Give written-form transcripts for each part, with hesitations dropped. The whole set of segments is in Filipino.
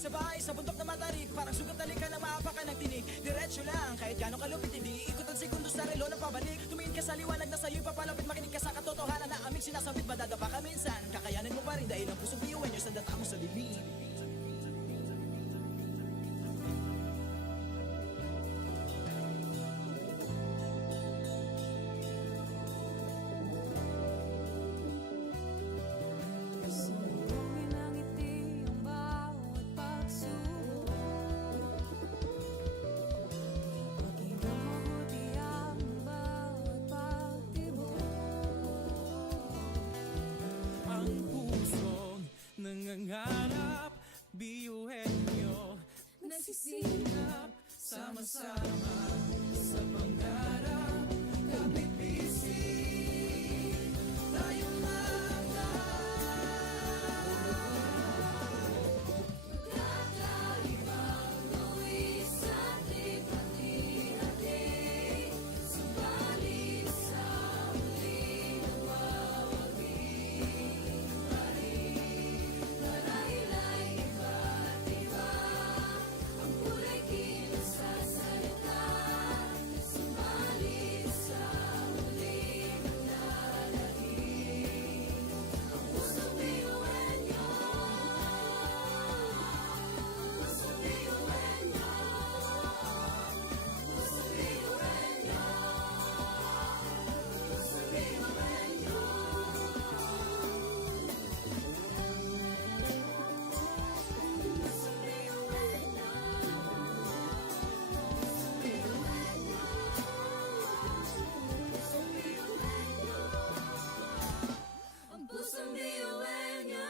sa bahay, sa bundok na matarik. Parang sugat na lika nang maapakan ng tinig. Diretso lang, kahit gano'ng kalupit, hindi ikot ang segundo sa relo na pabalik. Tumingin ka sa liwanag na sa'yo'y papalapit. Makinig ka sa katotohanan na aming sinasabit. Madadapa ka minsan, kakayanin mo pa rin dahil ang pusong biyuan nyo sa data mo sa dilim. Sumugin ang ngiti ang bawat pagsubok. Pakinggan mabuti ang bawat pagtibok. Ang pusong nangangarap, biyuhin nyo, nagsisikap, sama-sama sa pangarap. Kapit bisig, tayong Kakaibang luwis at lipat-hati. Subalit sa huli nagwawagi pa rin. Marahil ay iba't iba ang kulay kilos sa salita. Subalit sa huli manlalangin ang pusong biyuhan niyo. Pusong biyuhan niyo. Pusong biyuhan niyo. Pusong biyuhan niyo. Pusong biyuhan niyo. Pusong biyuhan niyo. Ang pusong biyuhan niyo.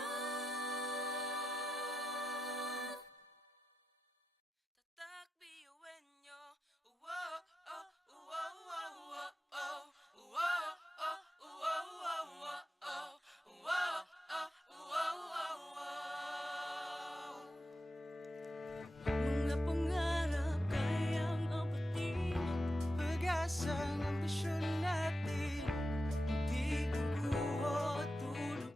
tatak biyuhin nyo. Wow, oh, wow, wow, wow, oh. Wow, oh, wow, wow, wow, oh. Wow, oh, wow, wow, wow. Mga pangarap kayang apatin, pag-asa ng ambisyon natin. Di kukuha tulog.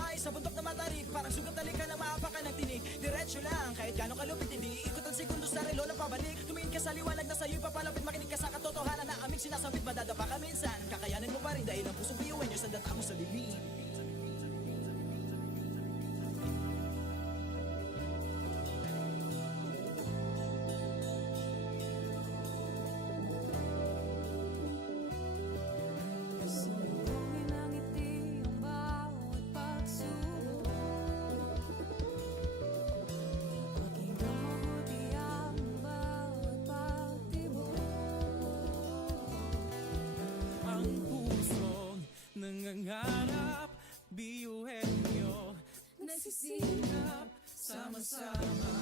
buhay sa bundok na matarik. Parang sugat na likha ng maapakan ng tinig. Diretso lang, kahit gano'ng kalupit, hindi ikot ang segundo sa relo na pabalik. Tumingin ka sa liwanag na sa'yo'y papalapit, makinig ka sa katotohanan na aming sinasabit. Madadapa ka minsan, kakayanin mo pa rin dahil ang pusong biyuan nyo sa data mo sa dilim. Sumbongin ang ngiti ang bawat pagsubok. Pakinggan mabuti ang bawat pagtibok. Ang pusong nangangarap, biyuhin nyo Nagsisikap sama-sama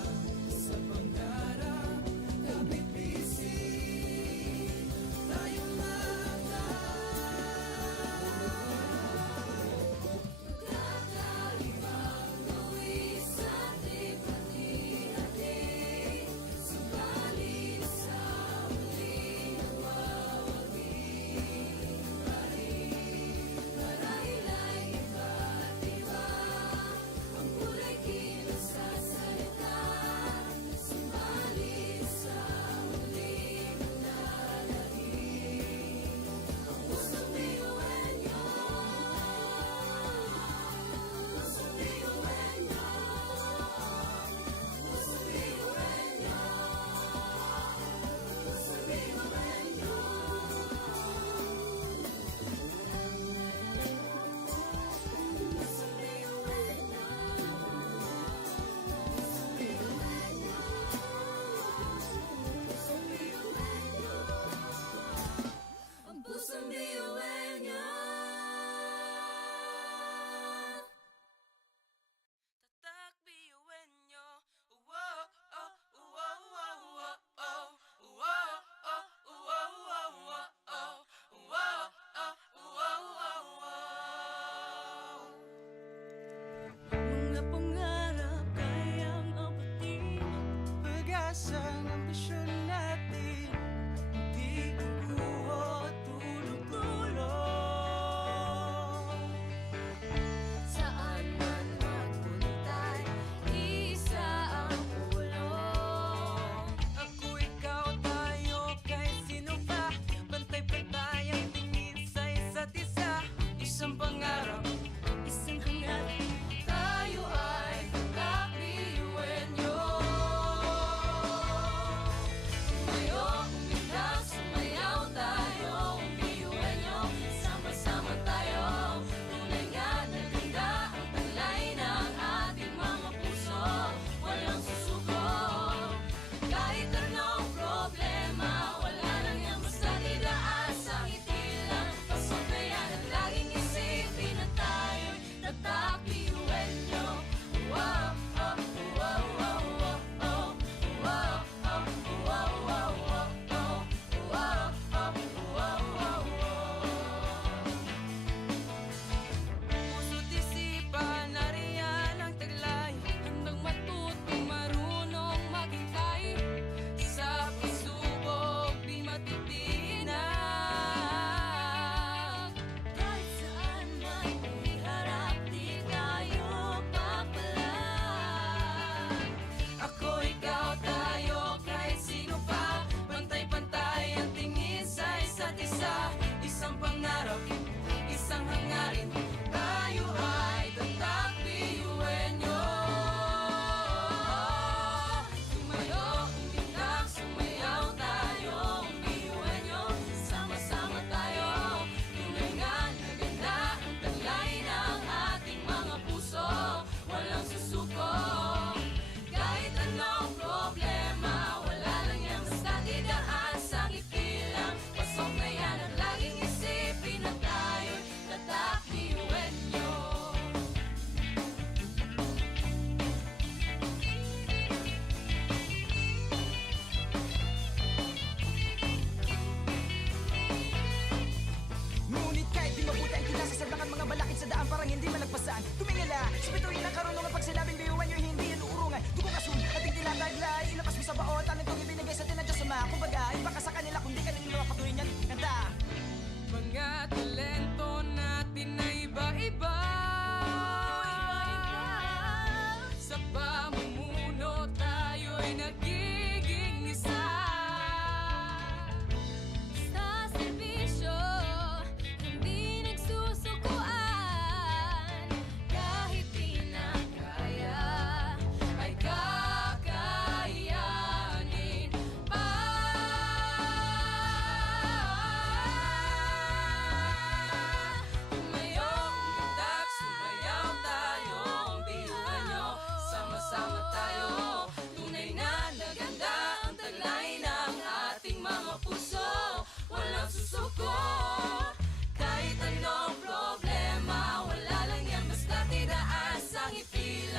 sa pangarap. Kapit bisig, tayong Kakaibang gawin sa ating pati-hati. Subalit sa huli nawawagi pa rin. Marahil ay iba't iba ang kulay kilos sa salita.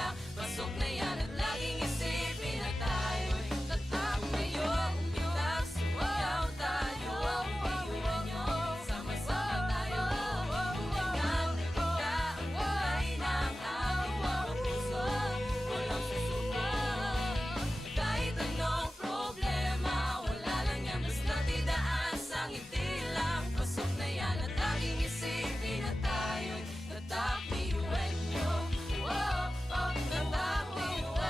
lang. Pasok na yan at laging isipin na tayo'y tatak ngayon. Umilag, sumayaw tayo, biyuhan nyo, sama-sama tayo. Tumingan na kita, ang kulay ng aking mga puso, walang susuko. Kahit anong problema, wala lang yan, basta't idaas ang ngiti lang. Pasok na yan at laging isipin na tayo'y tatak, biyuhan nyo, tatak, biyuhan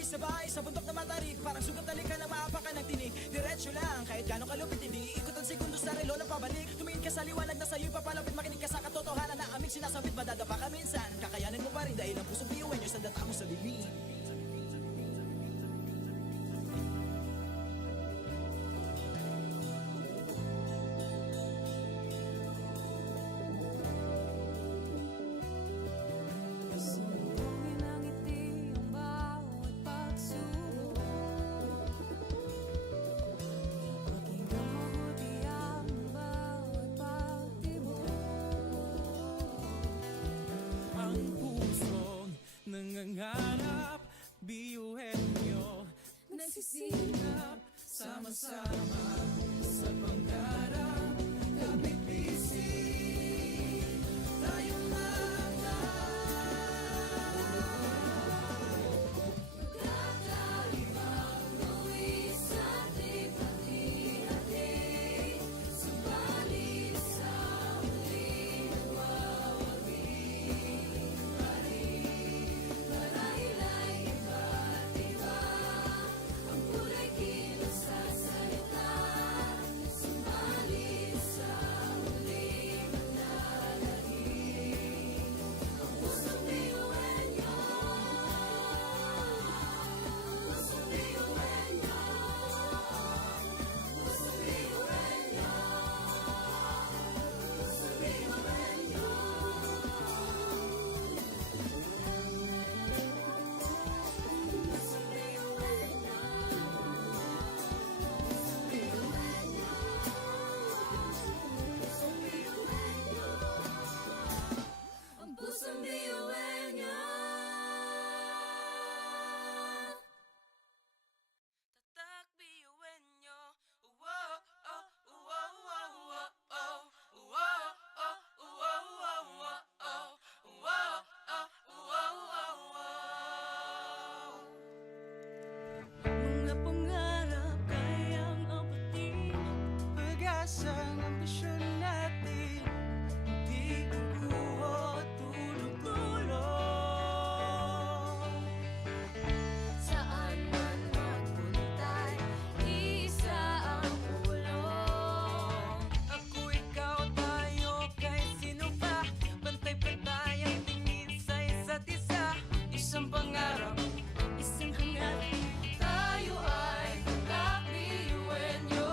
Sabay-sabay sa bundok na matarik, parang sugat na likha ng maapakan ng tinig. Diretso lang, kahit gano'ng kalupit, hindi ikot ang segundo sa relo na pabalik. Tumingin ka sa liwanag na sa'yo'y papalapit, makinig ka sa katotohanan na aming sinasabit. Madadapa ka minsan, kakayanin mo pa rin dahil ang pusong piyuin nyo sa data mo sa bibig. Sumbongin ang ngiti ang bawat pagsubok. Pakinggan mabuti ang bawat pagtibok. Ang pusong nangangarap, biyuhin nyo. Nagsisikap, Sama-sama sa pangarap, kapit-bisig tayong kakaibang luwis at lipat-hati. Subalit sa huli nagwawagi. Marahil ay iba't iba ang kulay kilos sa salita. Subalit sa huli manlalangin. Ang pusong biyuhin niyo. Pusong biyuhin niyo. Pusong biyuhin niyo. Pusong biyuhin niyo. Pusong biyuhin niyo. Pusong biyuhin niyo. Ang pusong biyuhin niyo. Tatak biyuhin nyo. Uwo, oh, uwo, uwo, uwo, oh. Uwo, oh, uwo, uwo, uwo, oh. Uwo, oh, uwo, uwo, uwo. Mga pangarap kayang apatin. pag-asa ng ambisyon natin. Di kukuha tulog-tulog. Saan man magpuntay, isa ang ulo. Ako, ikaw, tayo, kahit sino pa. Pantay-pantay ang tingin sa isa't isa. Isang pangarap, Isang hangat, tayo ay tatak biyuhin niyo.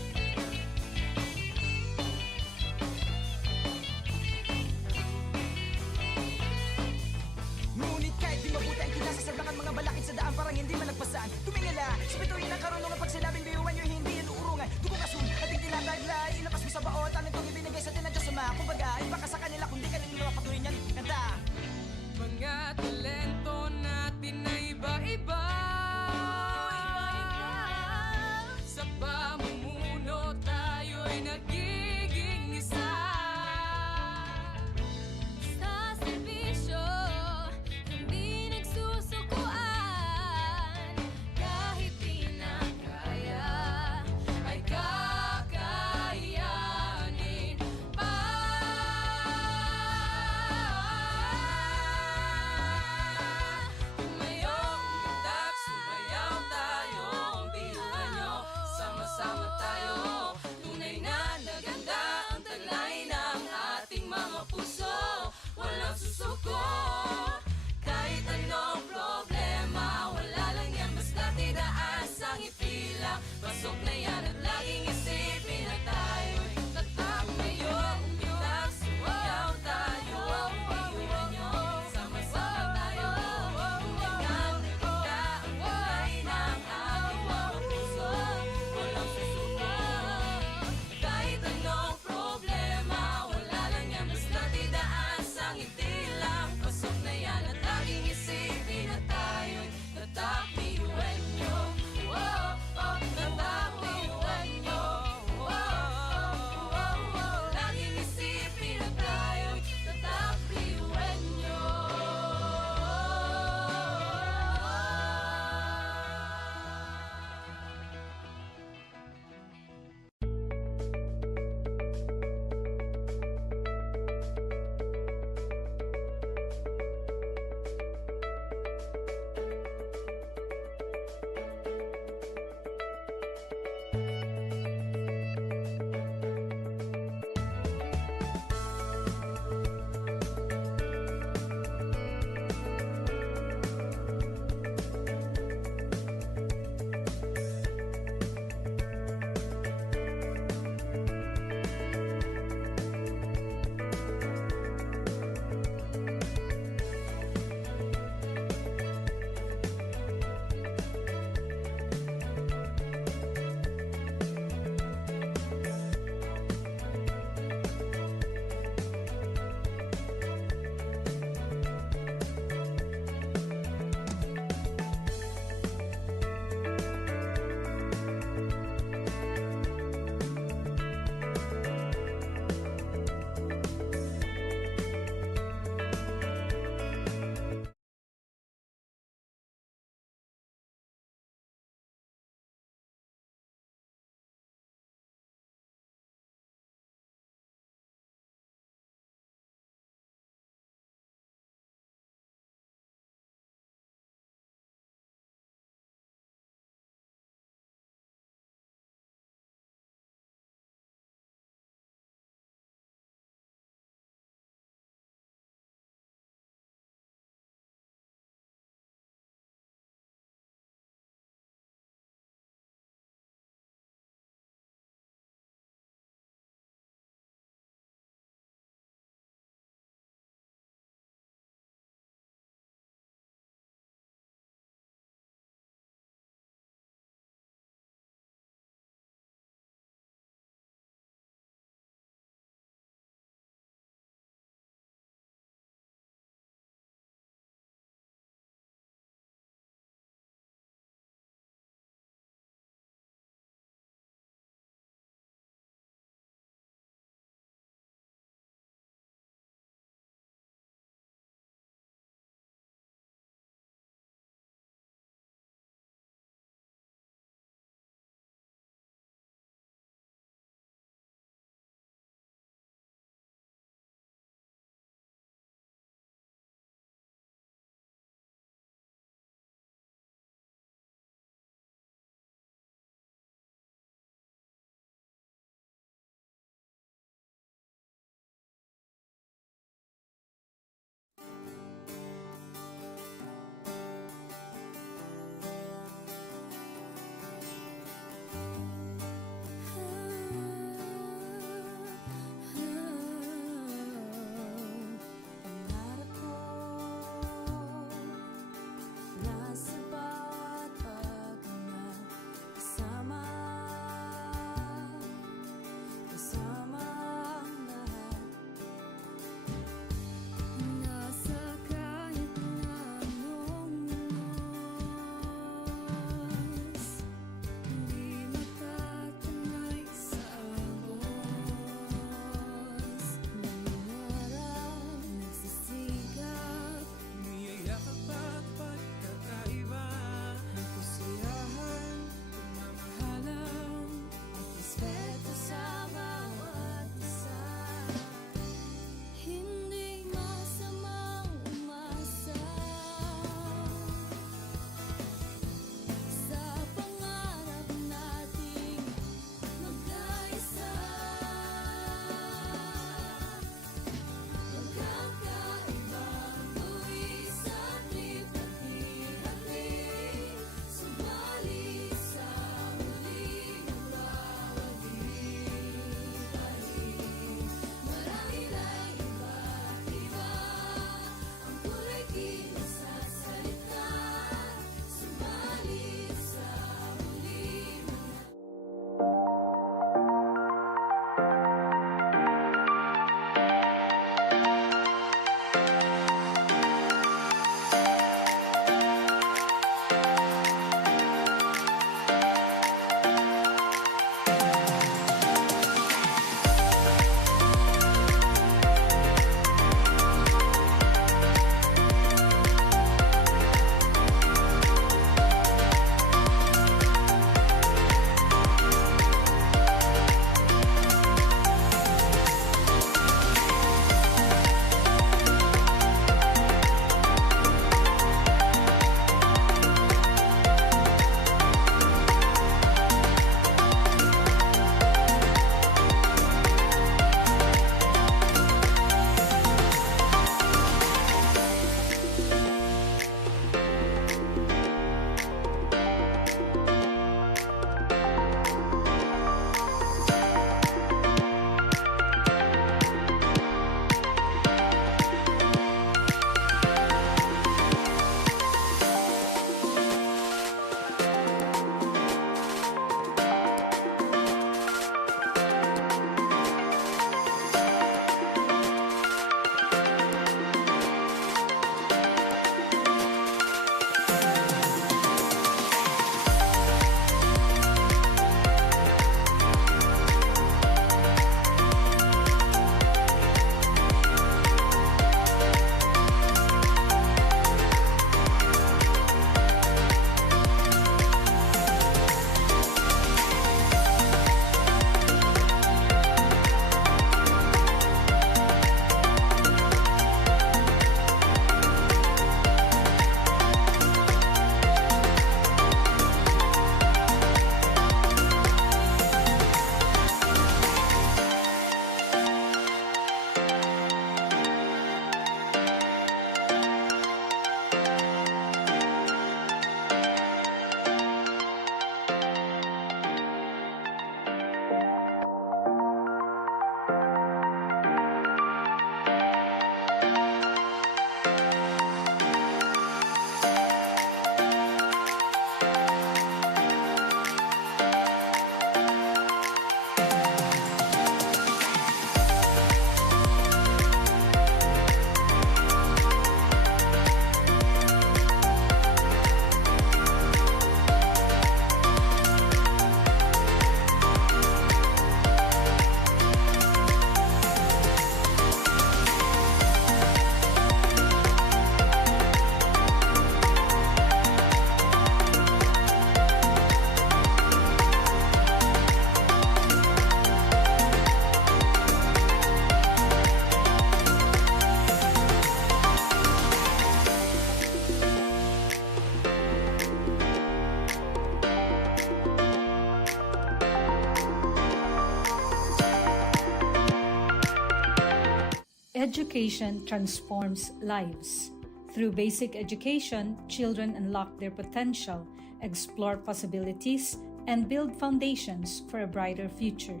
Education transforms lives. Through basic education, children unlock their potential, explore possibilities, and build foundations for a brighter future.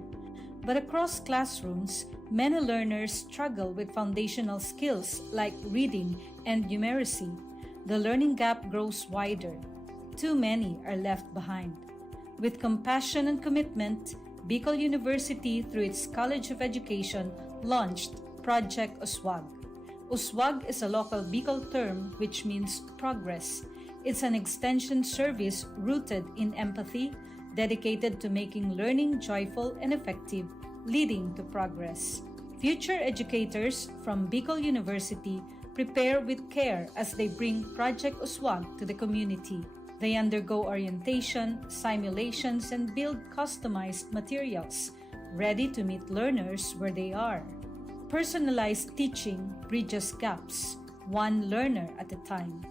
But across classrooms, many learners struggle with foundational skills like reading and numeracy. The learning gap grows wider. Too many are left behind. With compassion and commitment, Bicol University, through its College of Education, launched Project Uswag. Uswag is a local Bicol term which means progress. It's an extension service rooted in empathy, dedicated to making learning joyful and effective, leading to progress. Future educators from Bicol University prepare with care as they bring Project Uswag to the community. They undergo orientation, simulations, and build customized materials, ready to meet learners where they are. Personalized teaching bridges gaps, one learner at a time.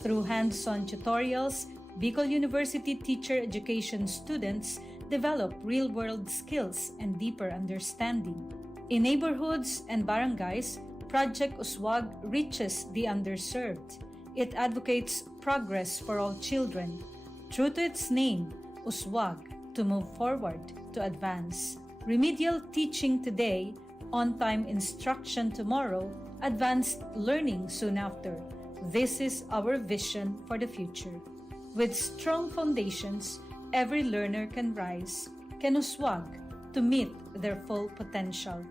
Through hands-on tutorials, Bicol University teacher education students develop real-world skills and deeper understanding. In neighborhoods and barangays, Project Uswag reaches the underserved. It advocates progress for all children. True to its name, Uswag, to move forward, to advance. Remedial teaching today, on-time instruction tomorrow, advanced learning soon after. This is our vision for the future. With strong foundations, every learner can rise, can uswag, to meet their full potential.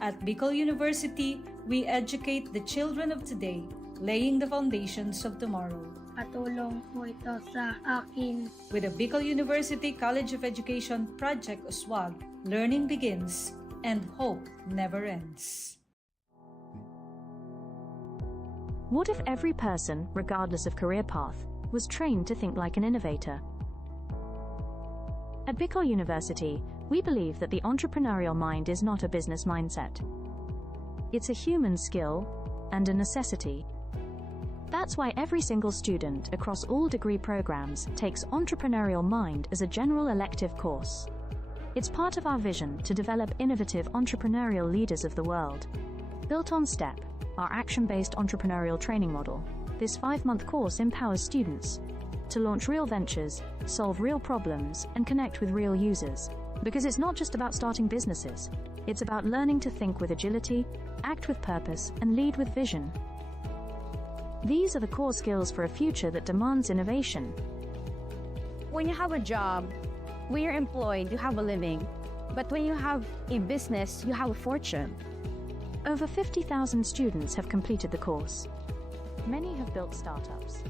At Bicol University, we educate the children of today, laying the foundations of tomorrow. Patulong po ito sa akin. With the Bicol University College of Education Project Uswag, learning begins and hope never ends. What if every person, regardless of career path, was trained to think like an innovator? At Bicol University, we believe that the entrepreneurial mind is not a business mindset. It's a human skill and a necessity. That's why every single student across all degree programs takes Entrepreneurial Mind as a general elective course. It's part of our vision to develop innovative entrepreneurial leaders of the world. Built on STEP, our action-based entrepreneurial training model, this 5-month course empowers students to launch real ventures, solve real problems, and connect with real users. Because it's not just about starting businesses, it's about learning to think with agility, act with purpose, and lead with vision. These are the core skills for a future that demands innovation. When you have a job, when you're employed, you have a living. But when you have a business, you have a fortune. Over 50,000 students have completed the course. Many have built startups.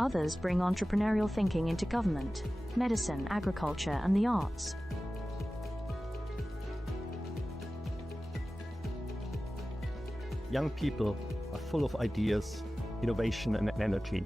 Others bring entrepreneurial thinking into government, medicine, agriculture, and the arts. Young people are full of ideas, innovation, and energy.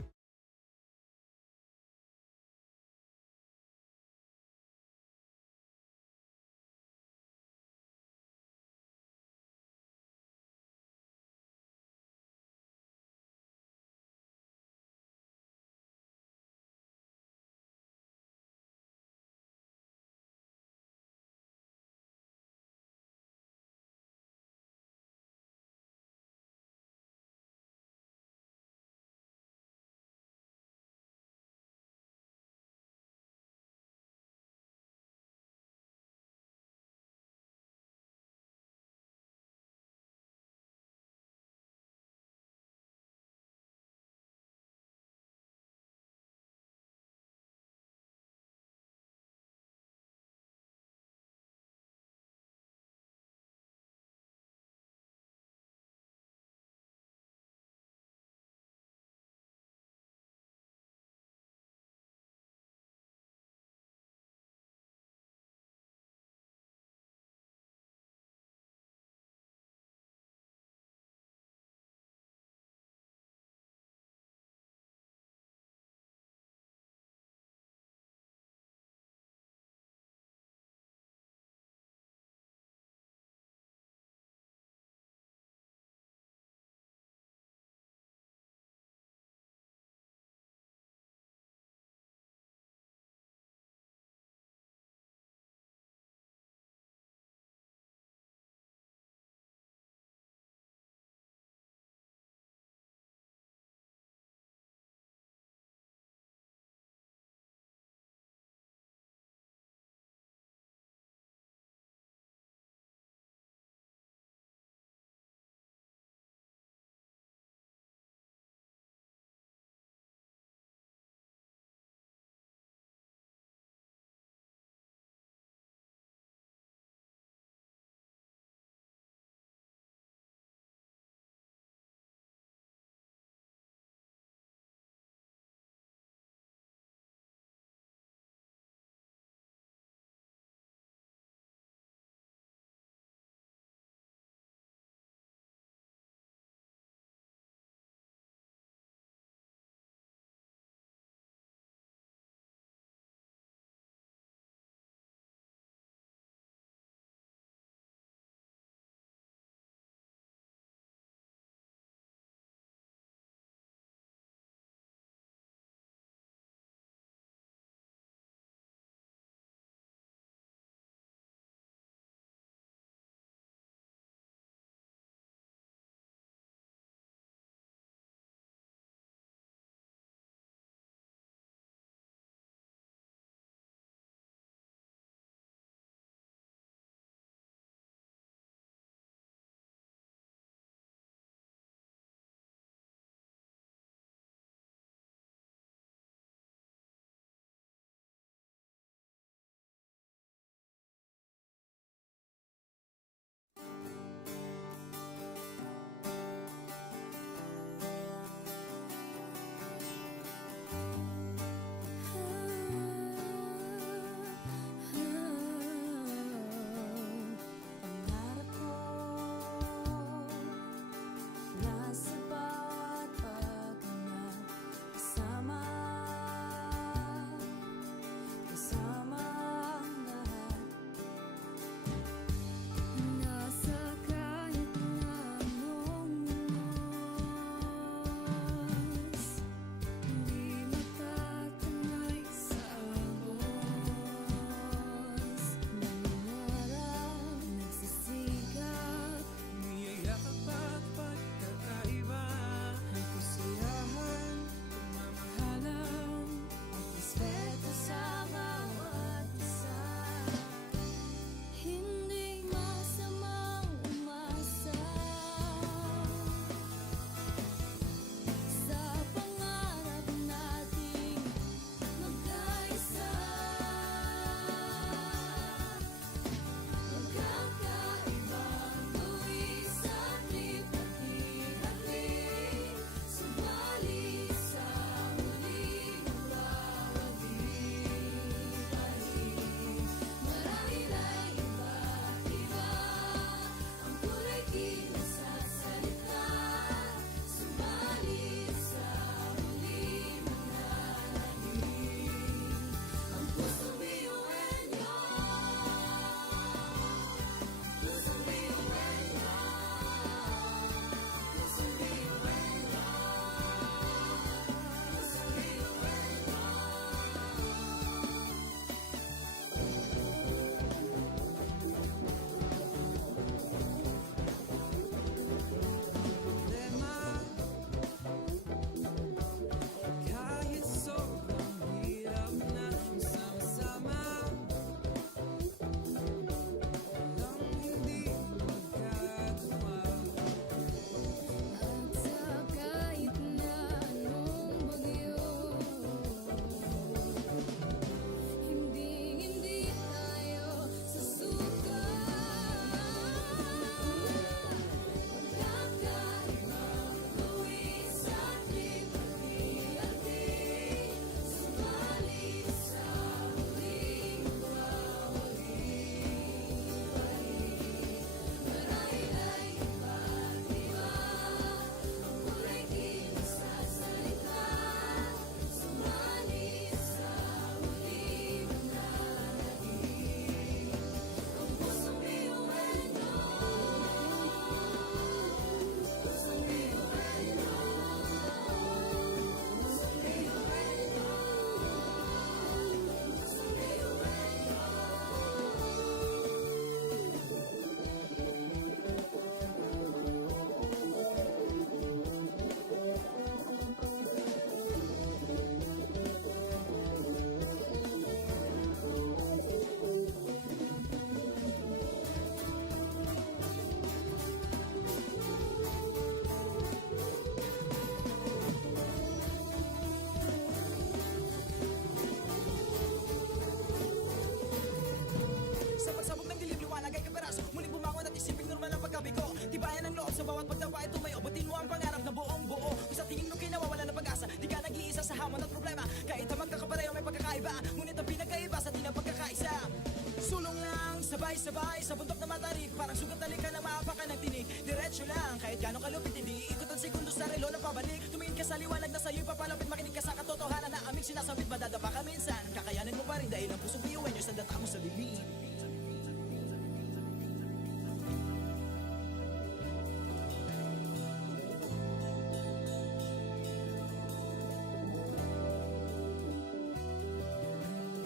Sabay-sabay sa bundok na matarik, parang sugat na lika na maapakan ng tinig. Diretso lang, kahit gano'ng kalupit, hindi ikot ang segundo sa relo na pabalik. Tumingin ka sa liwanag na sa'yo'y papalapit, makinig ka sa katotohanan na aming sinasabit. Madadapa ka minsan, kakayanin mo pa rin dahil ang pusong biyuin nyo sa data mo sa dilim.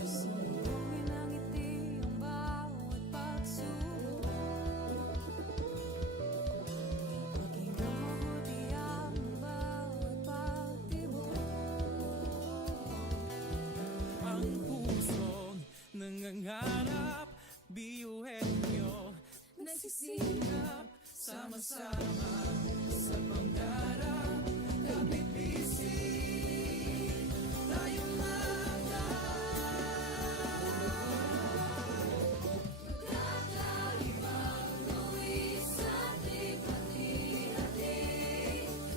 Sumugin ang ngiti ang bawat pagsubok. Pakinggan mabuti ang bawat pagtibok. Ang pusong nangangarap, biyuhin nyo nagsisikap, sama-sama sa pangarap. Kapit bisig, tayong Kakaibang luwis sa ating hati-hati.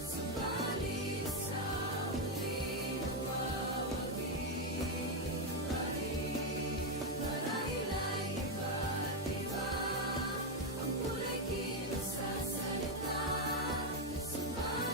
Subalit sa muling nagwawagi pa rin. Marahil ay iba't iba ang kulay kilos sa salita. Subalit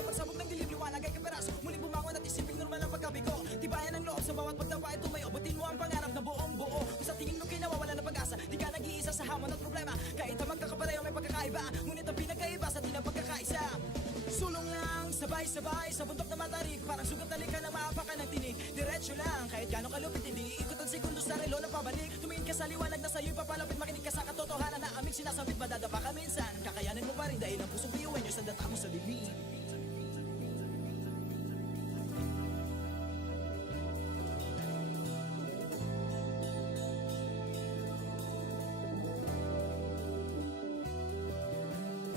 Sa pagsabog ng dilim, liwanag ay kaperaso. Muling bumangon at isiping normal ang pagkabigo. Tibayan ang loob sa bawat pagdapa ay tumayo. Butin mo ang pangarap na buong buo. Kung sa tingin mo kinawawala ng pag-asa, di ka nag-iisa sa hamon at problema. Kahit ang magkakapareho may pagkakaiba, ngunit ang pinagkaiba sa di na pagkakaisa. Sulong lang, sabay-sabay sa bundok na matarik. Parang sugat na lika na maapakan ng tinig. Diretso lang, kahit gano'ng kalupit, hindi ikot ang segundo sa relo na pabalik. Tumingin ka sa liwanag na sa'yo'y papalapit. Makinig ka sa katotohanan na aming sinasabit. Madadapa ka minsan, kakayanin mo pa rin dahil ang pusong biyuin nyo sa data mo sa libing.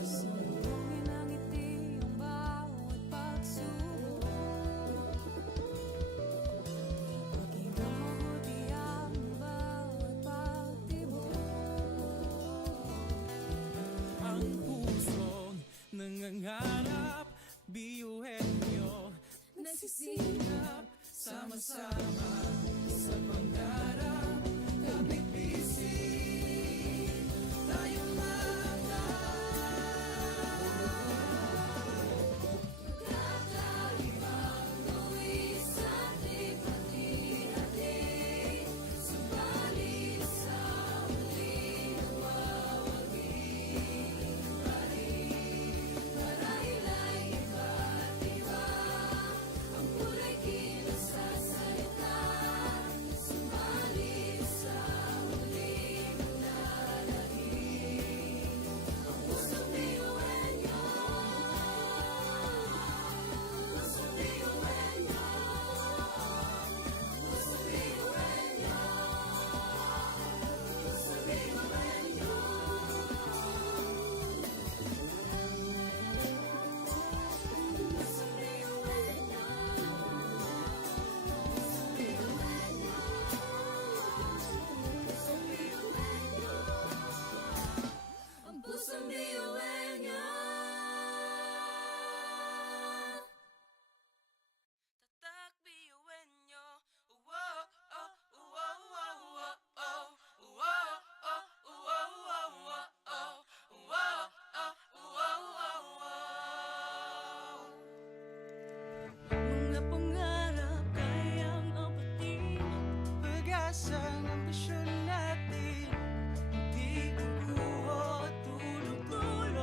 Sumbungin ang ngiti ang bawat pagsubok. Pakinggan mabuti ang bawat pagtibok. Ang pusong nangangarap, biyuhin nyo, nagsisikap, sama-sama sa pangarap. Kapit bisig, tayong mga Kakaibang tuwis at ikati-hati. Subalit sa huli nawawagi. Marahil ay iba't iba. Ang kulay kinasasalita. Subalit sa huli manlalahim. Ang pusong biyuhin nyo. Pusong biyuhin nyo. Pusong biyuhin nyo. Pusong biyuhin nyo. Pusong biyuhin nyo. Pusong biyuhin nyo. Pusong biyuhin nyo. Ang pusong biyuhin nyo. Tatak biyuin nyo. Wow, oh, wow, wow, wow, oh. Wow, oh, wow, wow, wow, oh. Wow, oh, wow, wow, wow. mga pangarap kayang abutin. Pag-asang ambisyon natin, di kukuha tulog-tulog.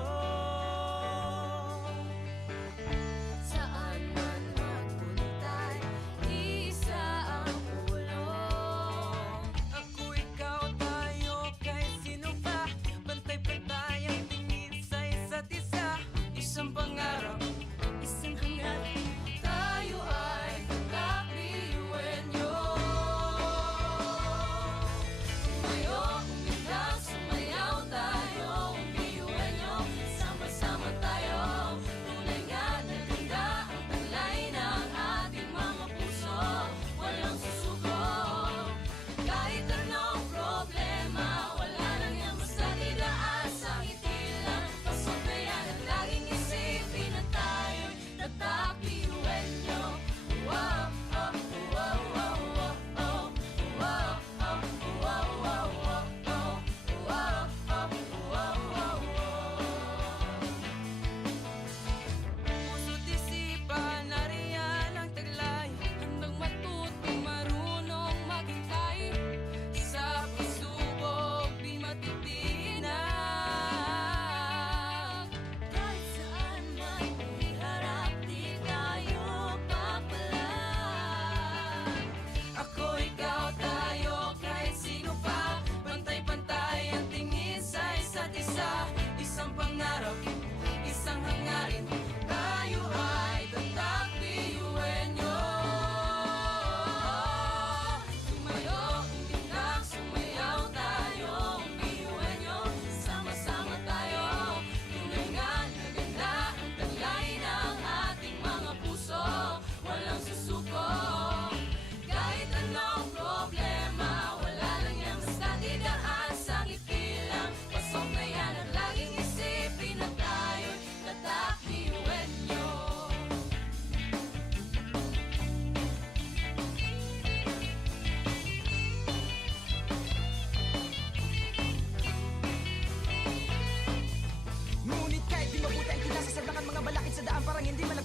Saan man magpuntay, isa ang ulong. Ako, ikaw, tayo, kahit sino pa. Pantay-pantay ang tingin sa isa't isa. Isang pangarap, isang hangarin. Tayo ay tatak biyuhin nyo.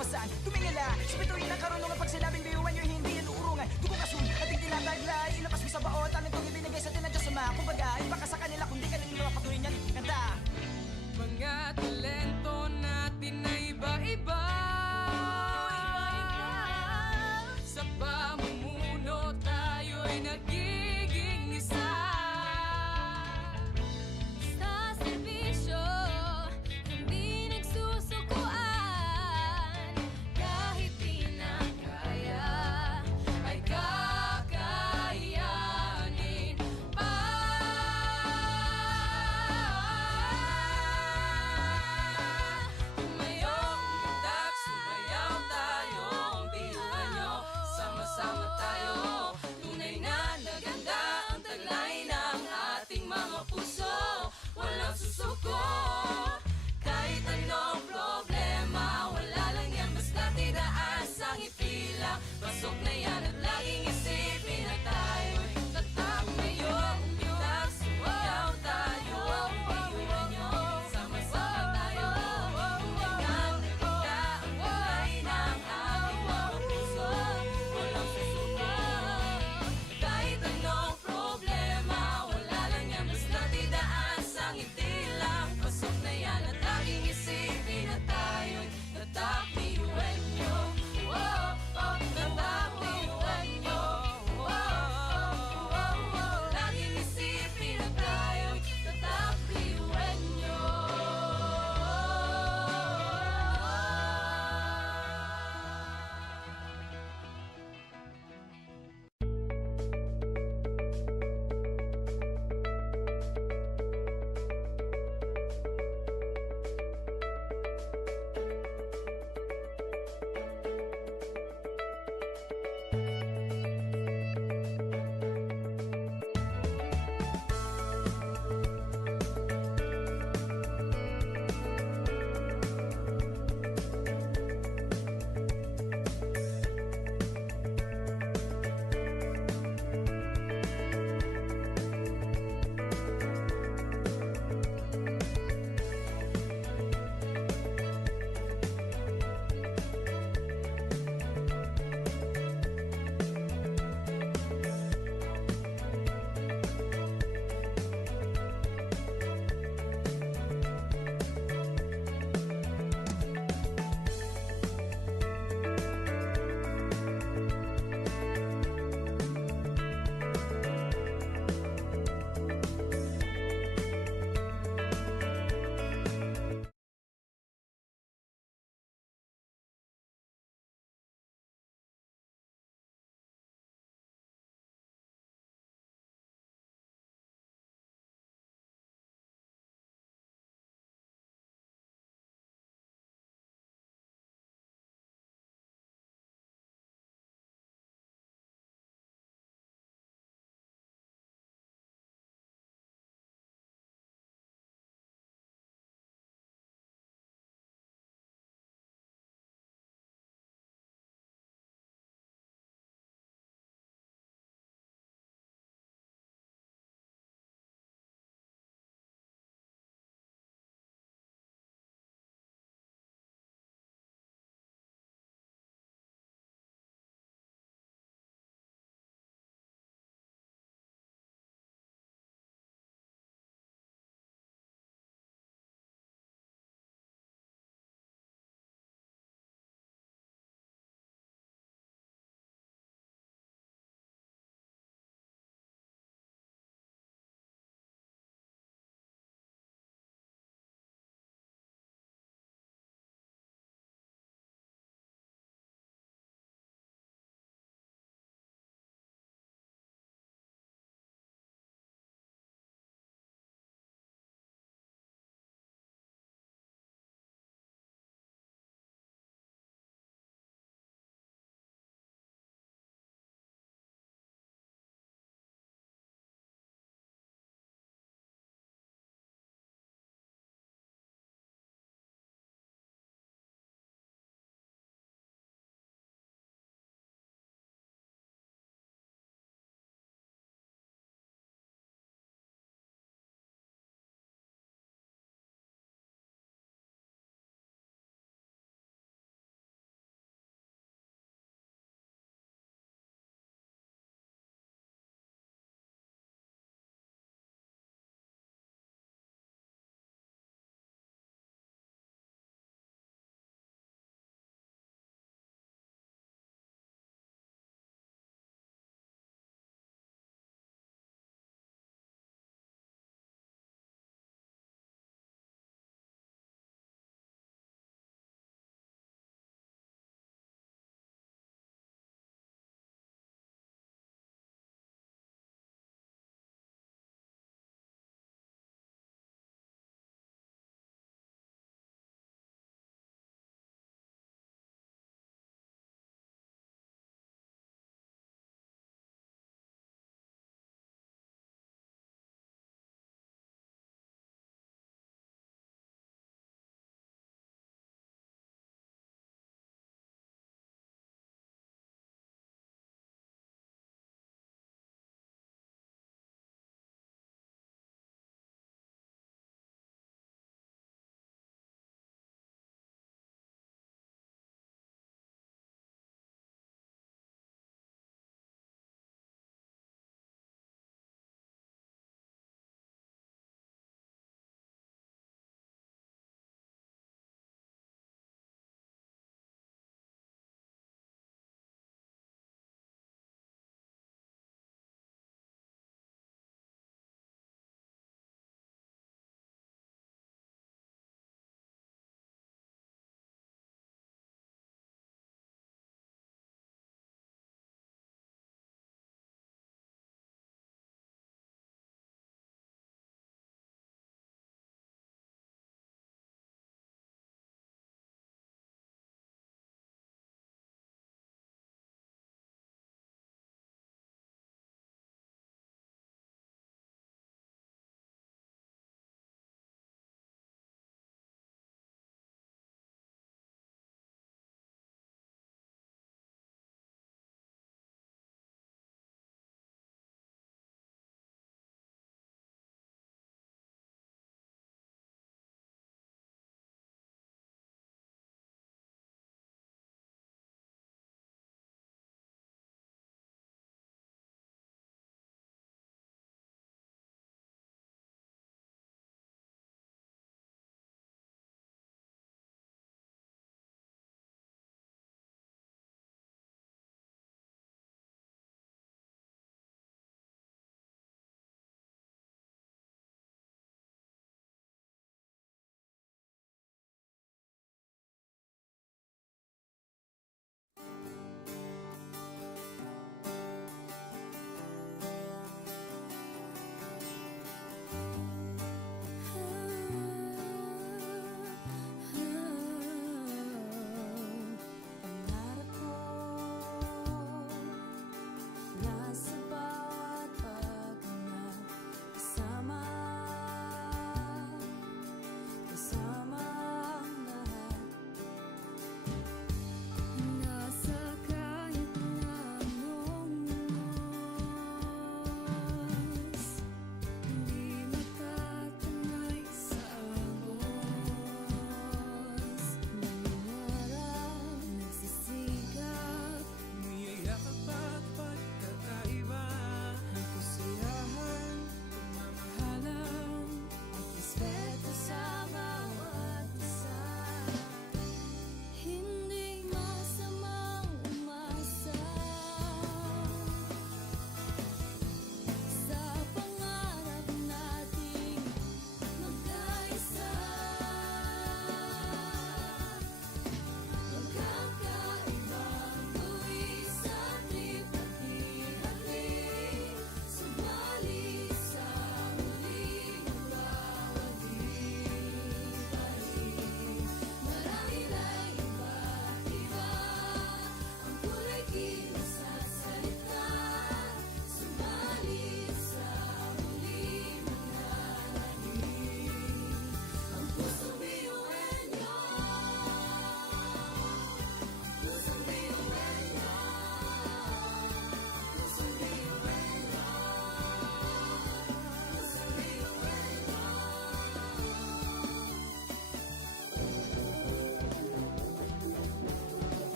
lagpasan Tumingala, sa bituin ng karunungan Pag sinabing biyuan nyo, hindi yan uurungan Dugong asun, ating tinataglay Ilapas mo sa baon, tanong itong ibinigay sa tinadya sa mga Kumbaga, iba ka sa kanila Kundi kanila patuloy niyan kanta Mga talento natin na iba-iba Sa pamumuno tayo'y nagiging isa Sa serbisyo, hindi nagsusukuan Kahit di na kaya, ay kakayanin pa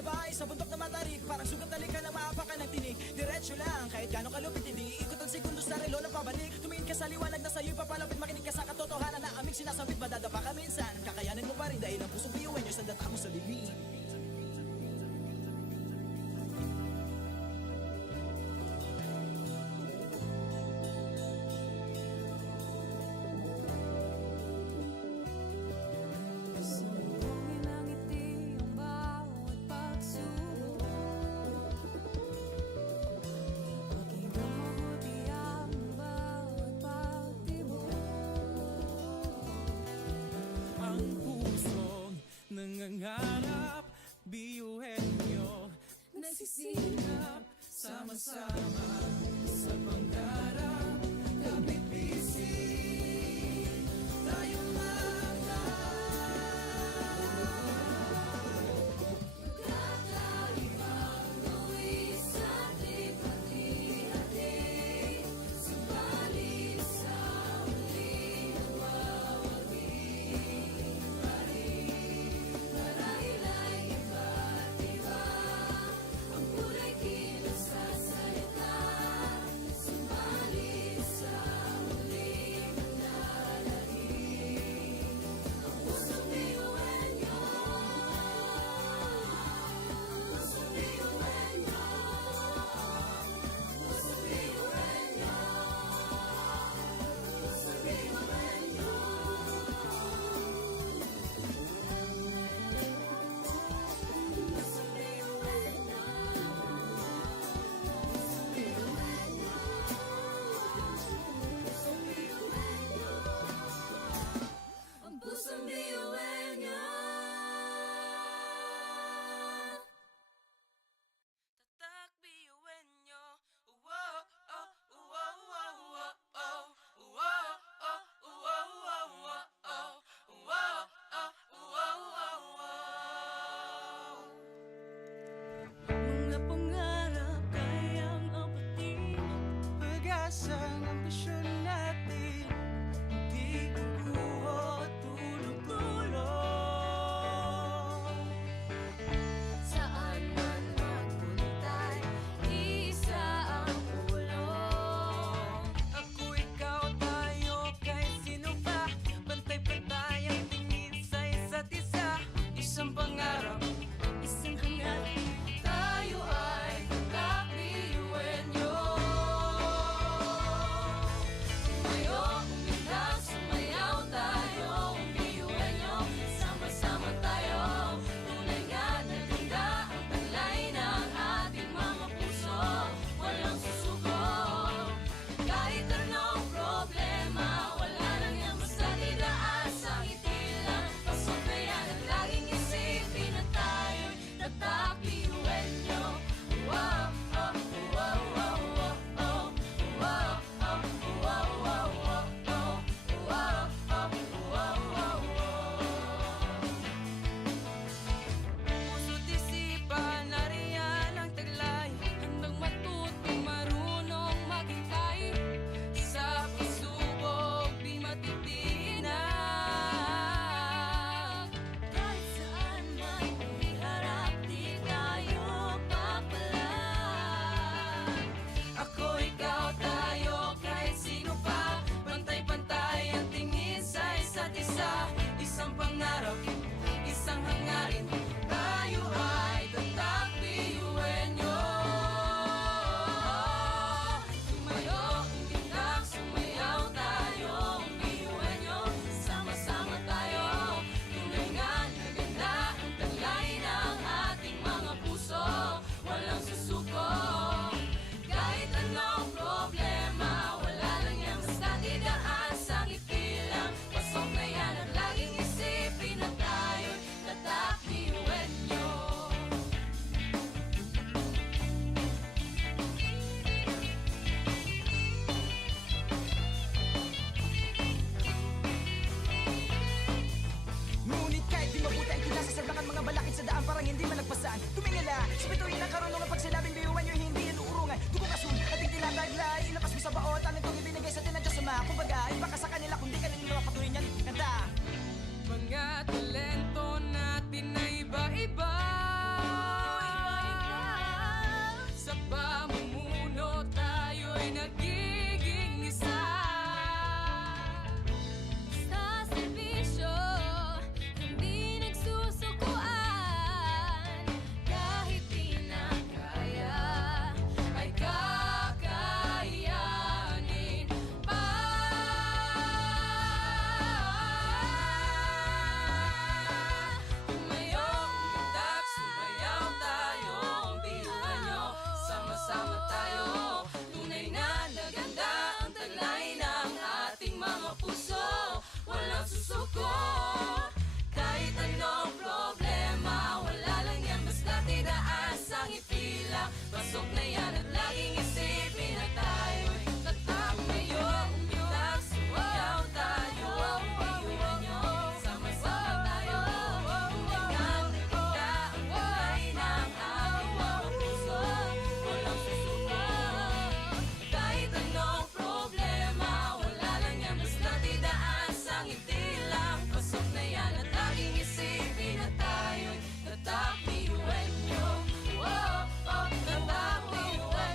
sa bahay, sa bundok na matarik. Parang sugat na lika na maapak ka ng tinig. Diretso lang, kahit gano'ng kalupit, hindi ikot ang segundo sa relo na pabalik. Tumingin ka sa liwanag na sa'yo'y papalapit, makinig ka sa katotohanan na aming sinasabit. Madadapa ka minsan, kakayanin mo pa rin dahil ang pusong biyuin nyo sa data mo sa libing. Sumbungin ang ngiti ang bawat pagsubok. Pakinggan mabuti ang bawat pagtibok. Ang pusong nangangarap, biyuhin nyo, nagsisikap, sama-sama sa pangarap. Kapit bisig, tayong Kakaibang luwis at hati-hati. Subalit sa huli nawawagi pa rin. Marahil ay iba't iba ang kulay kilos sa salita. Subalit sa huli manlalahim ang pusong biyuhin nyo. Pusong biyuhin nyo. Pusong biyuhin nyo. Pusong biyuhin nyo. Pusong biyuhin nyo. Pusong biyuhin nyo. Pusong biyuhin nyo. Ang pusong biyuhin nyo. Tatak biyuin nyo. Uwo, oh, uwo, uwo, uwo, oh. Uwo, oh, uwo, uwo, uwo, oh. Uwo, oh, uwo, uwo, uwo. mga pangarap kayang abutin. Pag-asang ambisyon natin, di kukuha tulong-tulong. Saan man magpuntay, isa ang ulong. Ako, ikaw, tayo, kahit sino pa. Pantay-pantay ang tingin sa isa't isa. Isang pangarap, isang hangarin. Tayo ay tatak biyuhin nyo. bilang. Pasok na yan at laging isipin na tayo'y tatak ngayon. Umitak, sumayaw tayo, iwan nyo. Sama-sama tayo, umikan, repita, ang kulay ng ating mga puso. Walang susuko, kahit anong problema, wala lang yan, basta't idaan sa ngiti lang. Pasok na yan at laging isipin na tayo'y tatak, iwan nyo. Tatak, iwan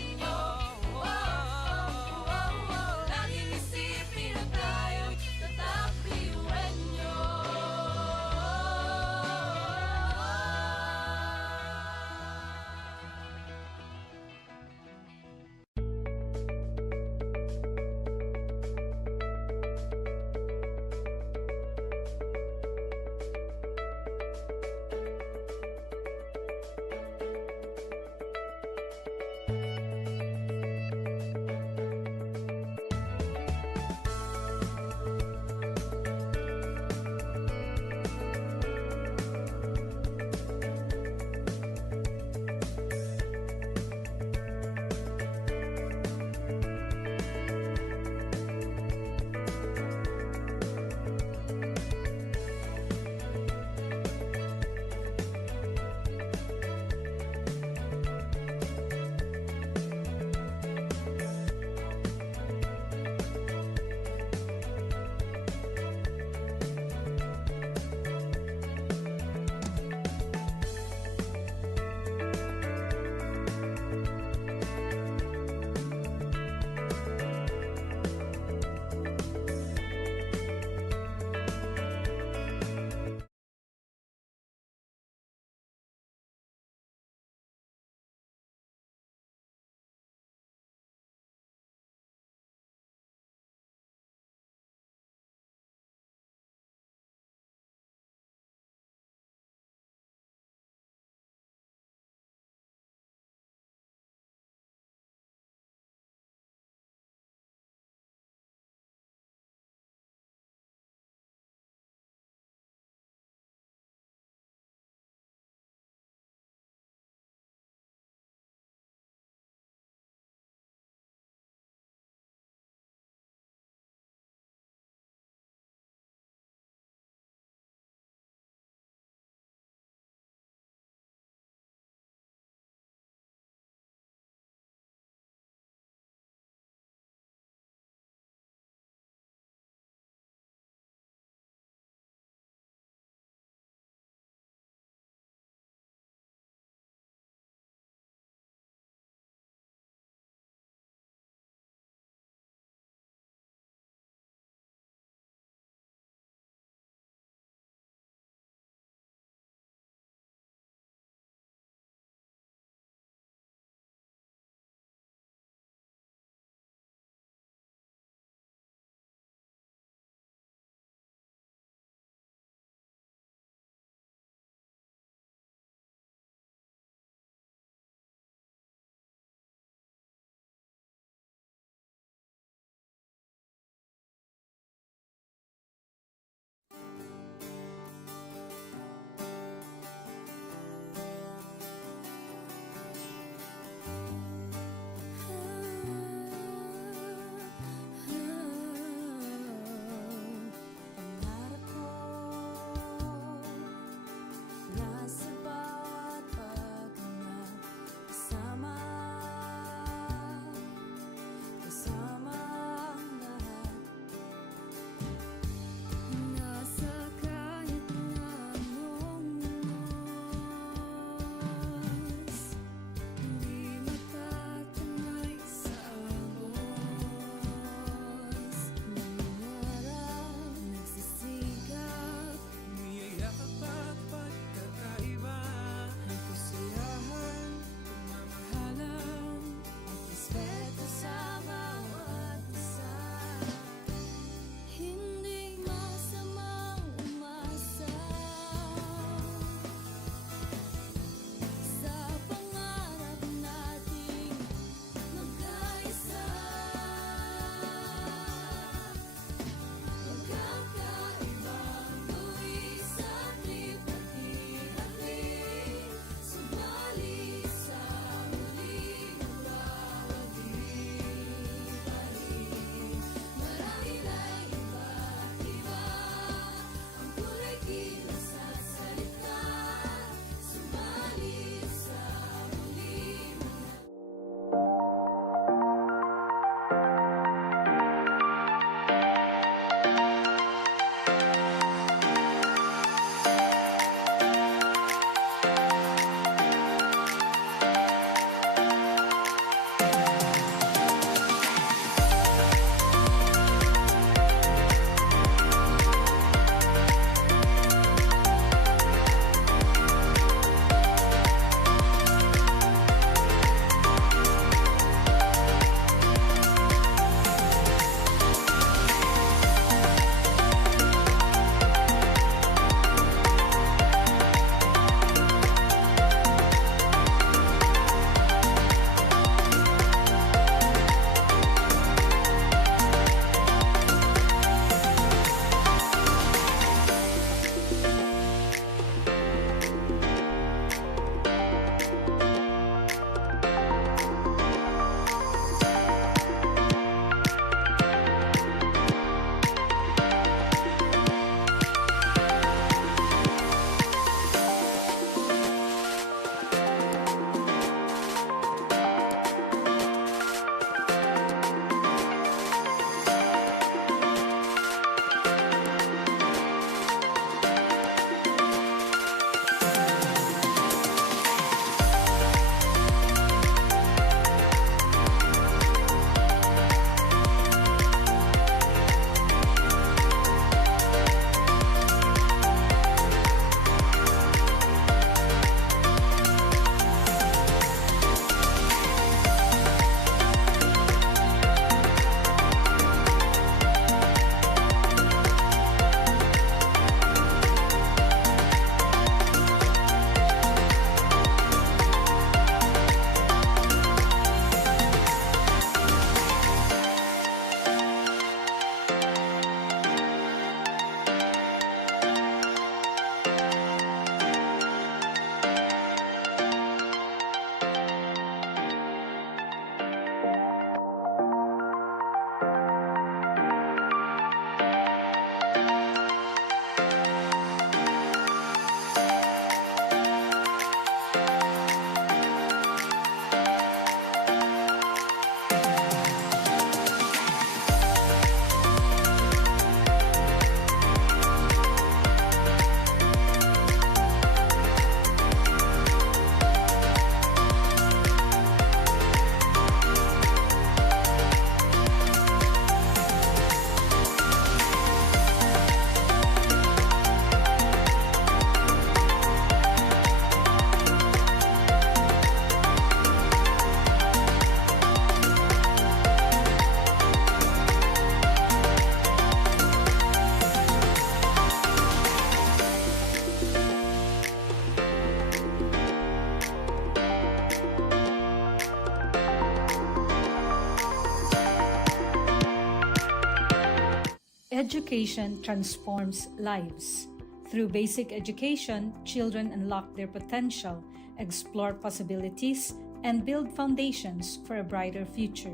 Education transforms lives. Through basic education, children unlock their potential, explore possibilities, and build foundations for a brighter future.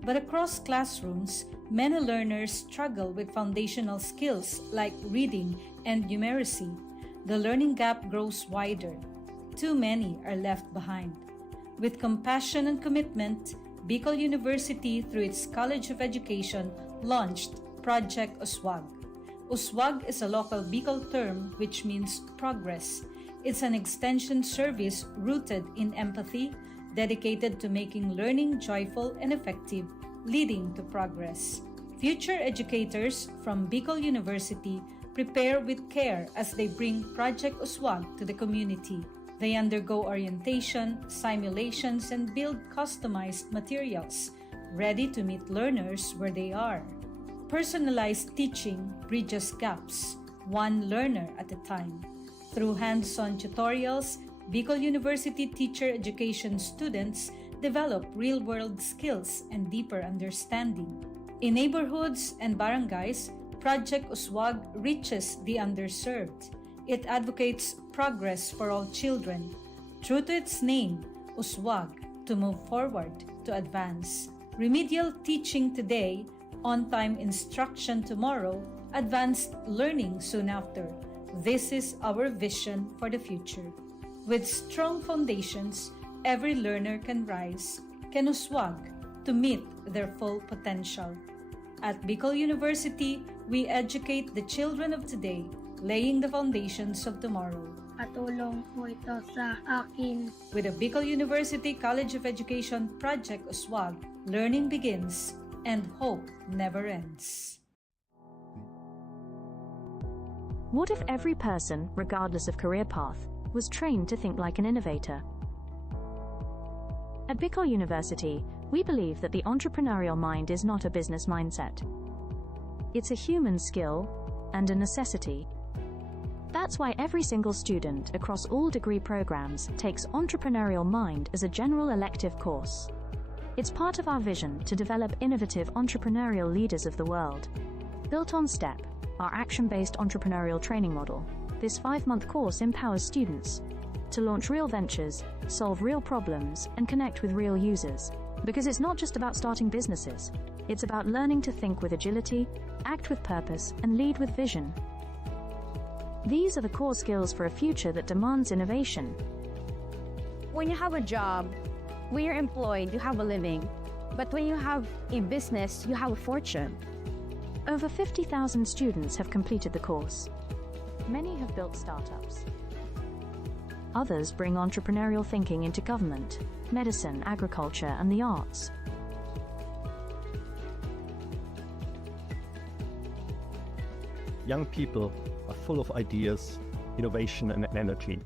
But across classrooms, many learners struggle with foundational skills like reading and numeracy. The learning gap grows wider. Too many are left behind. With compassion and commitment, Bicol University, through its College of Education, launched Project Uswag. Uswag is a local Bicol term which means progress. It's an extension service rooted in empathy, dedicated to making learning joyful and effective, leading to progress. Future educators from Bicol University prepare with care as they bring Project Uswag to the community. They undergo orientation, simulations, and build customized materials, ready to meet learners where they are. Personalized teaching bridges gaps, one learner at a time. Through hands-on tutorials, Bicol University teacher education students develop real-world skills and deeper understanding. In neighborhoods and barangays, Project Uswag reaches the underserved. It advocates progress for all children. True to its name, Uswag, to move forward, to advance. Remedial teaching today, on-time instruction tomorrow, advanced learning soon after. This is our vision for the future. With strong foundations, every learner can rise, can uswag, to meet their full potential. At Bicol University, we educate the children of today, laying the foundations of tomorrow. Patulong po ito sa akin. With the Bicol University College of Education Project Uswag, learning begins and hope never ends. What if every person, regardless of career path, was trained to think like an innovator? At Bicol University, we believe that the entrepreneurial mind is not a business mindset. It's a human skill and a necessity. That's why every single student across all degree programs takes Entrepreneurial Mind as a general elective course. It's part of our vision to develop innovative entrepreneurial leaders of the world. Built on STEP, our action-based entrepreneurial training model, this 5-month course empowers students to launch real ventures, solve real problems, and connect with real users. Because it's not just about starting businesses, it's about learning to think with agility, act with purpose, and lead with vision. These are the core skills for a future that demands innovation. When you have a job, when you're employed, you have a living. But when you have a business, you have a fortune. Over 50,000 students have completed the course. Many have built startups. Others bring entrepreneurial thinking into government, medicine, agriculture, and the arts. Young people are full of ideas, innovation, and energy.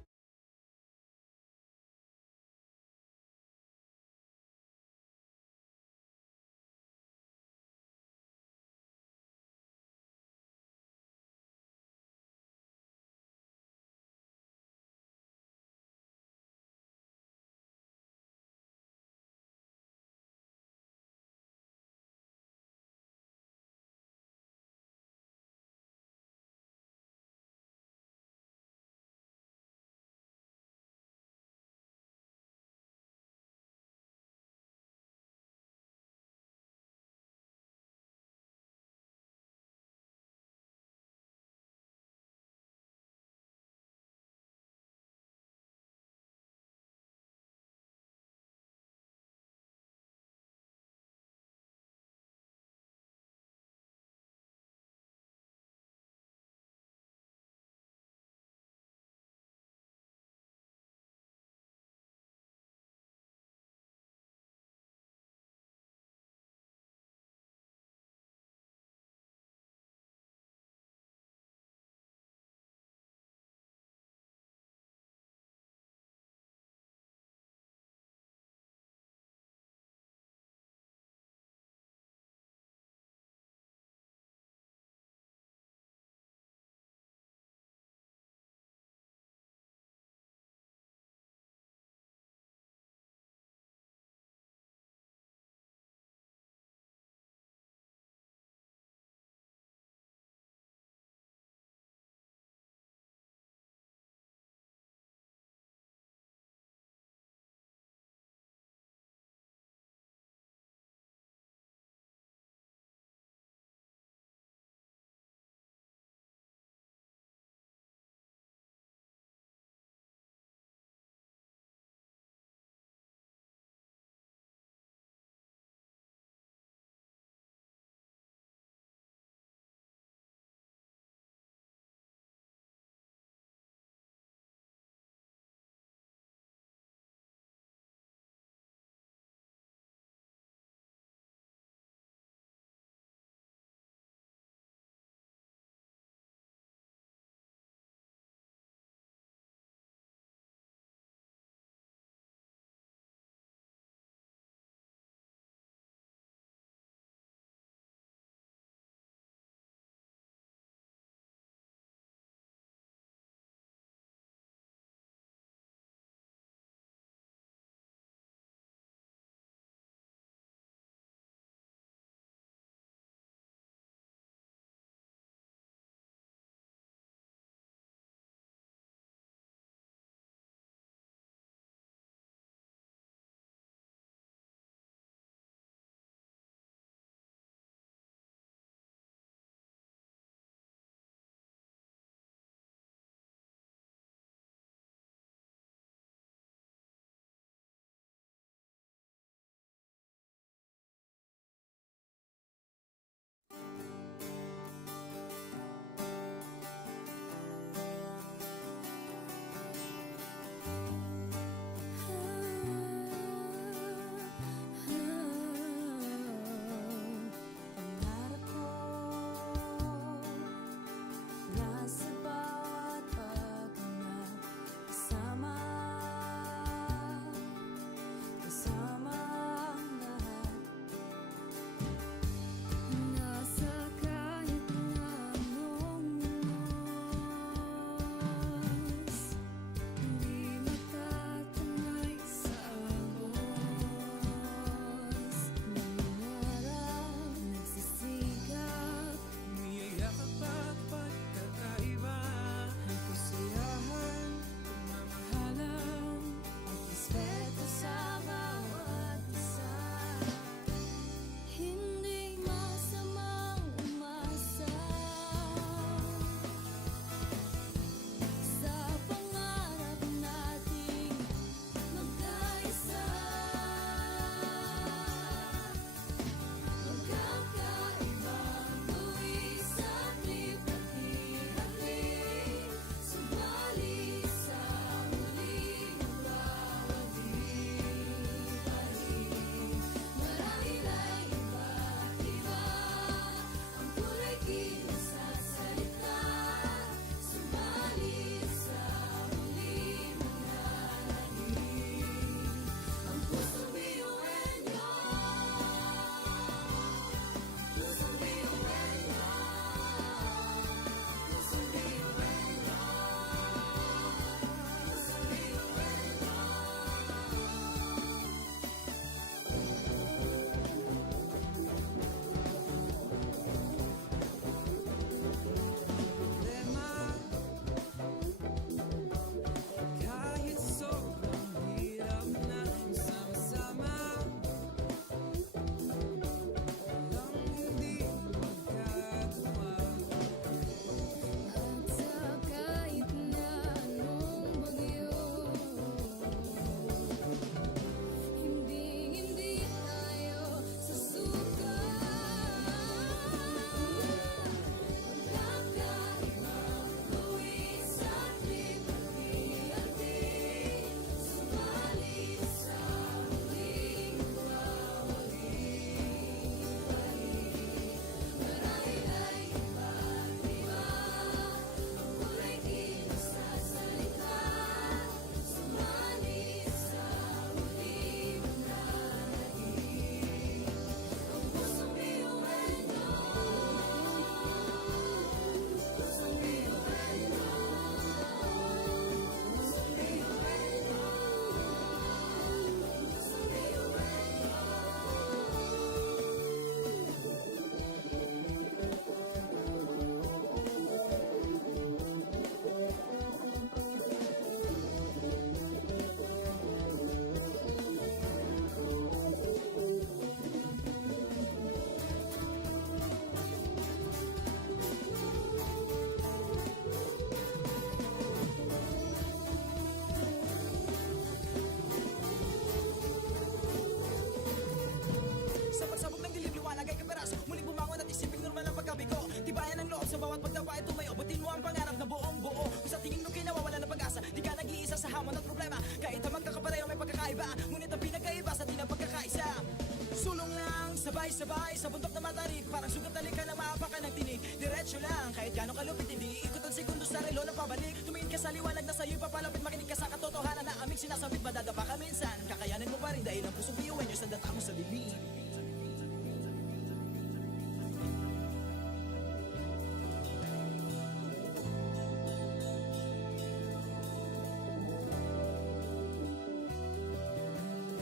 Sabay-sabay sa bundok na matarik, parang sugat talikan na maapakan ng tinig. Diretso lang, kahit gano'ng kalupit hindi ikot ang segundo sa relo na pabalik. Tumingin ka sa liwanag na sa'yo'y papalapit, makinig ka sa katotohanan na aming sinasabit. Madadapa ka minsan, kakayanin mo pa rin dahil ang pusong biyuin nyo sa data mo sa dilim.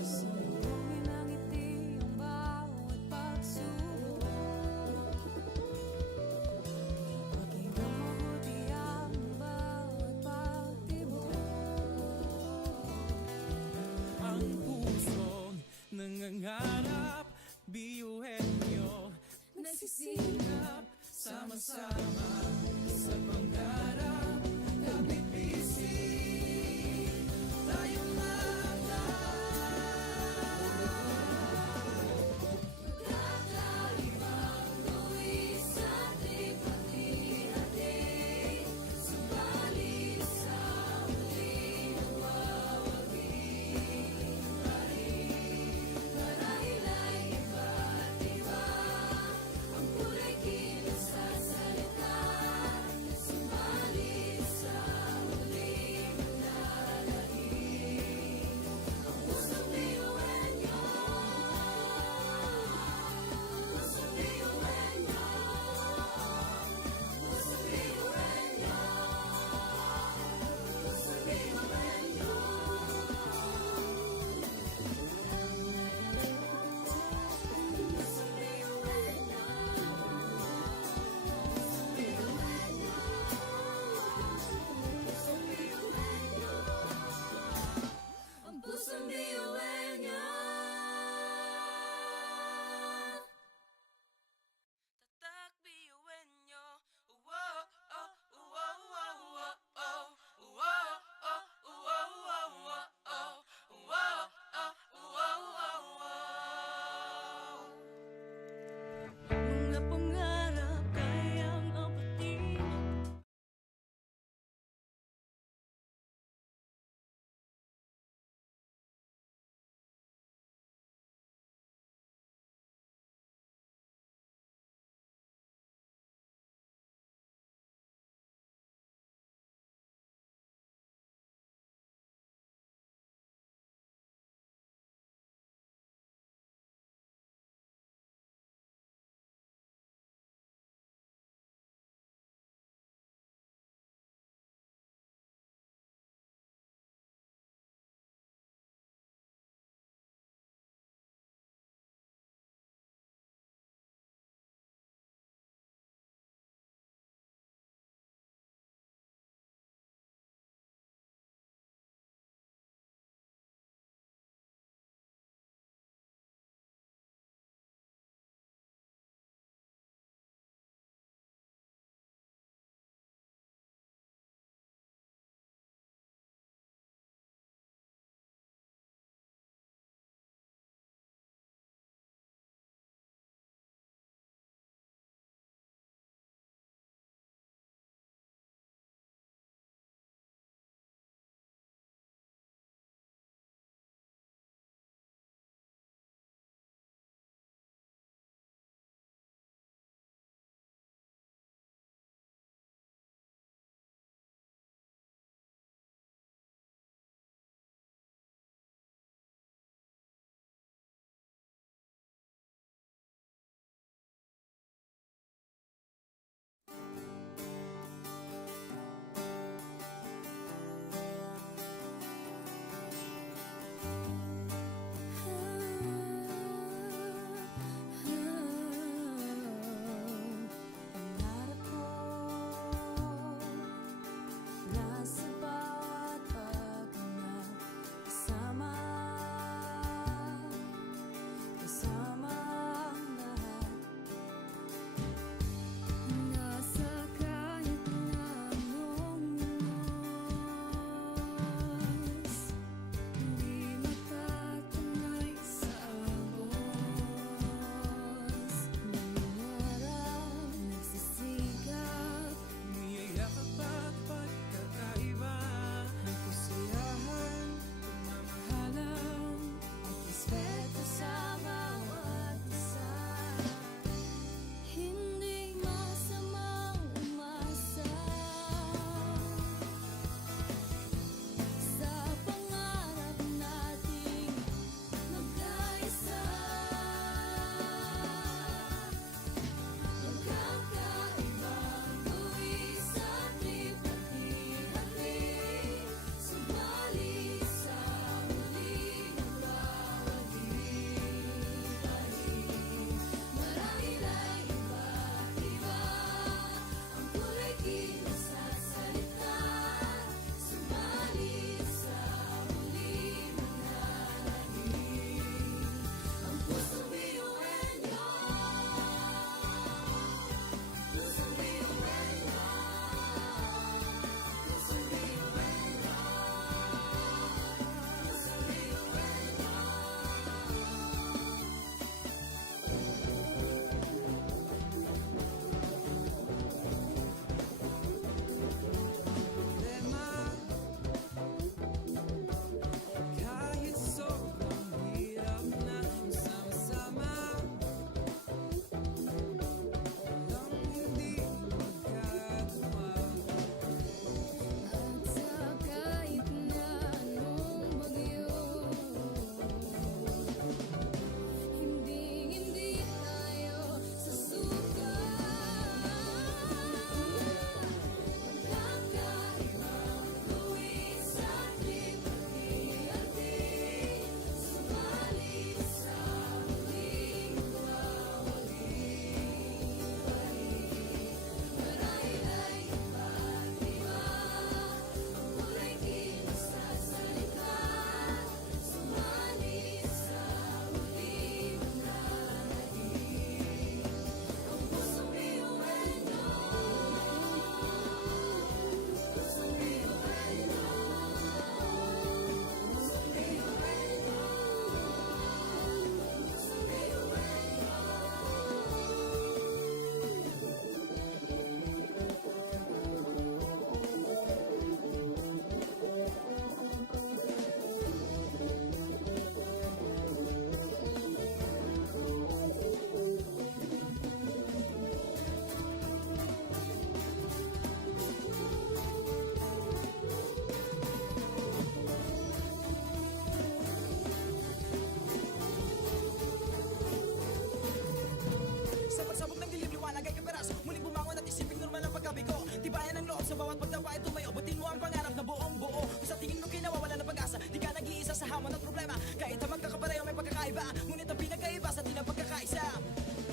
Salubungin ng ngiti ang bawat pagsubok. Pakinggan mabuti ang bawat pagtibok. Ang pusong nangangarap, biyuhin nyo, nagsisikap, sama-sama sa pangarap. Kapit bisig, tayong Kakaibang buwis sa ating pati-hati, subalit sa huli nawawagi pa rin. Marahil ay iba't iba ang kulay kilos sa salita, subalit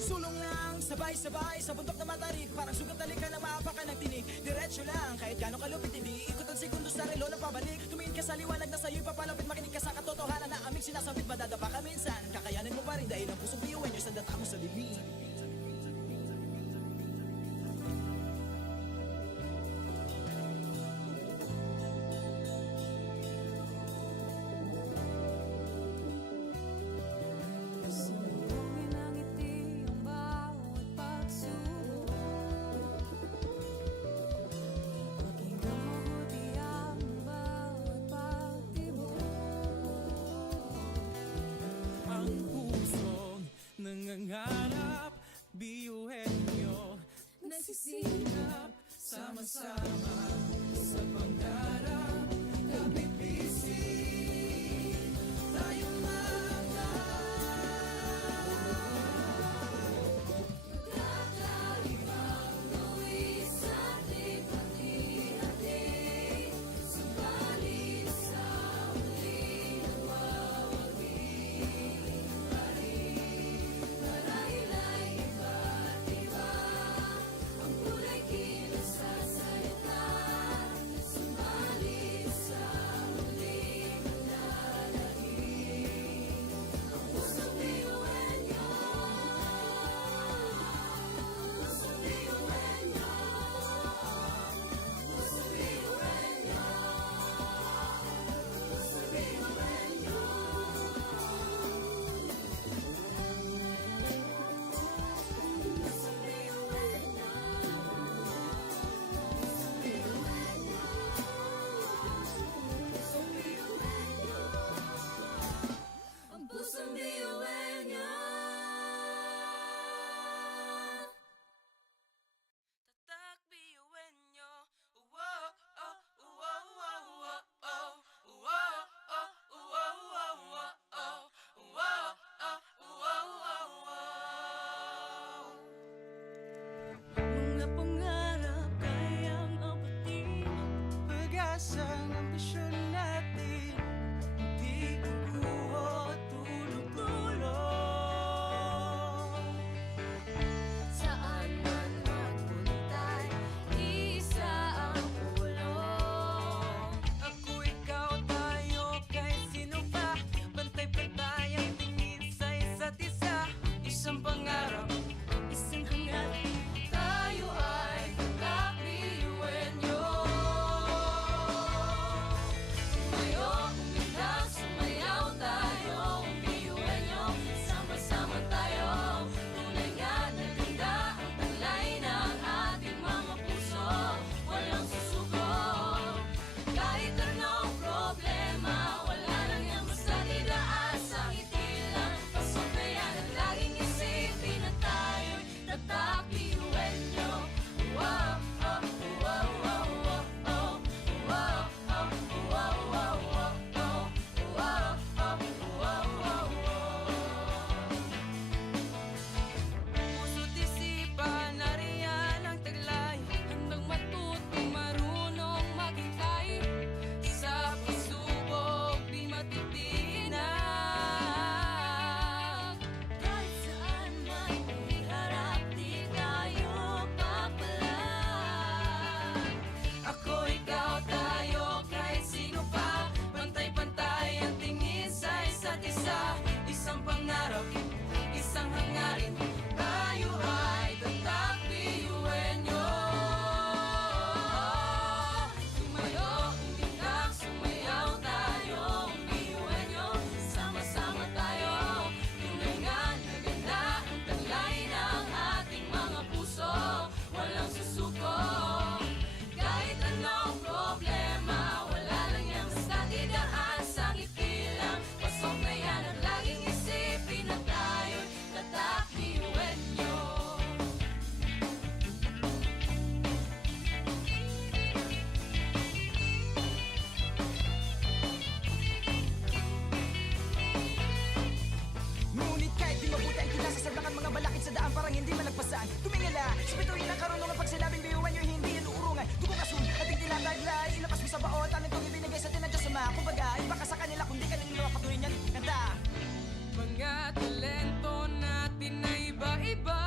Sulong lang, sabay-sabay sa bundok na matarik. Parang sugat talikan na maapakan ng tinig. Diretso lang, kahit gano'ng kalupit hindi ikot ang segundo sa relo na pabalik. Tumingin ka sa liwanag na sa'yo'y papalapit. Makinig ka sa katotohanan na aming sinasabit. Madadapa ka minsan, kakayanin mo pa rin dahil ang pusong biyuin nyo sa data mo sa dilim. Sumuhin ang ngiti ang bawat pagsubok. Pakinggan mabuti ang bawat pagtibok. Ang pusong nangangarap, biyuhin nyo, nagsisikap, sama-sama sa pangarap. Kapipising tayo mga Kakaibang luwi sa ating hati-hati. Subalit sa huli nawawagi pa rin. Marahil ay iba't iba ang kulay kilos sa salita. Subalit sa huli manlalahim ang pusong biyuhin nyo. Pusong biyuhin nyo. Pusong biyuhin nyo. Pusong biyuhin nyo. Pusong biyuhin nyo. Pusong biyuhin nyo. Pusong biyuhin nyo. Ang pusong biyuhin nyo. Tatak biyuin nyo. Uwo, oh, uwo, uwo, uwo, oh. Uwo, oh, uwo, uwo, uwo, oh. Uwo, oh, uwo, uwo, uwo. mga pangarap kayang abutin. Pag-asang ambisyon natin, di kukuha tulog-tulog. Saan man magpuntay, isa ang ulo. Ako, ikaw, tayo, kahit sino pa. Pantay-pantay ang tingin sa isa't isa. Isang pangarap, isang hangarin. Tayo ay kakabiyuhin nyo. Tumayo, umilag, sumayaw tayo. Biyuhin nyo, sama-sama tayo. Tunay nga na ganda ang talay ng ating mga puso. Walang susuko. Kahit anong problema, wala lang yan basta didaan sa ngiti lang. Pasok na yan at laging isipin na tayo'y tatak biyuhin nyo. Wow, oh, wow, wow, wow, oh. Wow, oh, wow, wow, wow, oh. Wow, oh, wow, wow, wow. Puso't isipan, nariyan ang taglay. Handang matutong marunong maghintay. Sa pagsubok, di matitinag. Kahit saan man iharap, di tayo papalag. Ako, ikaw, tayo, kahit sino pa. Pantay-pantay ang tingin sa isa't isa. Isang pangarap, isang hangarin. Tayo ay tatak biyuhin nyo. Tumayo, umilag, sumayaw tayo. Biyuhin nyo, sama-sama tayo. Tunay nga na ganda ang talay ng ating mga puso. Walang susuko. Kahit anong problema, wala lang yan basta didaan sa ngiti lang. Pasok na yan at laging isipin na tayo'y tatak biyuhin nyo. Ngunit kahit di mabuti ang kinasasablakan mga balakid sa daan parang hindi malagpasan. Tumingala, sa bituin ng karunungan pag sinabing biyuhan nyo hindi yan uurungan. Dugong asul, ating tinataglay, ilakas mo sa baon, tanin tong ibinigay sa tinadya sa mga. Kumbaga, iba ka sa kanila kundi ka nila patuloy niyan. Kanta! Mga talento natin na iba-iba.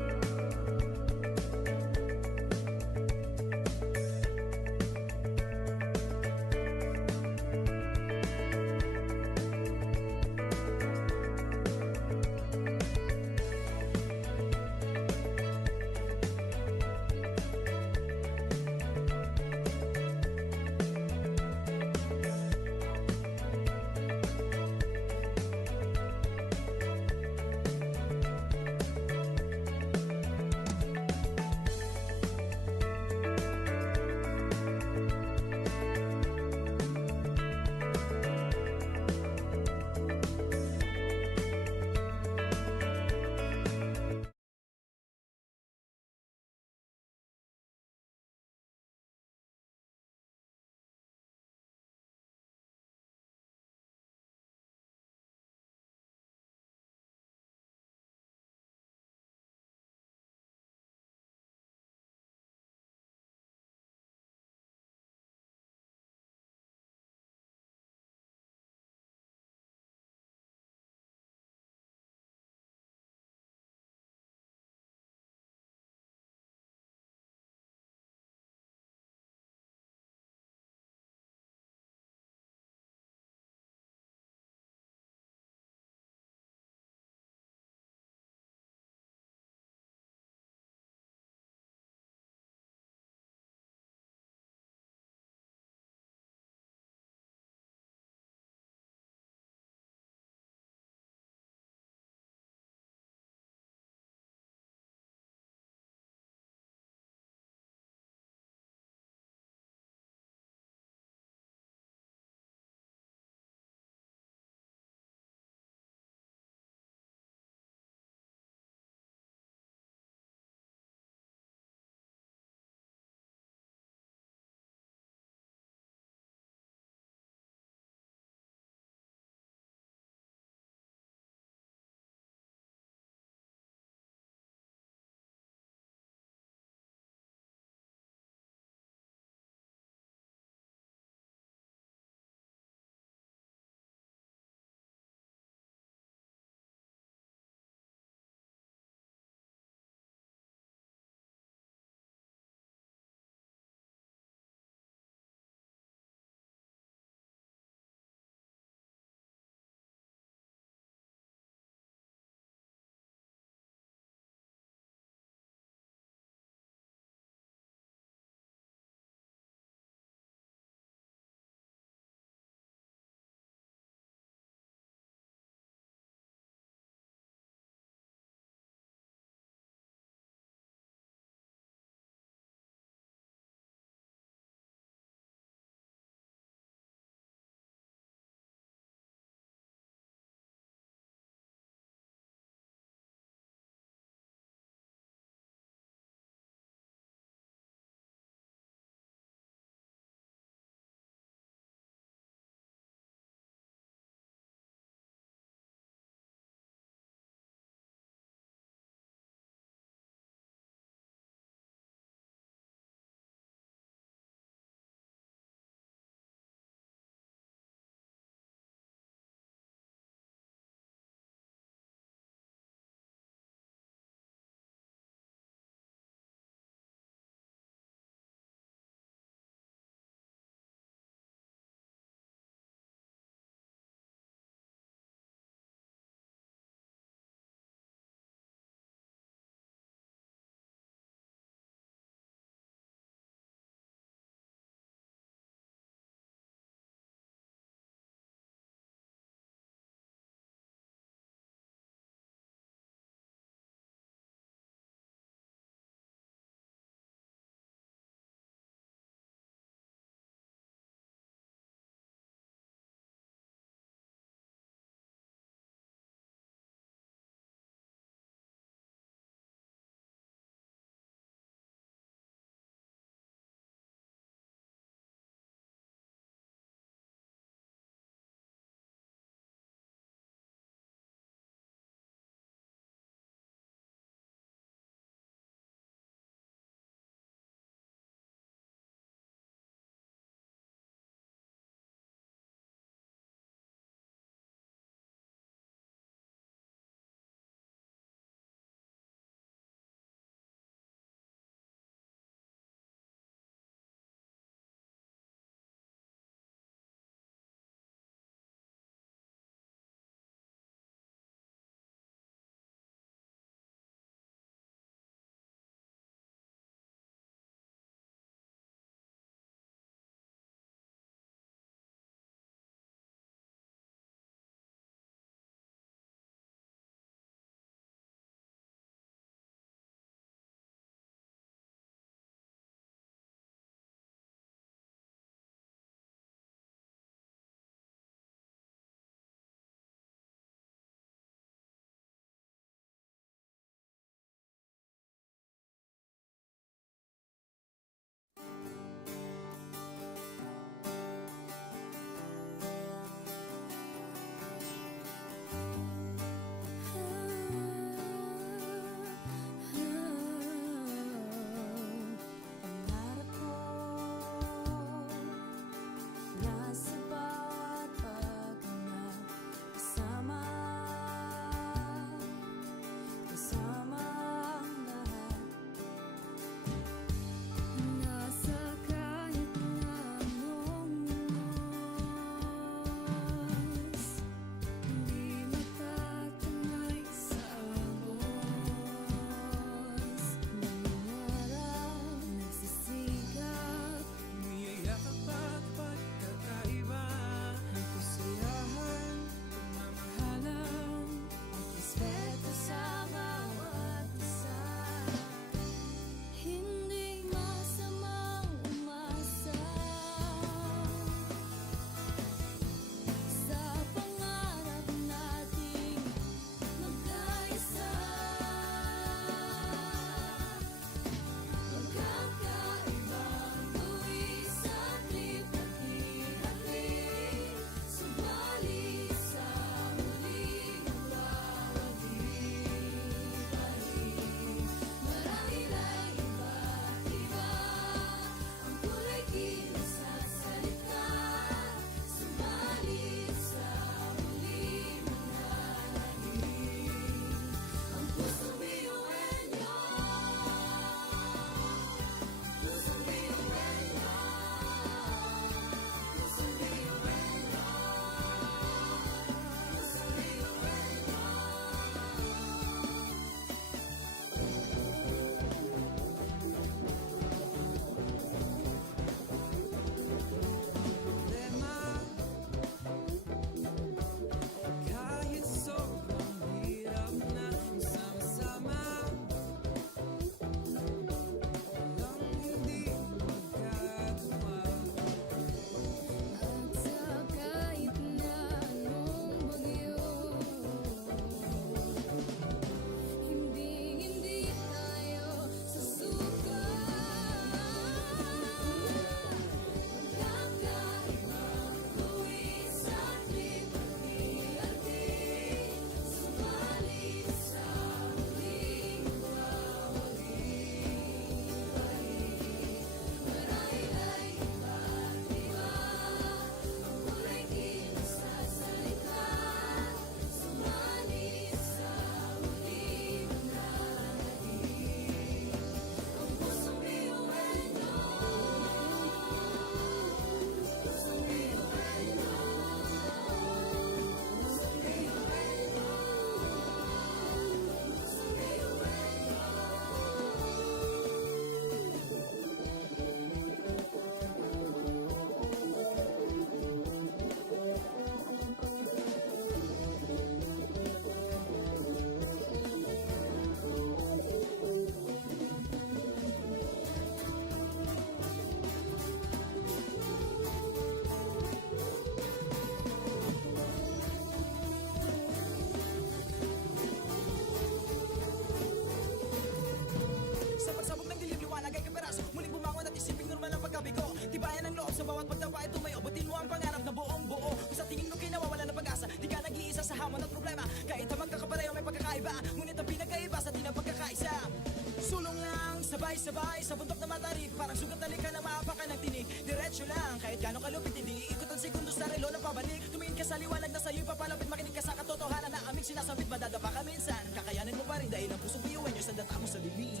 Sabay-sabay sa bundok na matarik, parang sugat na lika na maapakan ng tinig. Diretso lang, kahit gano'ng kalupit hindi ikot ang segundo sa relo na pabalik. Tumingin ka sa liwanag na sa'yo'y papalapit, makinig ka sa katotohanan na aming sinasabit. Madadapa ka minsan, kakayanin mo pa rin dahil ang pusong biyuan nyo sa data mo sa dilim.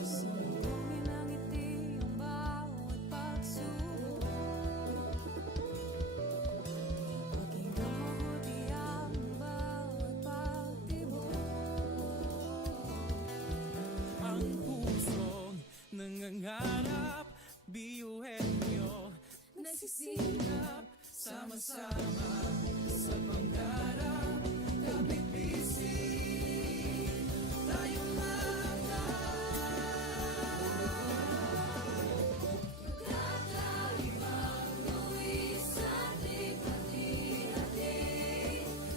Sumugin ang ngiti ang bawat pagsubok. Pakinggan mabuti ang bawat pagtibok. Ang pusong nangangarap, biyuhin nyo, Nagsisikap, sama-sama sa pangarap. Kapit bisig, tayong kakaibang luwis at likha-likha.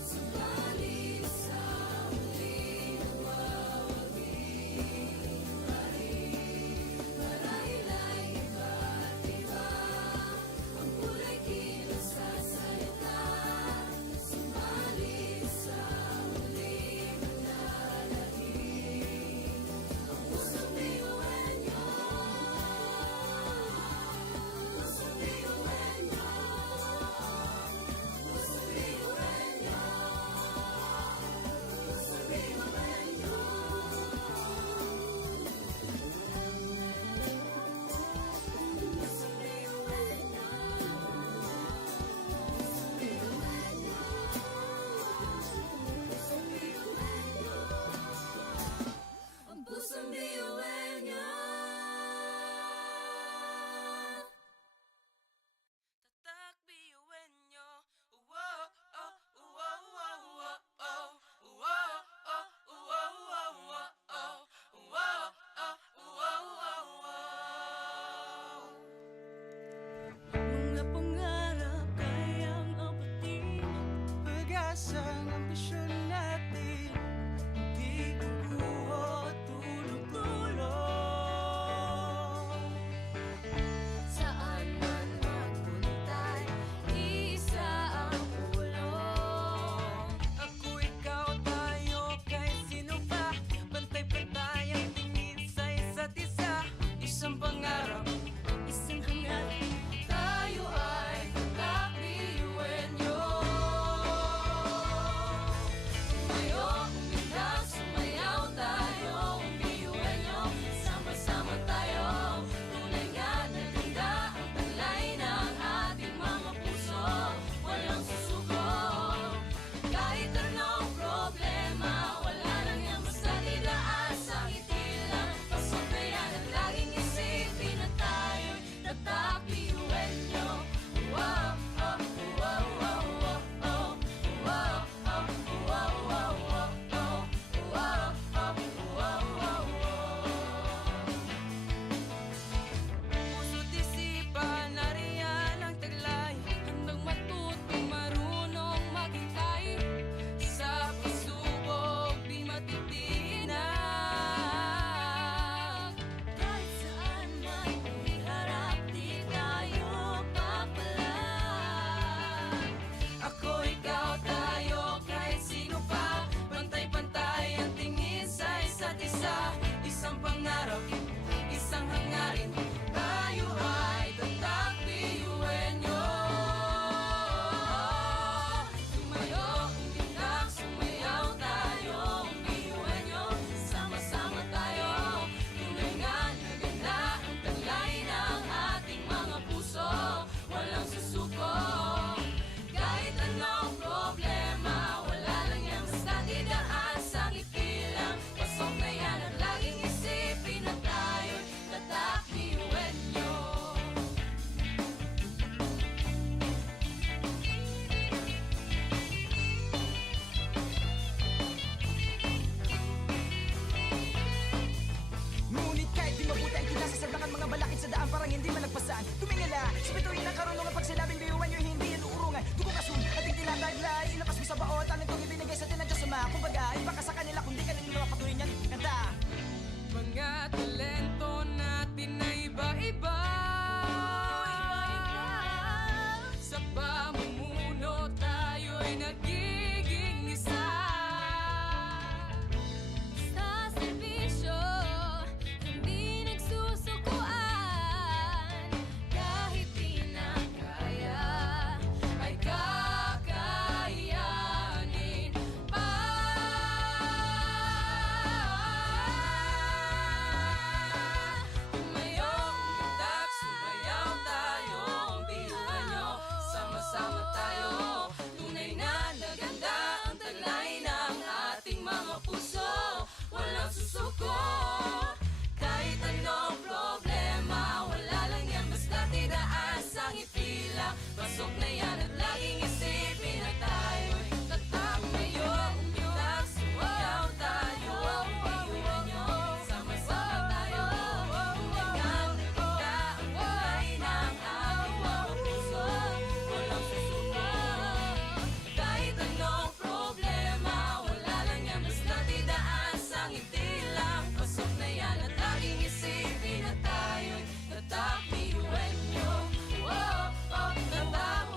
Subalit sa huli mawawagi pa rin. Marahil ay iba't iba ang kulay kilos sa salita. Subalit sa huli manlalahim ang pusong biyuhan nyo. Pusong biyuhan nyo. Pusong biyuhan nyo. Pusong biyuhan nyo. Pusong biyuhan nyo. Pusong biyuhan nyo. Pusong biyuhan nyo. Ang pusong biyuhan nyo. Tatak biyuin nyo. Uwo, oh, uwo, uwo, uwo, oh. Uwo, oh, uwo, uwo, uwo, oh. Uwo, oh, uwo, uwo, uwo. mga pangarap kayang abutin. Pag-asang ambisyon natin, hindi kukuha tulog-tulog. Saan man magpuntay, isa ang ulong. Ako, ikaw, tayo, kahit sino pa. Pantay-pantay ang tingin sa isa't isa. Isang pangarap, isang hangarin. Tayo ay tatak-biyuhin nyo. Tumayo, umilag, sumayaw tayo. Biyuhin nyo, sama-sama tayo. Tunay nga na ganda ang talay ng ating mga puso. Walang susuko. Kahit anong problema, wala lang yan basta didaan sa ngiti lang. Pasok na yan at laging isipin na tayo'y tatak-biyuhin nyo. Wow, oh, wow, wow, wow, oh. Wow, oh, wow, wow, wow, oh. Wow, oh, wow, wow, wow. Puso't isipan, nariyan ang taglay. Handang matutong marunong maghintay. Sa pagsubok di matitinag. Kahit saan man iharap, di tayo papalag. Ako, ikaw, tayo, kahit sino pa. Pantay-pantay ang tingin sa isa't isa. Isang pangarap, isang hangarin. Tayo ay tatak-biyuhin nyo. Tumayo, umilag, sumayaw tayo. Biyuhin nyo, sama-sama tayo. Tunay nga na ganda ang talay ng ating mga puso. Walang susuko. Kahit anong problema, wala lang yan basta didaan sa ngiti lang. Pasok na yan at laging isipin na tayo'y tatak-biyuhin nyo. Ngunit kahit di mabuti ang kinasasalangan, mga balakid sa daan parang hindi malagpasan. Tumingala, sa bituin ng karunungan, pag sinabing biyuhan nyo, hindi yan uurungan. Dugong asun, ating tinataglay, ilakas mo sa baon, talent kong ibinigay sa tinadya sa mga. Kumbaga, iba ka sa kanila, kundi ka nila patuloy niyan. Kanta! Mga talento natin na iba-iba. Pasok na yan at laging isipin na tayo'y tatak ngayon. Umitak, sumayaw tayo, iwan nyo, sama-sama tayo. Hanggang nakita ang kulay ng ating mga puso, walang susuko. Kahit anong problema, wala lang yan, basta't idaan sa ngiti lang. Pasok na yan at laging isipin na tayo'y tatak, iwan nyo. Tatak,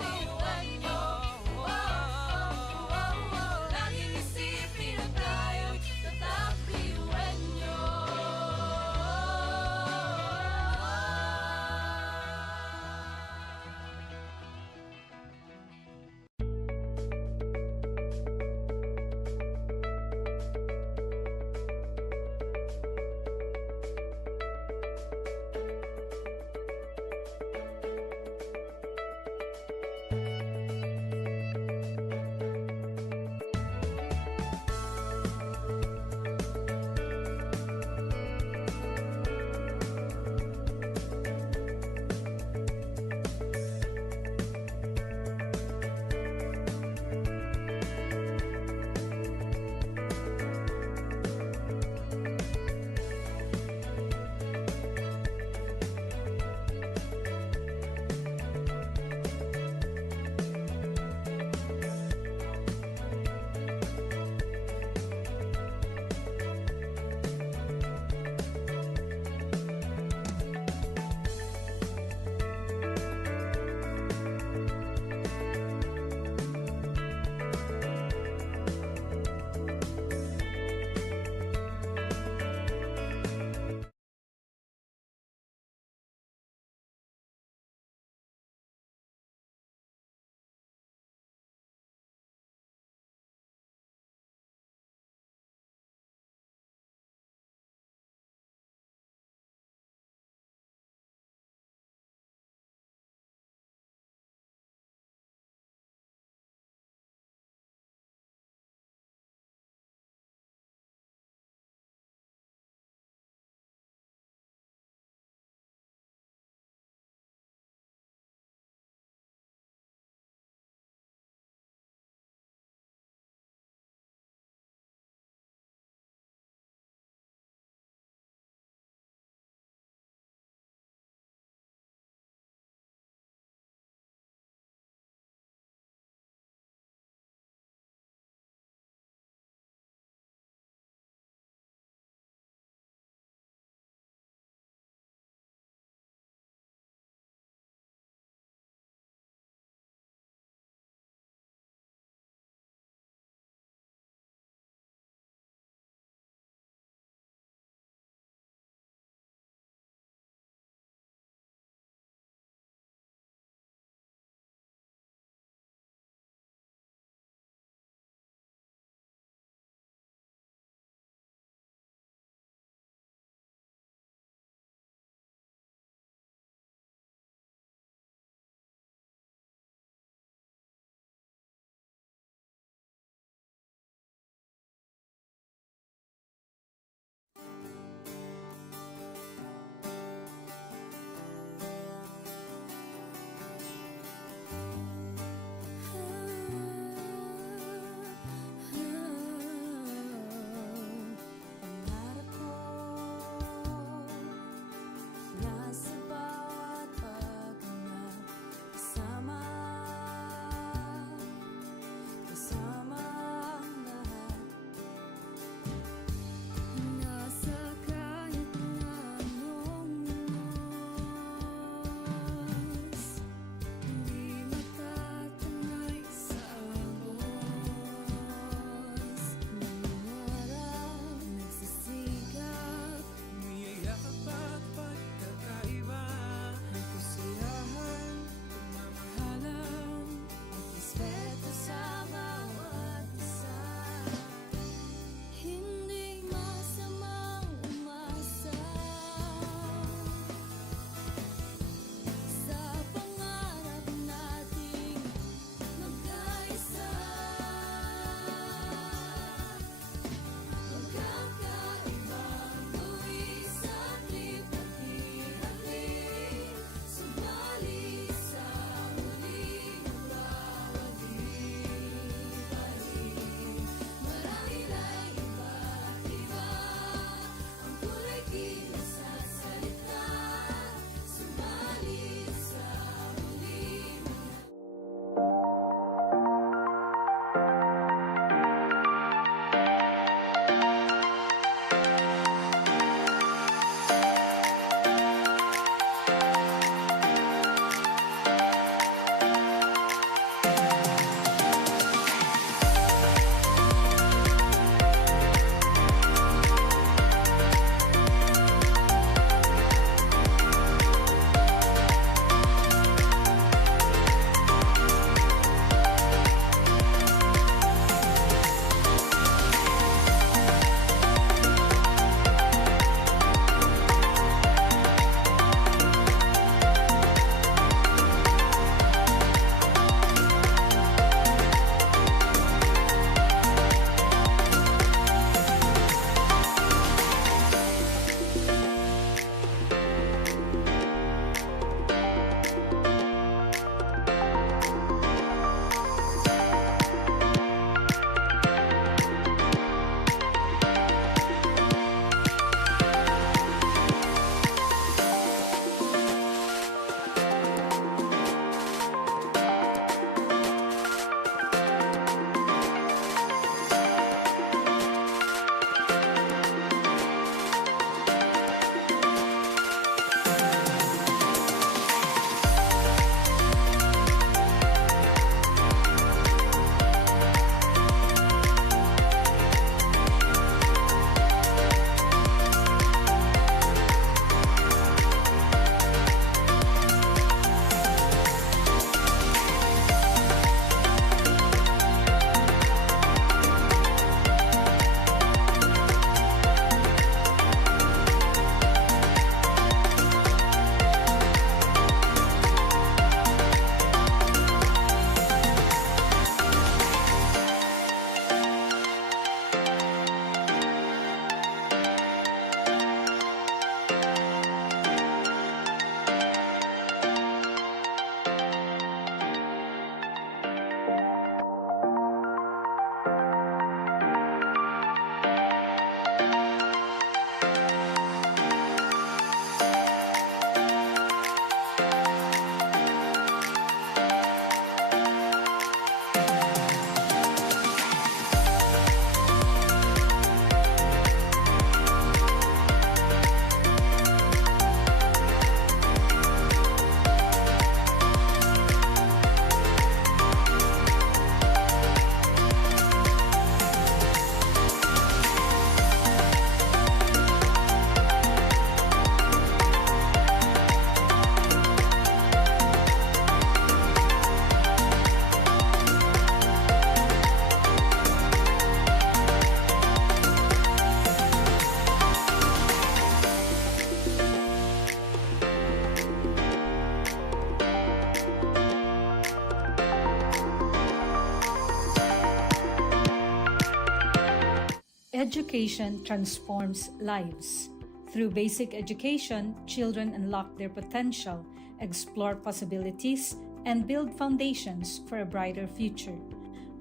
Education transforms lives. Through basic education, children unlock their potential, explore possibilities, and build foundations for a brighter future.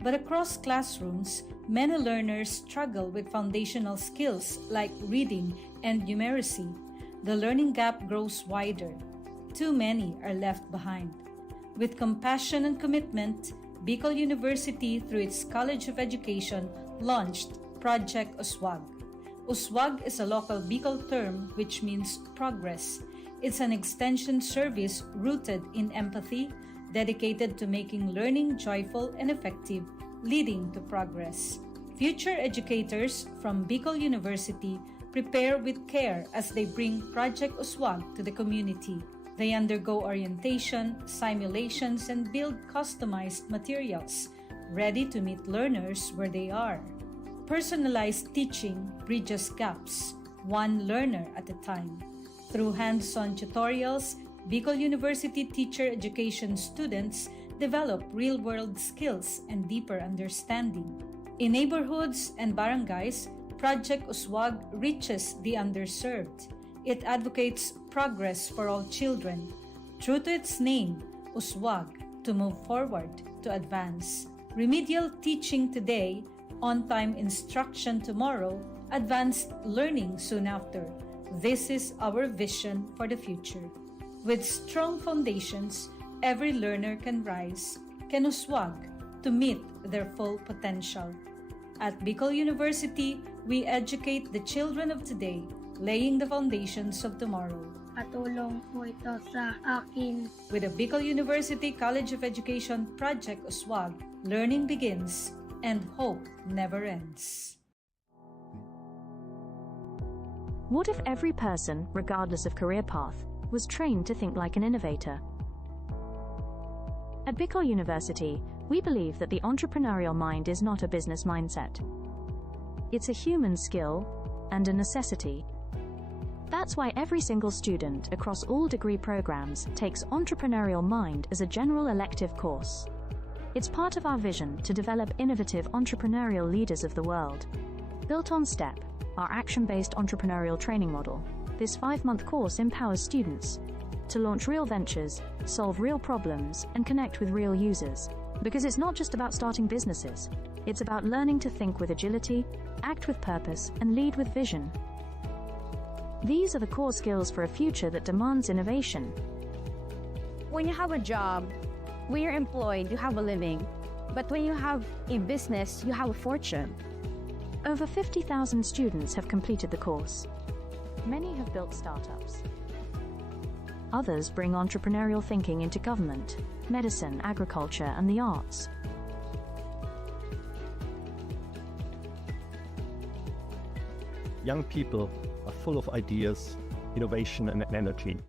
But across classrooms, many learners struggle with foundational skills like reading and numeracy. The learning gap grows wider. Too many are left behind. With compassion and commitment, Bicol University, through its College of Education, launched Project Uswag. Uswag is a local Bicol term which means progress. It's an extension service rooted in empathy, dedicated to making learning joyful and effective, leading to progress. Future educators from Bicol University prepare with care as they bring Project Uswag to the community. They undergo orientation, simulations, and build customized materials, ready to meet learners where they are. Personalized teaching bridges gaps, one learner at a time. Through hands-on tutorials, Bicol University teacher education students develop real-world skills and deeper understanding. In neighborhoods and barangays, Project Uswag reaches the underserved. It advocates progress for all children. True to its name, Uswag, to move forward, to advance. Remedial teaching today, on-time instruction tomorrow, advanced learning soon after. This is our vision for the future. With strong foundations, every learner can rise, can uswag, to meet their full potential. At Bicol University, we educate the children of today, laying the foundations of tomorrow. Patulong po ito sa akin. With the Bicol University College of Education Project Uswag, learning begins and hope never ends. What if every person, regardless of career path, was trained to think like an innovator? At Bicol University, we believe that the entrepreneurial mind is not a business mindset. It's a human skill and a necessity. That's why every single student across all degree programs takes Entrepreneurial Mind as a general elective course. It's part of our vision to develop innovative entrepreneurial leaders of the world. Built on STEP, our action-based entrepreneurial training model, this 5-month course empowers students to launch real ventures, solve real problems, and connect with real users. Because it's not just about starting businesses, it's about learning to think with agility, act with purpose, and lead with vision. These are the core skills for a future that demands innovation. When you have a job, when you're employed, you have a living. But when you have a business, you have a fortune. Over 50,000 students have completed the course. Many have built startups. Others bring entrepreneurial thinking into government, medicine, agriculture, and the arts. Young people are full of ideas, innovation, and energy.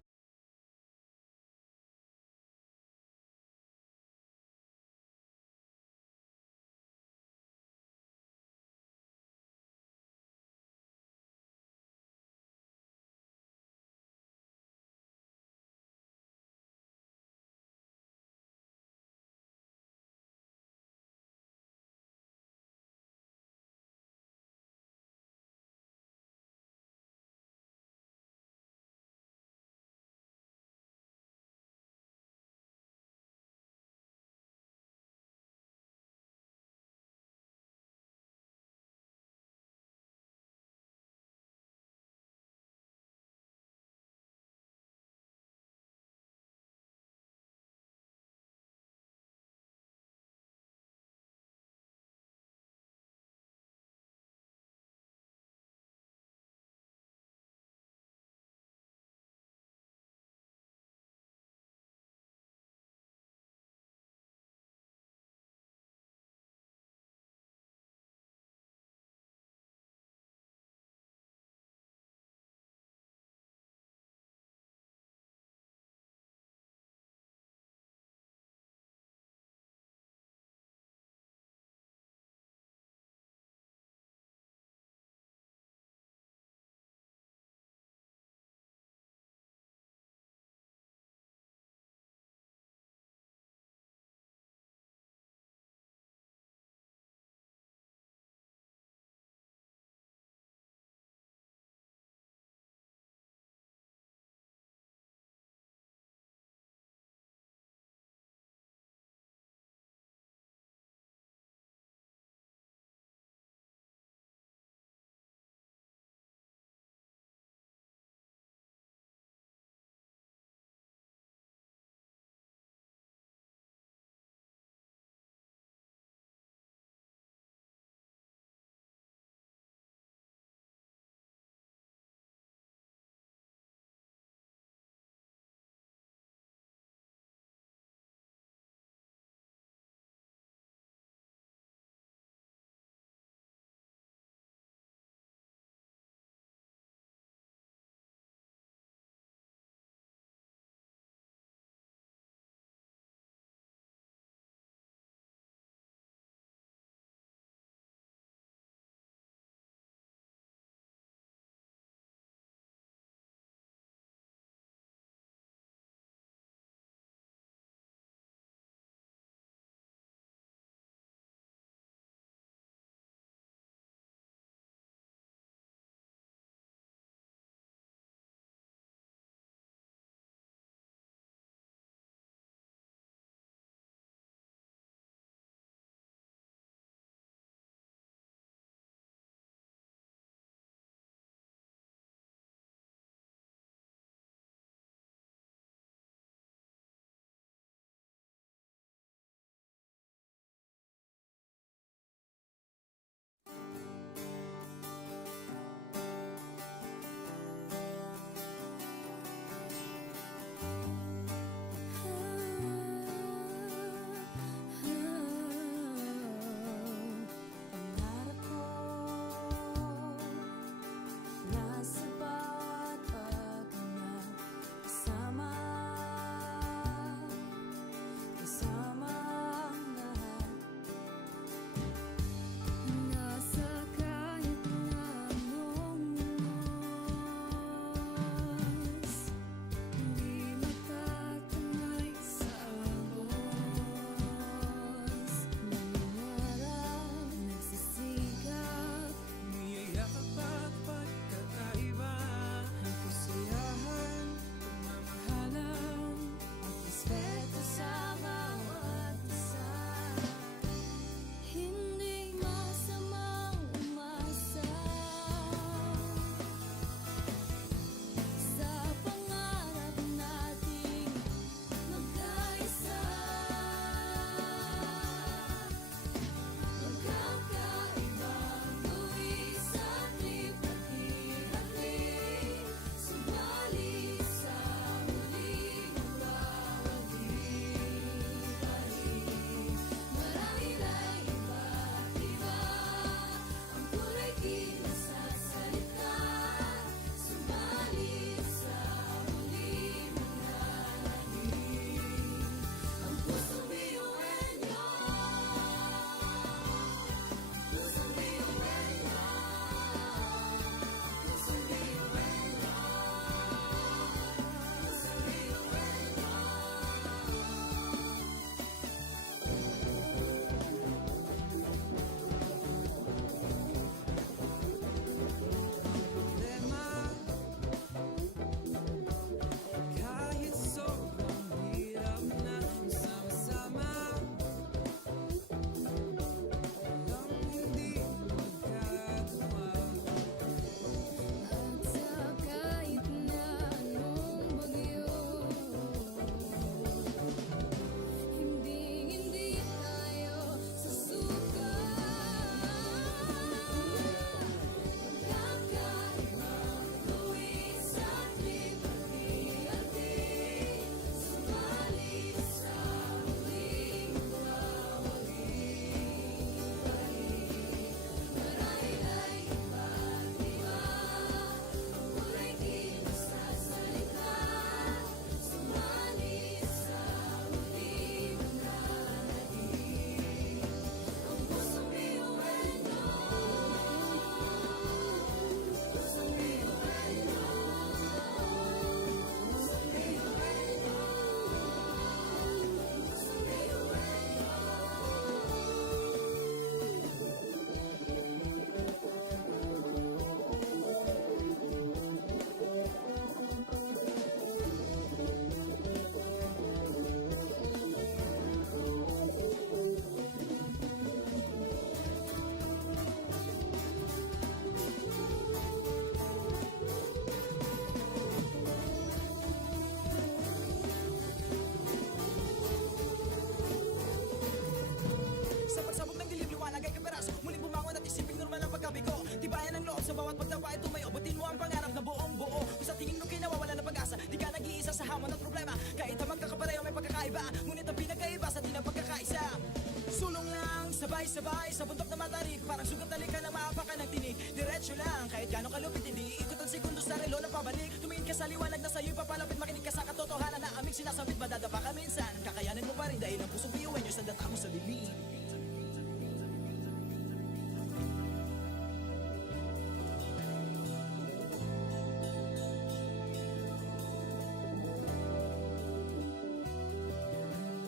Sabay sa bundok na matarik, parang sugat talikan ng maapakan ng tinig. Diretso lang, kahit gano'ng kalupit hindi ikot ang segundo sa relo ng pabalik. Tumingin ka sa liwanag na sa'yo'y papalapit, makinig ka sa katotohanan na aming sinasabit. Madadapa ka minsan, kakayanin mo pa rin dahil ang pusong biyuin nyo sa data mo sa dilim.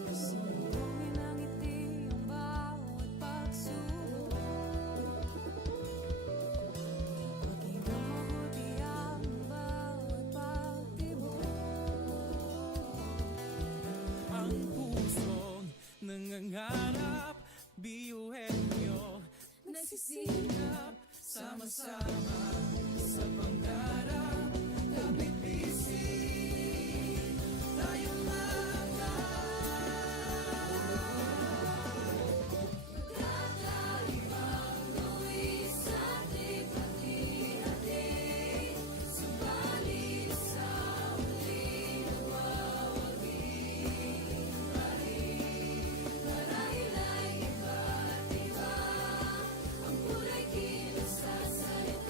Sumbungin ang ngiti ang bawat pagsubok. Maging mabuti ang bawat pagtibok. Ang pusong nangangarap, biyuhin nyo nagsisikap, sama-sama sa pangarap. Kapit bisig, tayong mga Kakaibang luwi sa hati-hati. Subalit sa huli nawawagi pa rin. Marahil ay iba't iba ang kulay kilos sa salita.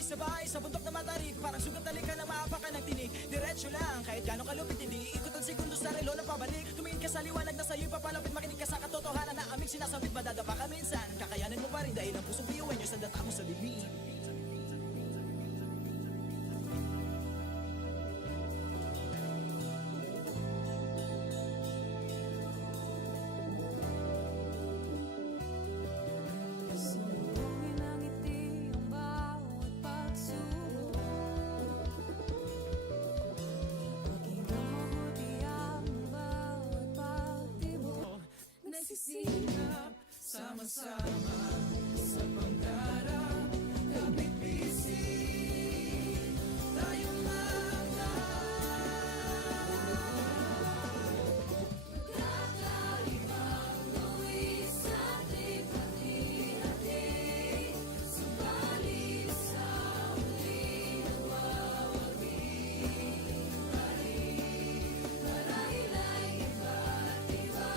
Sabay-sabay sa bundok na matarik, parang sugat talikan na maapakan ng tinig. Diretso lang, kahit gano'ng kalupit hindi ikot ang segundo sa relo na pabalik. Tumingin ka sa liwanag na sa'yo'y papalapit, makinig ka sa katotohanan na aming sinasabit. Madadapa ka minsan, kakayanin mo pa rin dahil ang pusong biyuan nyo sa data mo sa bibig. Sumbungin ang ngiti ang bawat pagsubok. Maging mabuti ang bawat pagtibok. Nagsisikap, sama-sama sa pangarap, kapit-bisig, tayong Kakaibang luwis sa ating hati-hati. Subalit sa huli nawawagi pa rin. Marahil ay iba't iba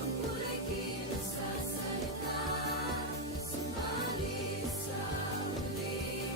ang kulay kinasasalita. Subalit sa huli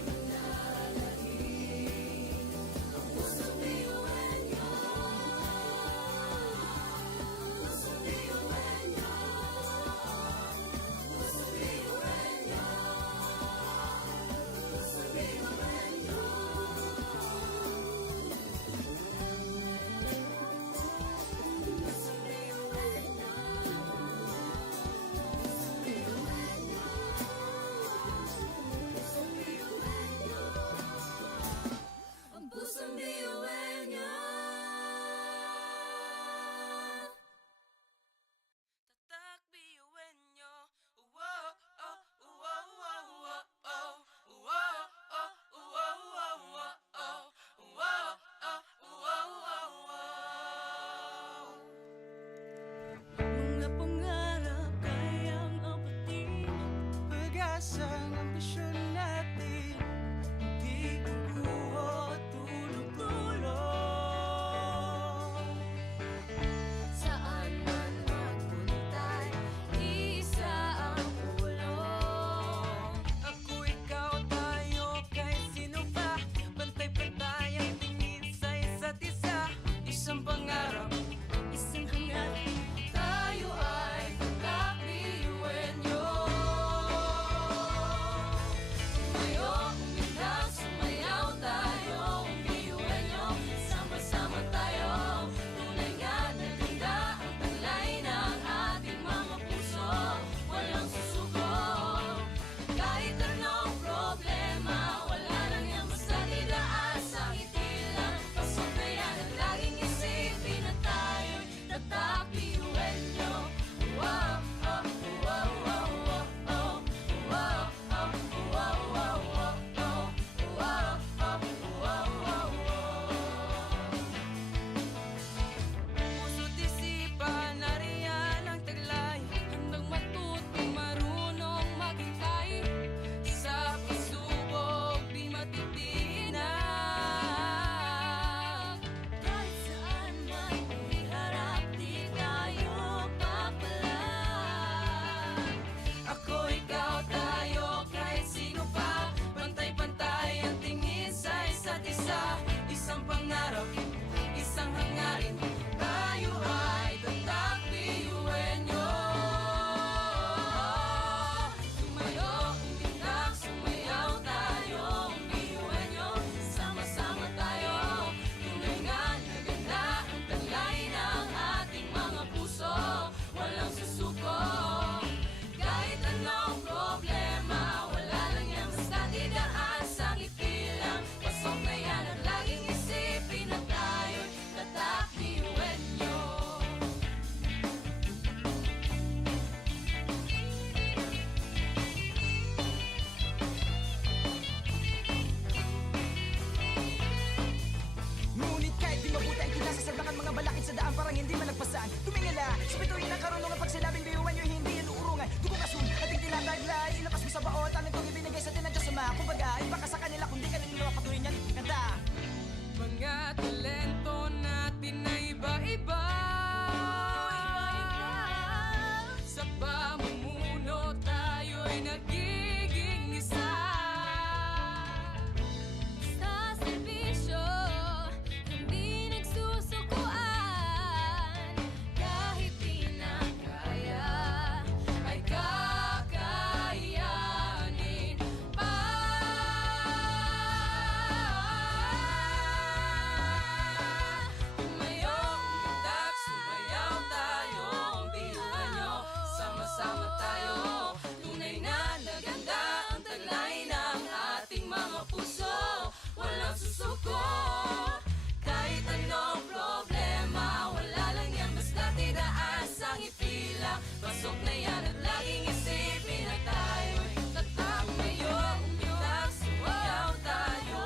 masaya. Pasok na yan at laging isipin na tayo'y tatak ngayon. Umitak, sumayaw tayo,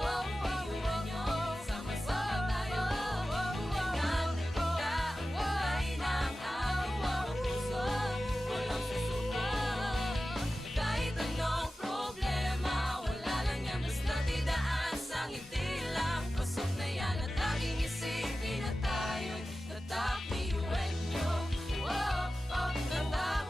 iwan nyo, sama-sama tayo. Tulingan, nakita ang kulay ng aming mga puso. Walang susuko. Kahit anong problema, wala lang yan, basta't idaan sa ngiti lang. Pasok na yan at laging isipin na tayo'y tatak, iwan nyo. Tatak,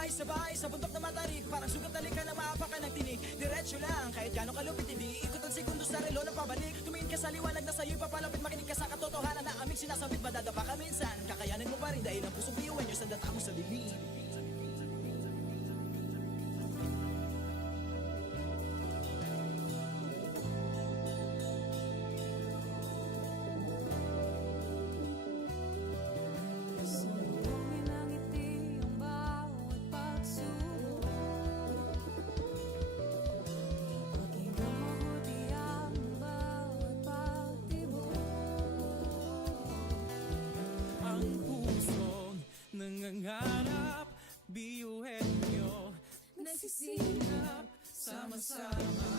Sabay-sabay sa bundok na matarik, parang sugat na likha na maapakan ng tinig. Diretso lang, kahit gano'ng kalupit hindi ikot ang segundo sa relo ng pabalik. Tumingin ka sa liwanag na sa'yo'y papalapit, makinig ka sa katotohanan na aming sinasabit. Madadapa ka minsan, kakayanin mo pa rin dahil ang pusong biyuan nyo sa data mo sa dilim. Sandungin ang ngiti ang bawat pagsubok. Pakinggan mabuti ang bawat pagtibok. Ang pusong nangangarap, biyuhin nyo, Nagsisikap sama-sama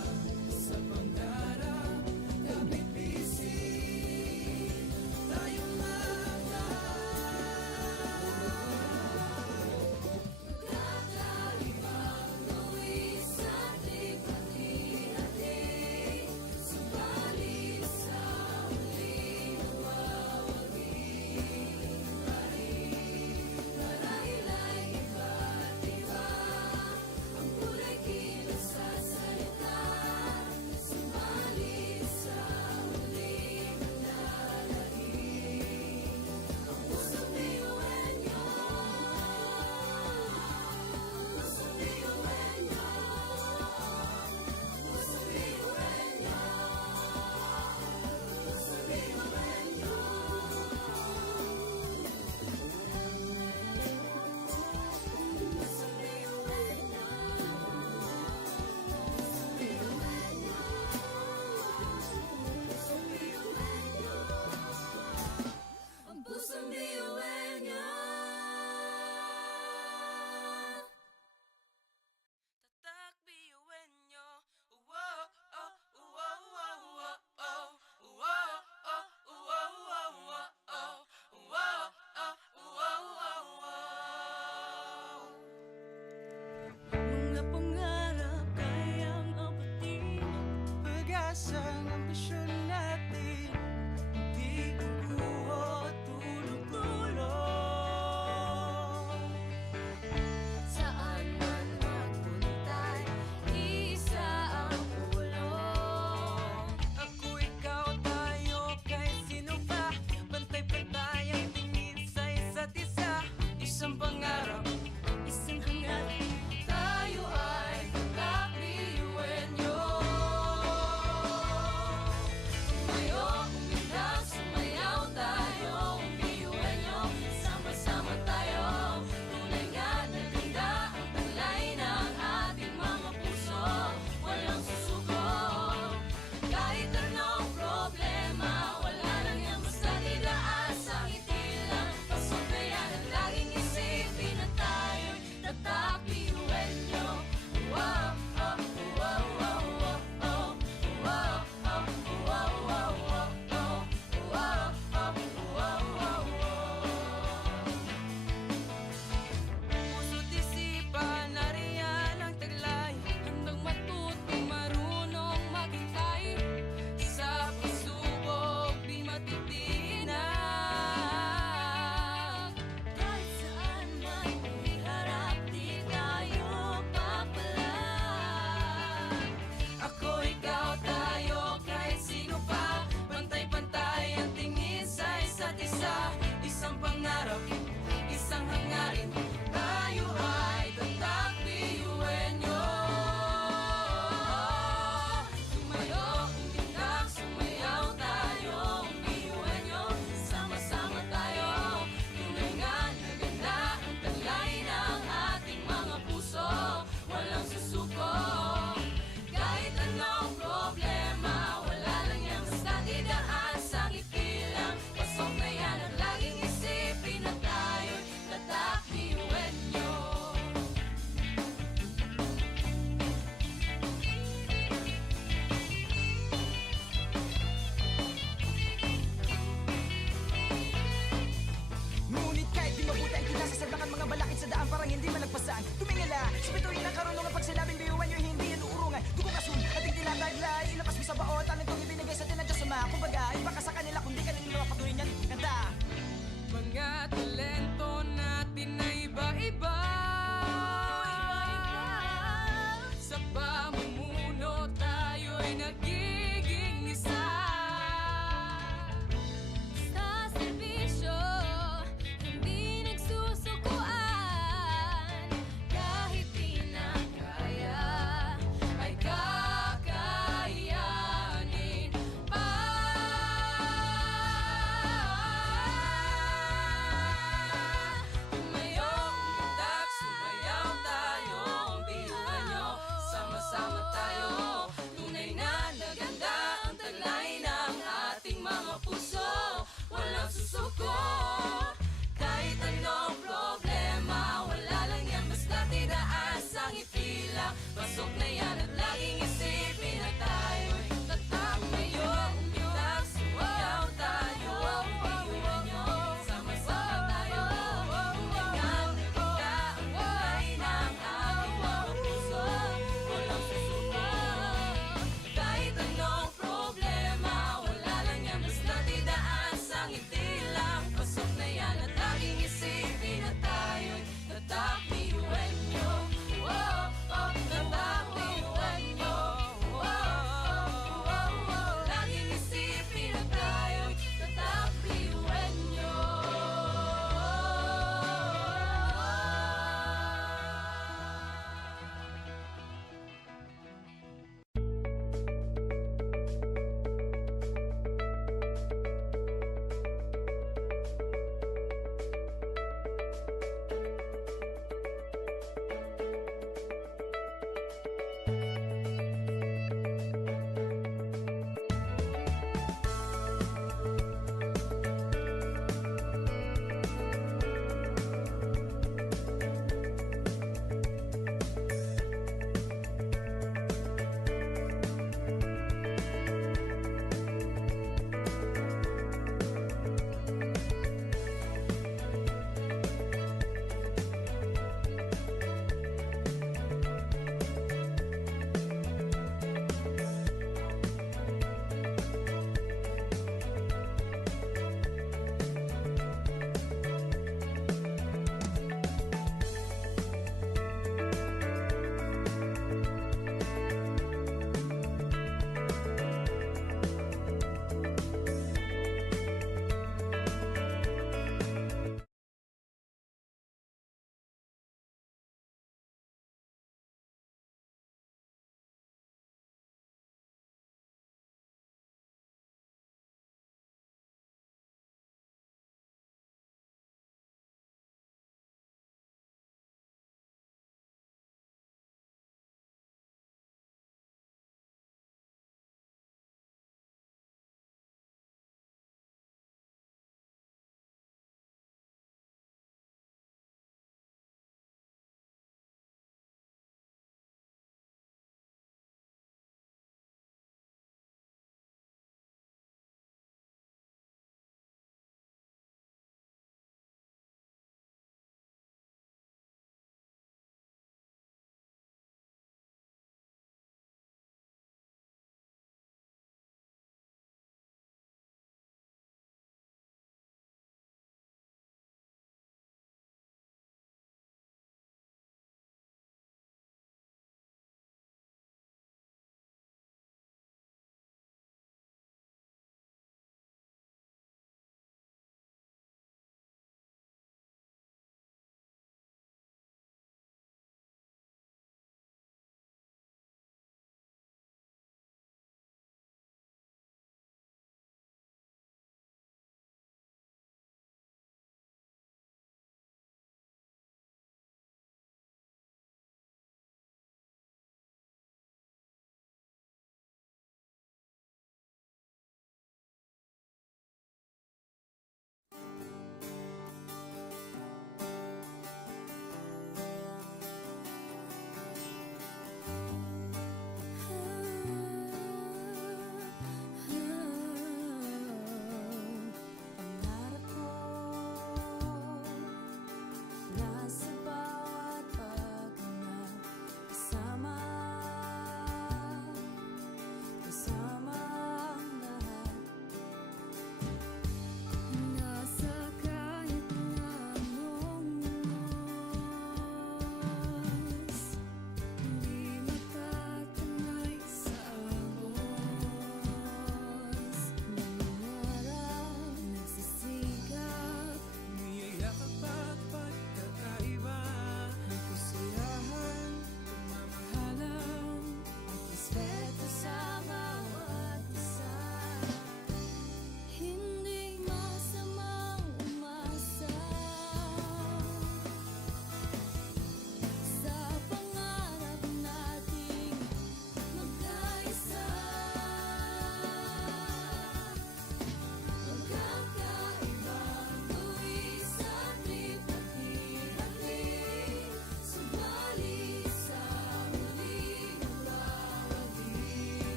sa pangarap. Kapit bisig, tayong mga Kakaibang luwi sa likha-likha. Subalit sa huli mawawagi pa rin. Marahil ay iba't iba ang kulay kilos sa salita. Subalit sa huli manlalahim ang pusong biyuhan niyo. Pusong biyuhan niyo. Pusong biyuhan niyo. Pusong biyuhan niyo. Pusong biyuhan niyo. Pusong biyuhan niyo. Ang pusong biyuhan niyo. Tatak biyuin nyo. Uwo, oh, uwo, uwo, uwo, oh. Uwo, oh, uwo, uwo, uwo, oh. Uwo, oh, uwo, uwo, uwo. mga pangarap kayang abutin. Pag-asa ng ambisyon natin, hindi kukuha tulog-tulog. Saan man magpuntay, isa ang pulong. Ako, ikaw, tayo, kahit sino pa. Pantay-pantay ang tingin sa isa't isa. Isang pangarap, isang hangarin. Tayo ay tatak biyuhin niyo.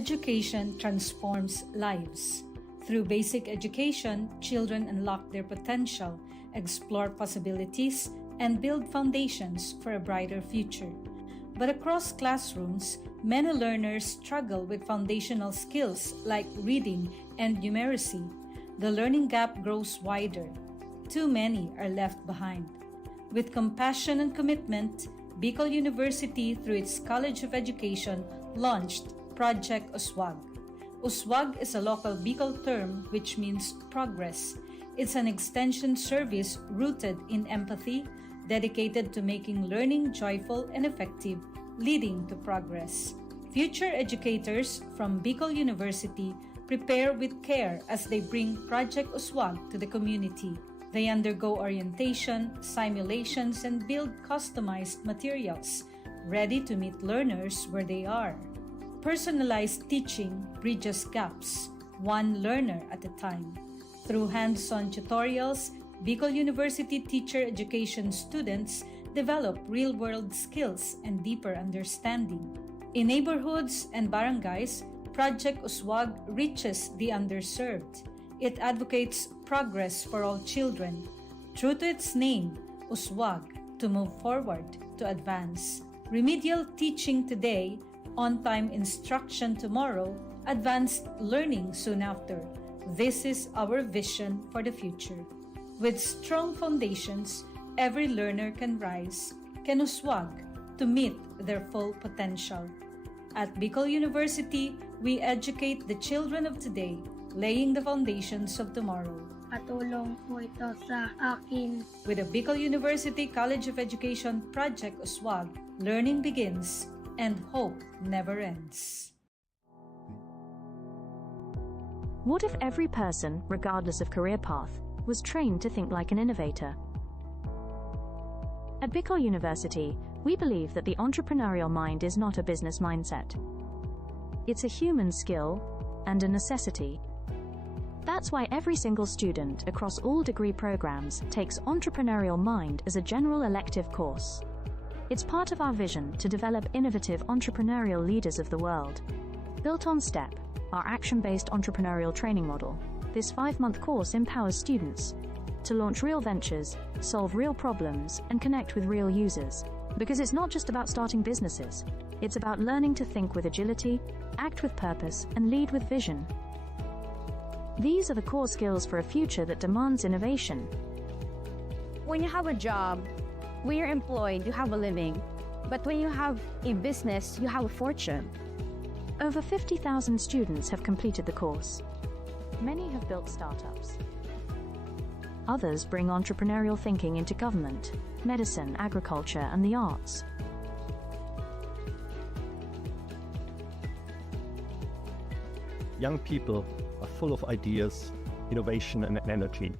Education transforms lives. Through basic education, children unlock their potential, explore possibilities, and build foundations for a brighter future. But across classrooms, many learners struggle with foundational skills like reading and numeracy. The learning gap grows wider. Too many are left behind. With compassion and commitment, Bicol University, through its College of Education, launched Project Uswag. Uswag is a local Bicol term which means progress. It's an extension service rooted in empathy, dedicated to making learning joyful and effective, leading to progress. Future educators from Bicol University prepare with care as they bring Project Uswag to the community. They undergo orientation, simulations, and build customized materials, ready to meet learners where they are. Personalized teaching bridges gaps, one learner at a time. Through hands-on tutorials, Bicol University teacher education students develop real-world skills and deeper understanding. In neighborhoods and barangays, Project Uswag reaches the underserved. It advocates progress for all children. True to its name, Uswag, to move forward, to advance. Remedial teaching today, on-time instruction tomorrow, advanced learning soon after. This is our vision for the future. With strong foundations, every learner can rise, can uswag, to meet their full potential. At Bicol University, we educate the children of today, laying the foundations of tomorrow. Patulong po ito sa akin. With the Bicol University College of Education Project Uswag, learning begins and hope never ends. What if every person, regardless of career path, was trained to think like an innovator? At Bicol University, we believe that the entrepreneurial mind is not a business mindset. It's a human skill and a necessity. That's why every single student across all degree programs takes Entrepreneurial Mind as a general elective course. It's part of our vision to develop innovative entrepreneurial leaders of the world. Built on STEP, our action-based entrepreneurial training model, this 5-month course empowers students to launch real ventures, solve real problems, and connect with real users. Because it's not just about starting businesses, it's about learning to think with agility, act with purpose, and lead with vision. These are the core skills for a future that demands innovation. When you have a job, when you're employed, you have a living. But when you have a business, you have a fortune. Over 50,000 students have completed the course. Many have built startups. Others bring entrepreneurial thinking into government, medicine, agriculture, and the arts. Young people are full of ideas, innovation, and energy.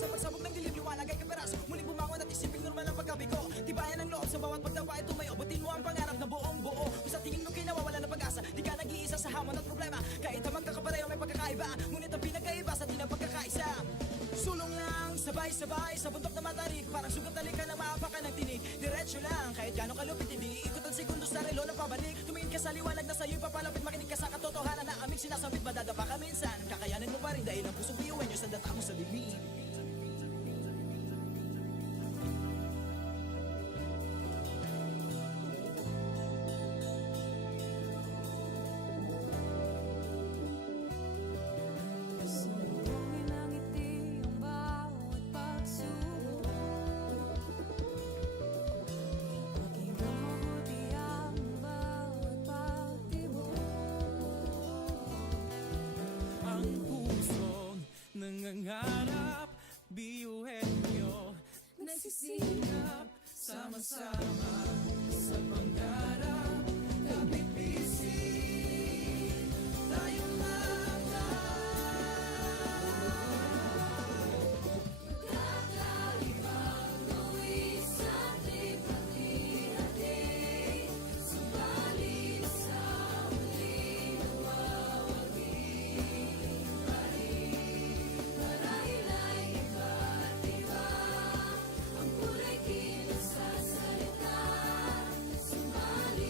Sa pagsabog ng dilim, liwanag ay kaperas. Muling bumangon at isiping normal ang pagkabigo. Tibayan ang loob sa bawat pagdapa ay tumayo. Butin mo ang pangarap na buong buo. Kung sa tingin mo kinawawala ng pag-asa, di ka nag-iisa sa hamon at problema. Kahit ang magkakapareho may pagkakaiba, ngunit ang pinagkaiba sa di ng pagkakaisa. Sulong lang, sabay-sabay sa bundok na matarik. Parang sugat na lika ng maapakan ng tinig. Diretso lang, kahit gano'ng kalupit, hindi ikot ang segundo sa relo ng pabalik. Tumingin ka sa liwanag na sa'yo'y papalapit. Makinig ka sa katotohanan na aming sinasabit. Madadapa ka minsan, kakayanin mo pa rin dahil ang pusong biyuan nyo sa data mo sa bibig. Sumbongin ang ngiti ang bawat pagsubok. Pakinggan mabuti ang bawat pagtibok. Ang pusong nangangarap, biyuhin nyo nagsisikap, sama-sama sa pangarap. Kapit bisig, tayong Kakaibang luwi sa ating pati-hati. Subalit sa huli nawawagi. Marahil ay iba't iba ang kulay kilos sa salita. Subalit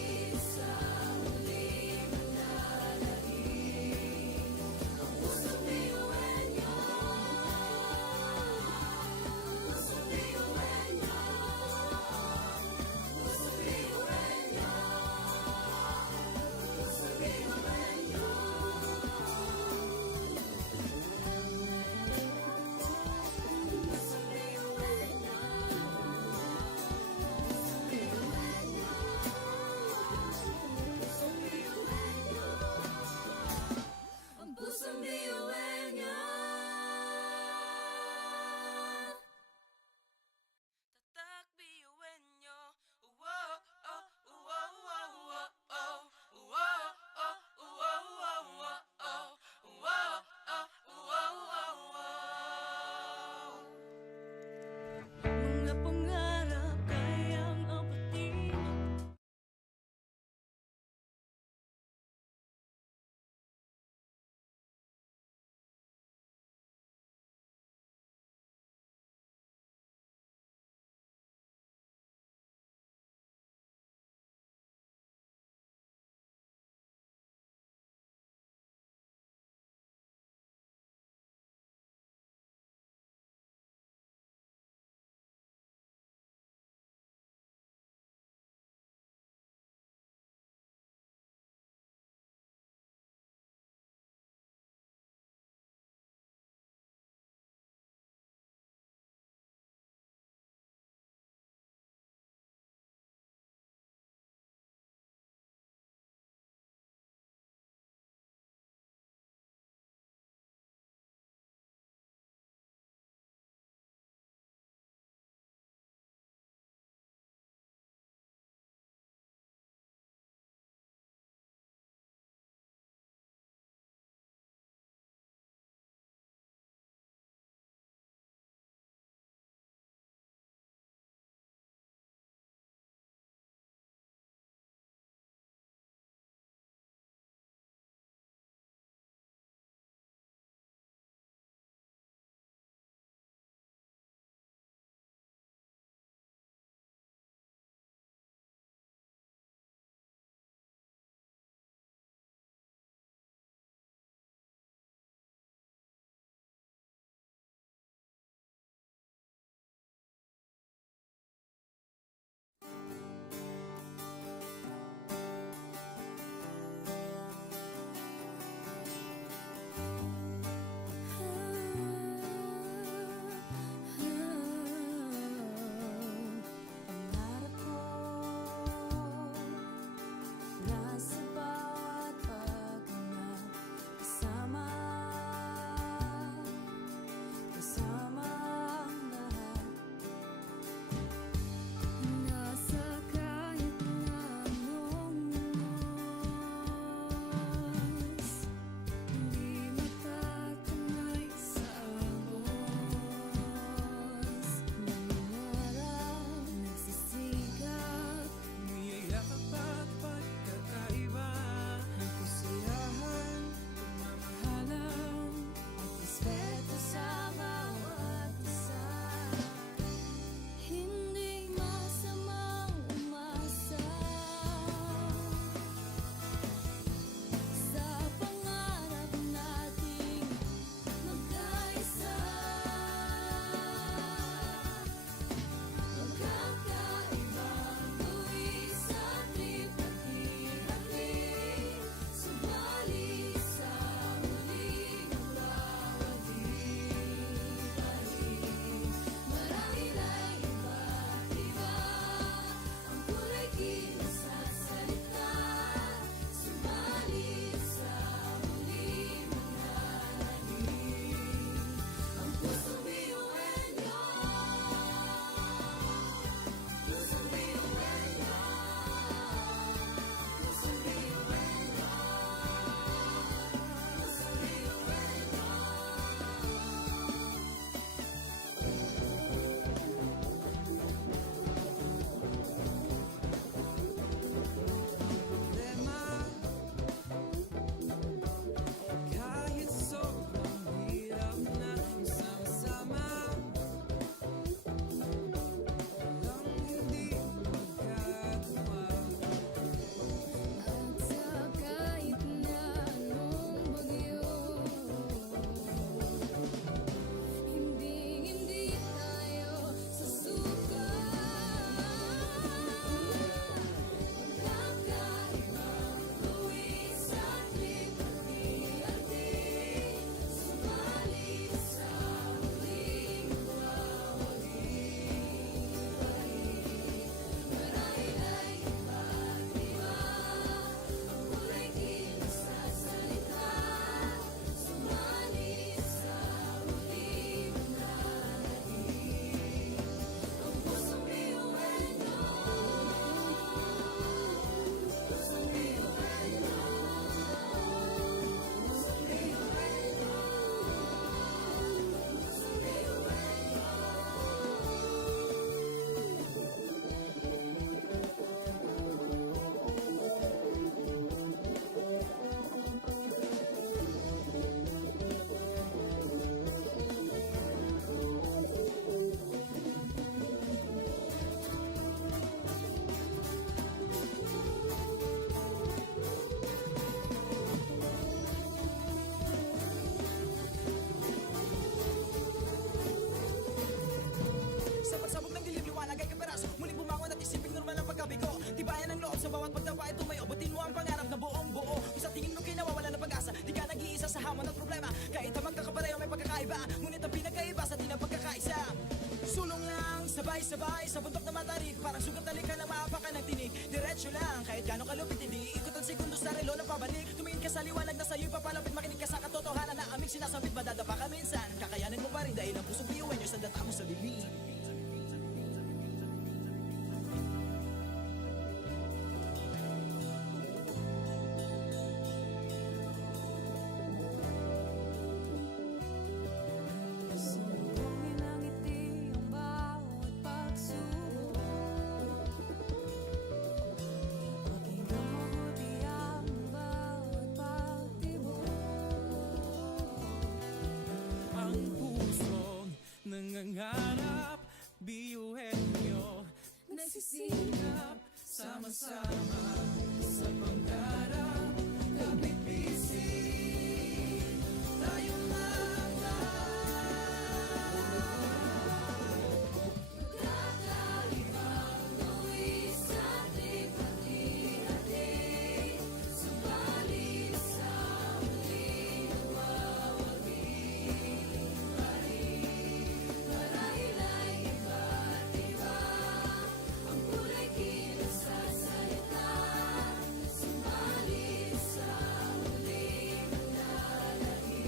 bawat pagtapa ay tumayo. Butin mo ang pangarap na buong buo. Kung sa tingin mo kinawawala ng pag-asa, di ka nag-iisa sa hamon at problema. Kahit ang magkakapareho may pagkakaiba, ngunit ang pinagkaiba sa di ng pagkakaisa. Sulong lang, sabay-sabay sa bundok na matarik. Parang sugat na likha ng maapakan ng tinig. Diretso lang, kahit gano'ng kalupit, hindi ikot ang segundo sa relo ng pabalik. Tumingin ka sa liwanag na sa'yo'y papalapit. Makinig ka sa katotohanan na aming sinasabit. Madadapa ka minsan, kakayanin mo pa rin dahil ang pusong biyuin nyo sa data mo sa bibig. Sumbungin ang ngiti ang bawat pagsubok. Pakinggan mabuti ang bawat pagtibok. Ang pusong nangangarap, biyuhin nyo nagsisikap, sama-sama sa pangarap. Kapit bisig, tayong Kakaibang tuwis sa ating pati-hati. Subalit sa muling nagwawagi pa rin. Marahil ay iba't iba ang kulay kinasasalita. Subalit sa muling naglalahim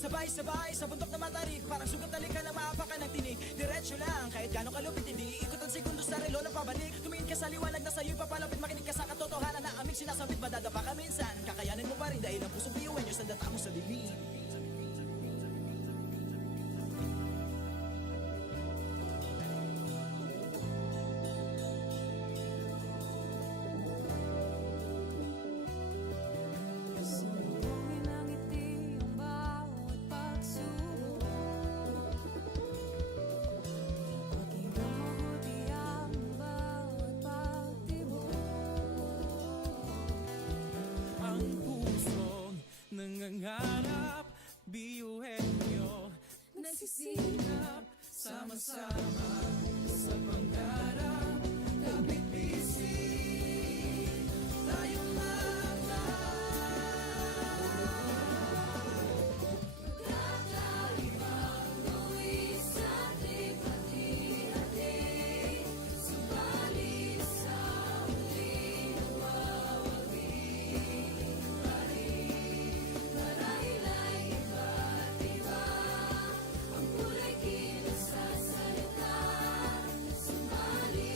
Sabay-sabay sa bundok na matarik, parang sugat talikan na maapakan ng tinig. Diretso lang, kahit gano'ng kalupit hindi ikot ang segundo sa relo na pabalik. Tumingin ka sa liwanag na sa'yo'y papalapit, makinig ka sa katotohanan na aming sinasabit. Madadapa ka minsan, kakayanin mo pa rin dahil ang pusong biyuin nyo sa data mo sa dilim. Sumuhin ang ngiti ang bawat pagsubok. Pakinggan mabuti ang bawat pagtibok. Ang pusong nangangarap, biyuhin nyo nagsisikap, sama-sama sa pangarap. Kapit bisig, tayong Kakaibang buwis sa ating hati-hati. Subalit sa huli nawawagi pa rin. Marahil ay iba't iba ang kulay kilos sa salita. Subalit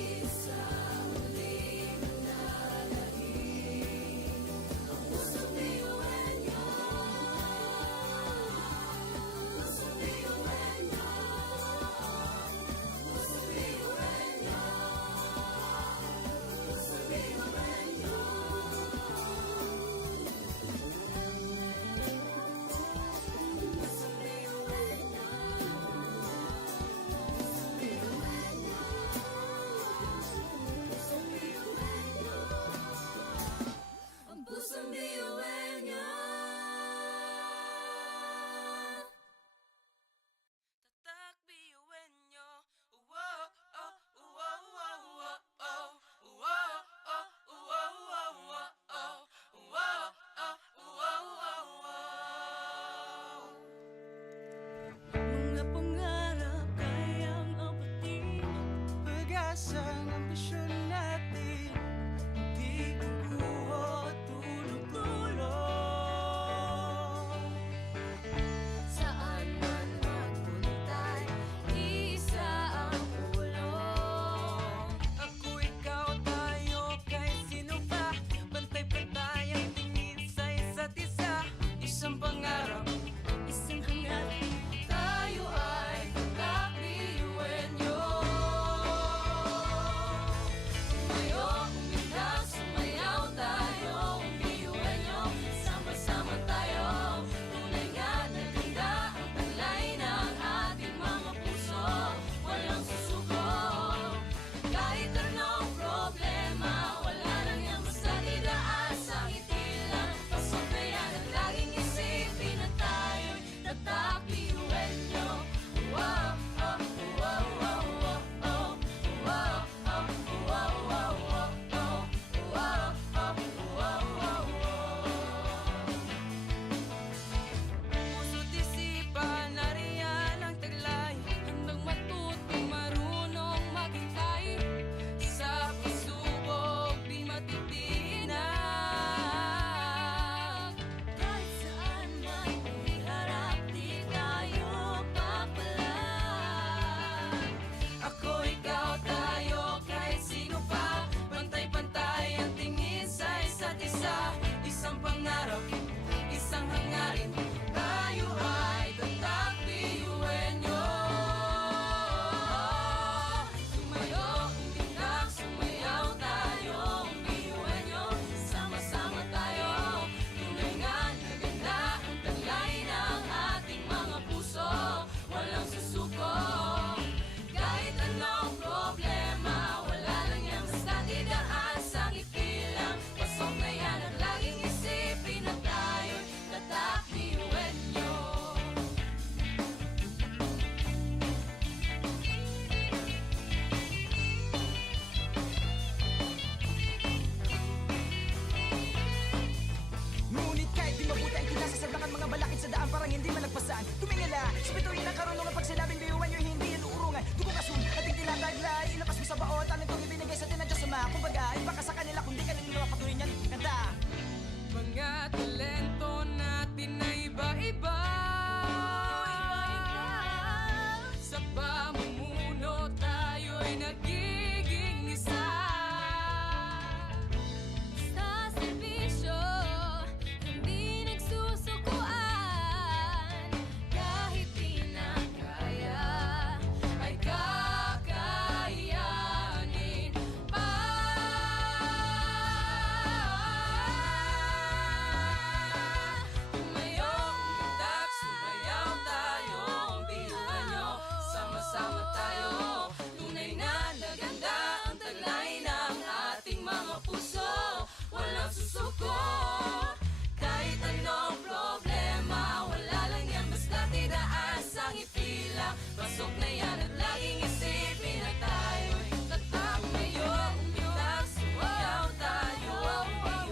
ngiti lang. Pasok na yan at laging isipin na tayo'y tatak ngayon. Umitak, sumayaw tayo,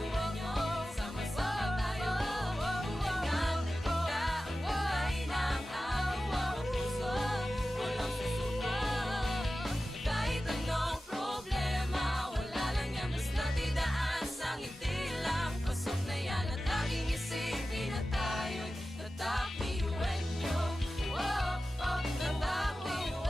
iwan nyo, sama-sama tayo. Hanggang nakita ang kulay ng ating mga puso, walang susuko. Kahit anong problema, wala lang yan, basta't idaan sa ngiti lang. Pasok na yan at laging isipin na tayo'y tatak, iwan nyo. Tatak, iwan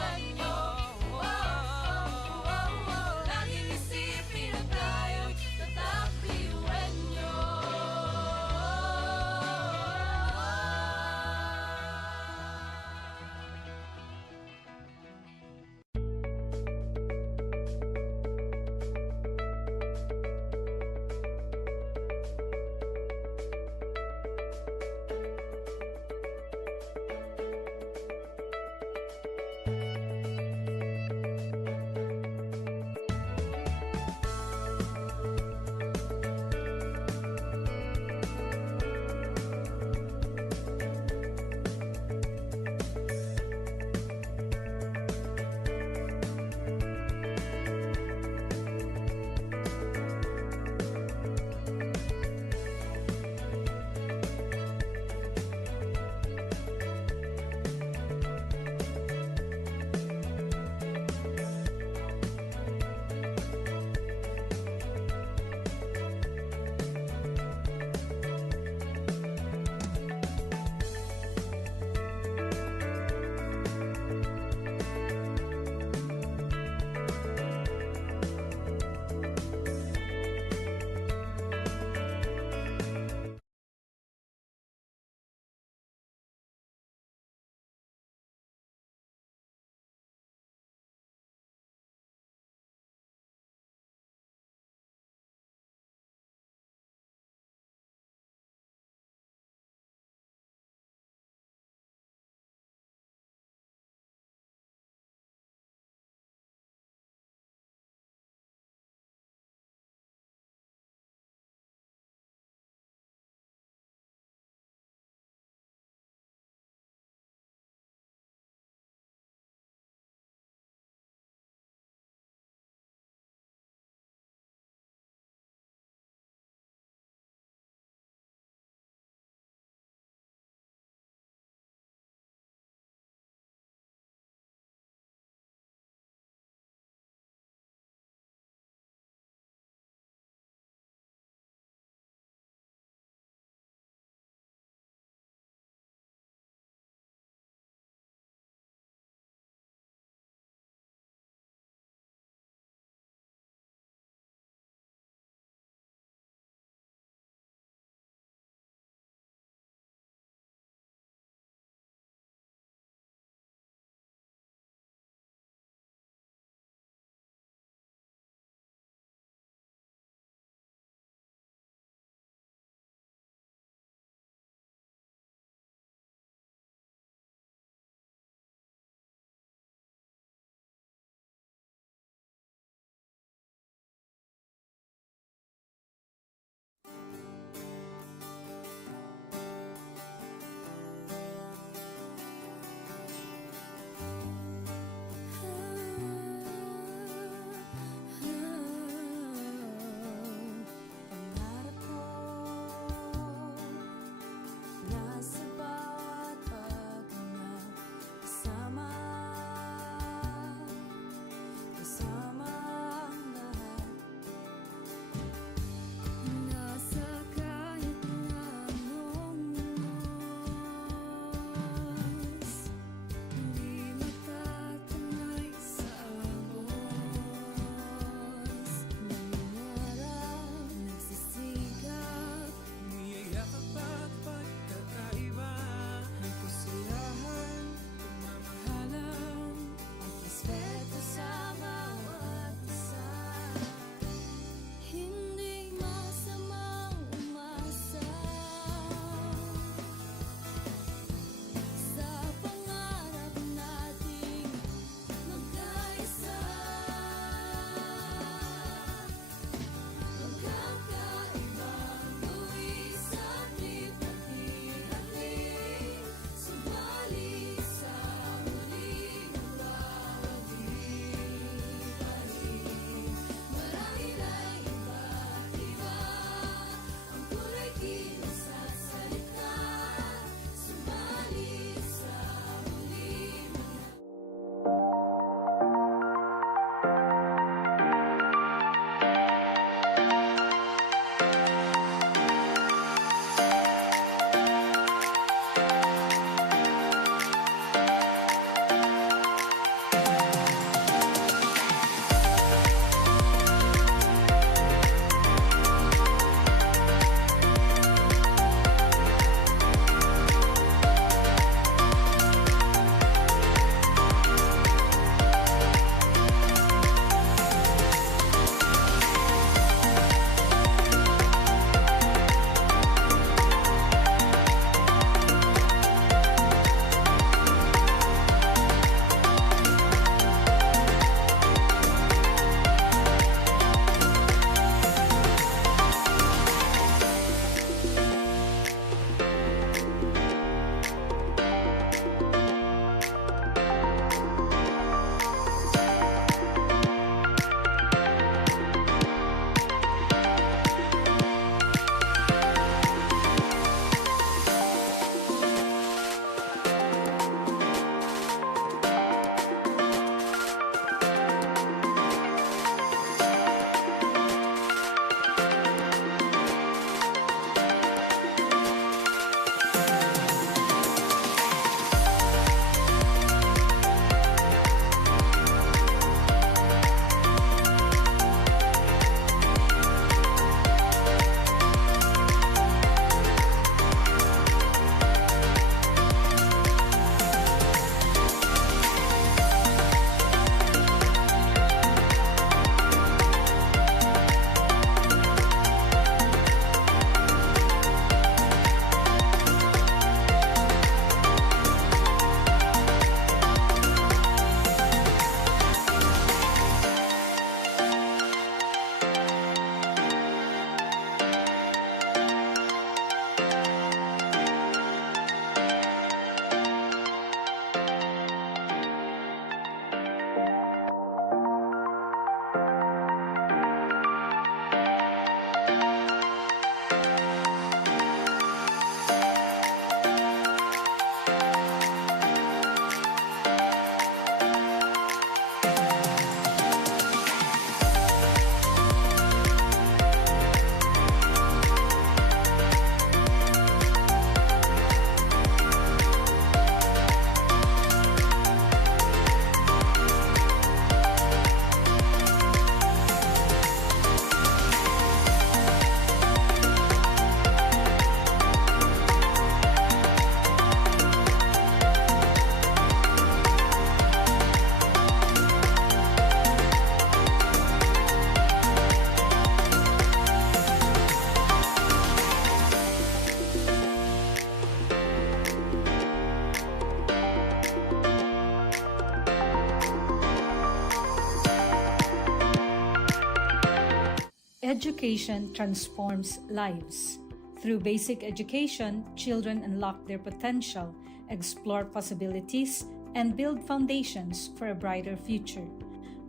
Education transforms lives. Through basic education, children unlock their potential, explore possibilities, and build foundations for a brighter future.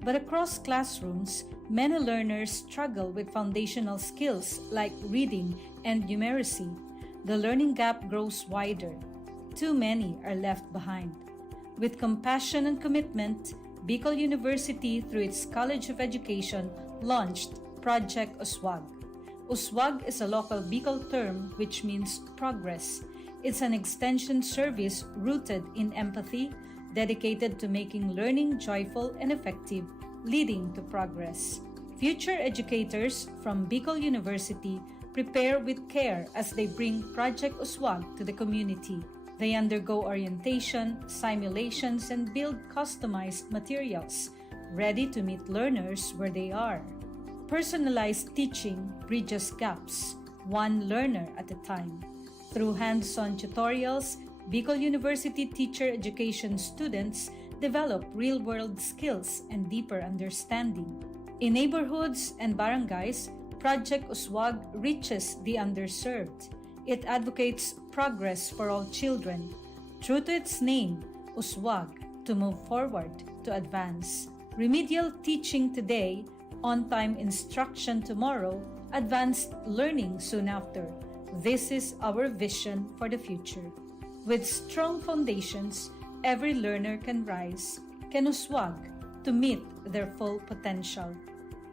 But across classrooms, many learners struggle with foundational skills like reading and numeracy. The learning gap grows wider. Too many are left behind. With compassion and commitment, Bicol University, through its College of Education, launched Project Uswag. Uswag is a local Bicol term which means progress. It's an extension service rooted in empathy, dedicated to making learning joyful and effective, leading to progress. Future educators from Bicol University prepare with care as they bring Project Uswag to the community. They undergo orientation, simulations, and build customized materials, ready to meet learners where they are. Personalized teaching bridges gaps, one learner at a time. Through hands-on tutorials, Bicol University teacher education students develop real-world skills and deeper understanding. In neighborhoods and barangays, Project Uswag reaches the underserved. It advocates progress for all children. True to its name, Uswag, to move forward, to advance. Remedial teaching today, on-time instruction tomorrow, advanced learning soon after. This is our vision for the future. With strong foundations, every learner can rise, can uswag, to meet their full potential.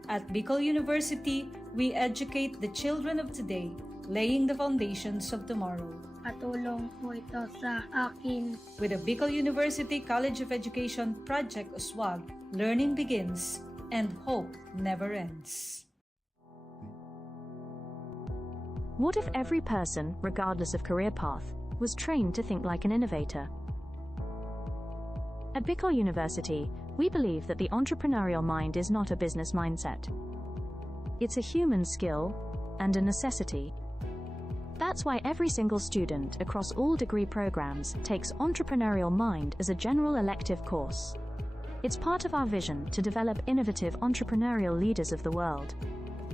At Bicol University, we educate the children of today, laying the foundations of tomorrow. Katulong po ito sa akin. With the Bicol University College of Education Project Uswag, learning begins and hope never ends. What if every person, regardless of career path, was trained to think like an innovator? At Bicol University, we believe that the entrepreneurial mind is not a business mindset. It's a human skill and a necessity. That's why every single student across all degree programs takes Entrepreneurial Mind as a general elective course. It's part of our vision to develop innovative entrepreneurial leaders of the world.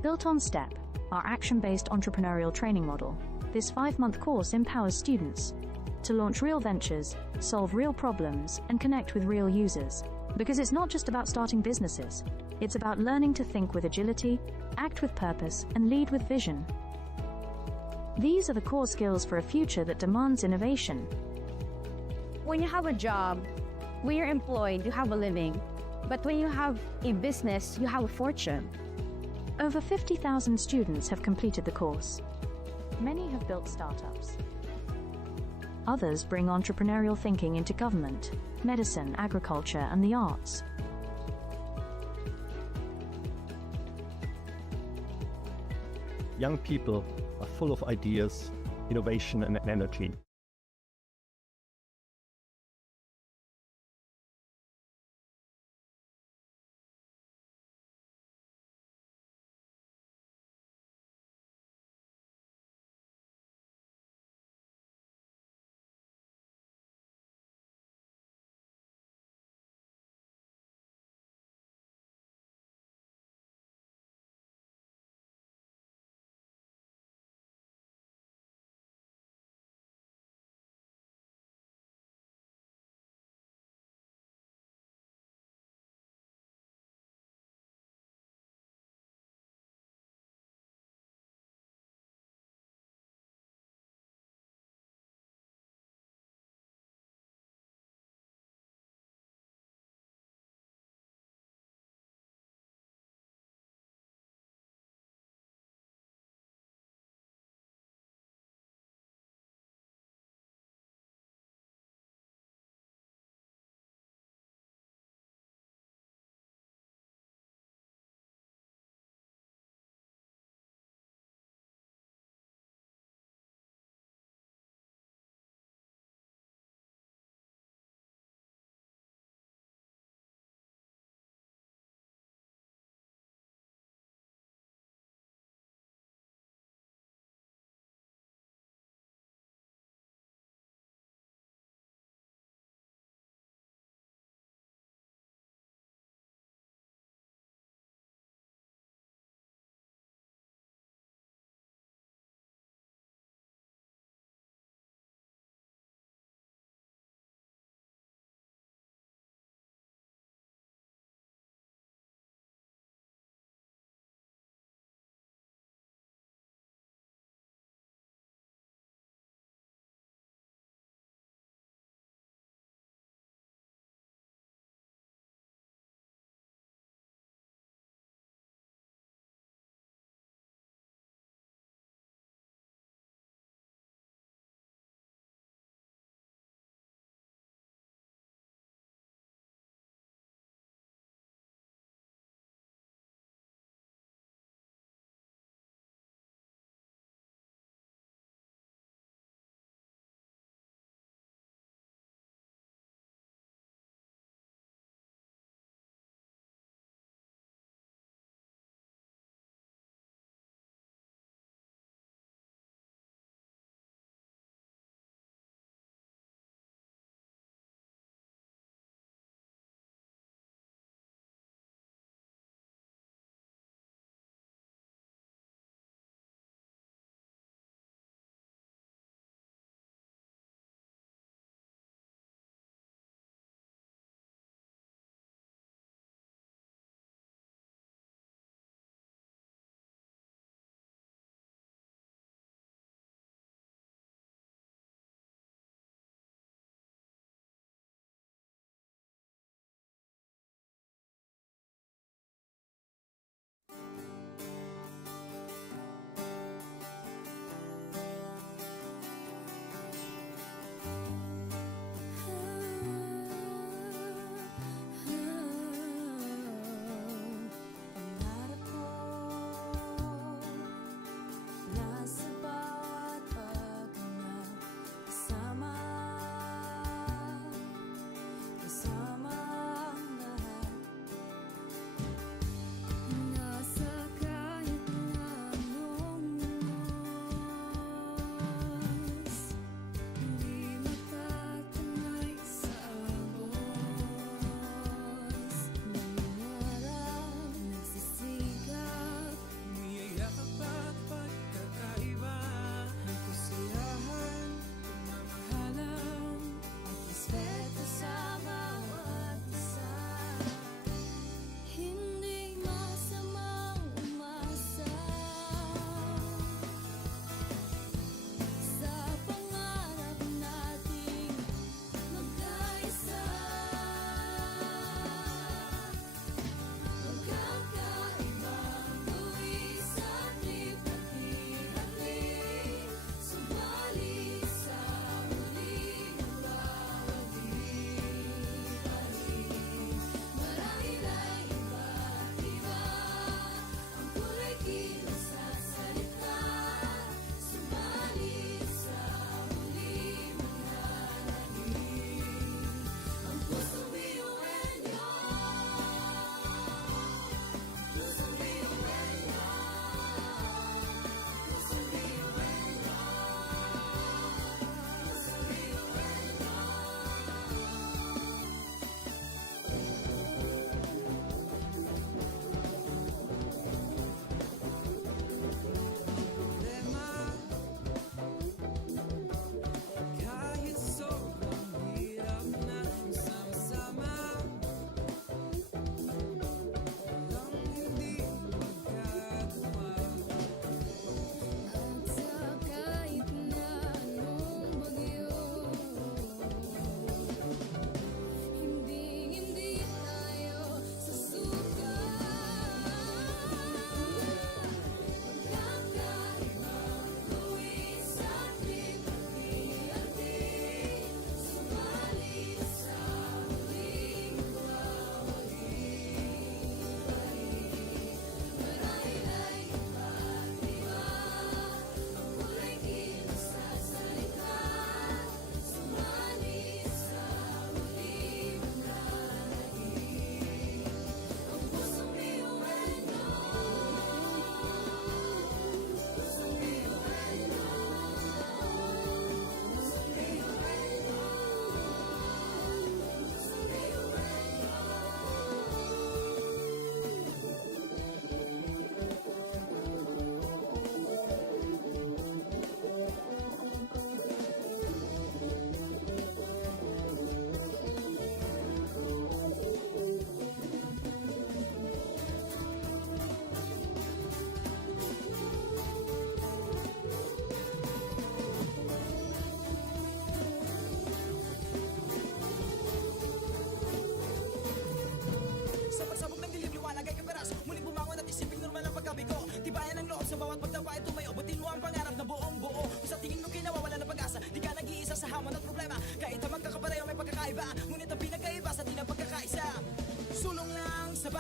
Built on STEP, our action-based entrepreneurial training model, this 5-month course empowers students to launch real ventures, solve real problems, and connect with real users. Because it's not just about starting businesses, it's about learning to think with agility, act with purpose, and lead with vision. These are the core skills for a future that demands innovation. When you have a job, when you're employed, you have a living. But when you have a business, you have a fortune. Over 50,000 students have completed the course. Many have built startups. Others bring entrepreneurial thinking into government, medicine, agriculture, and the arts. Young people are full of ideas, innovation, and energy.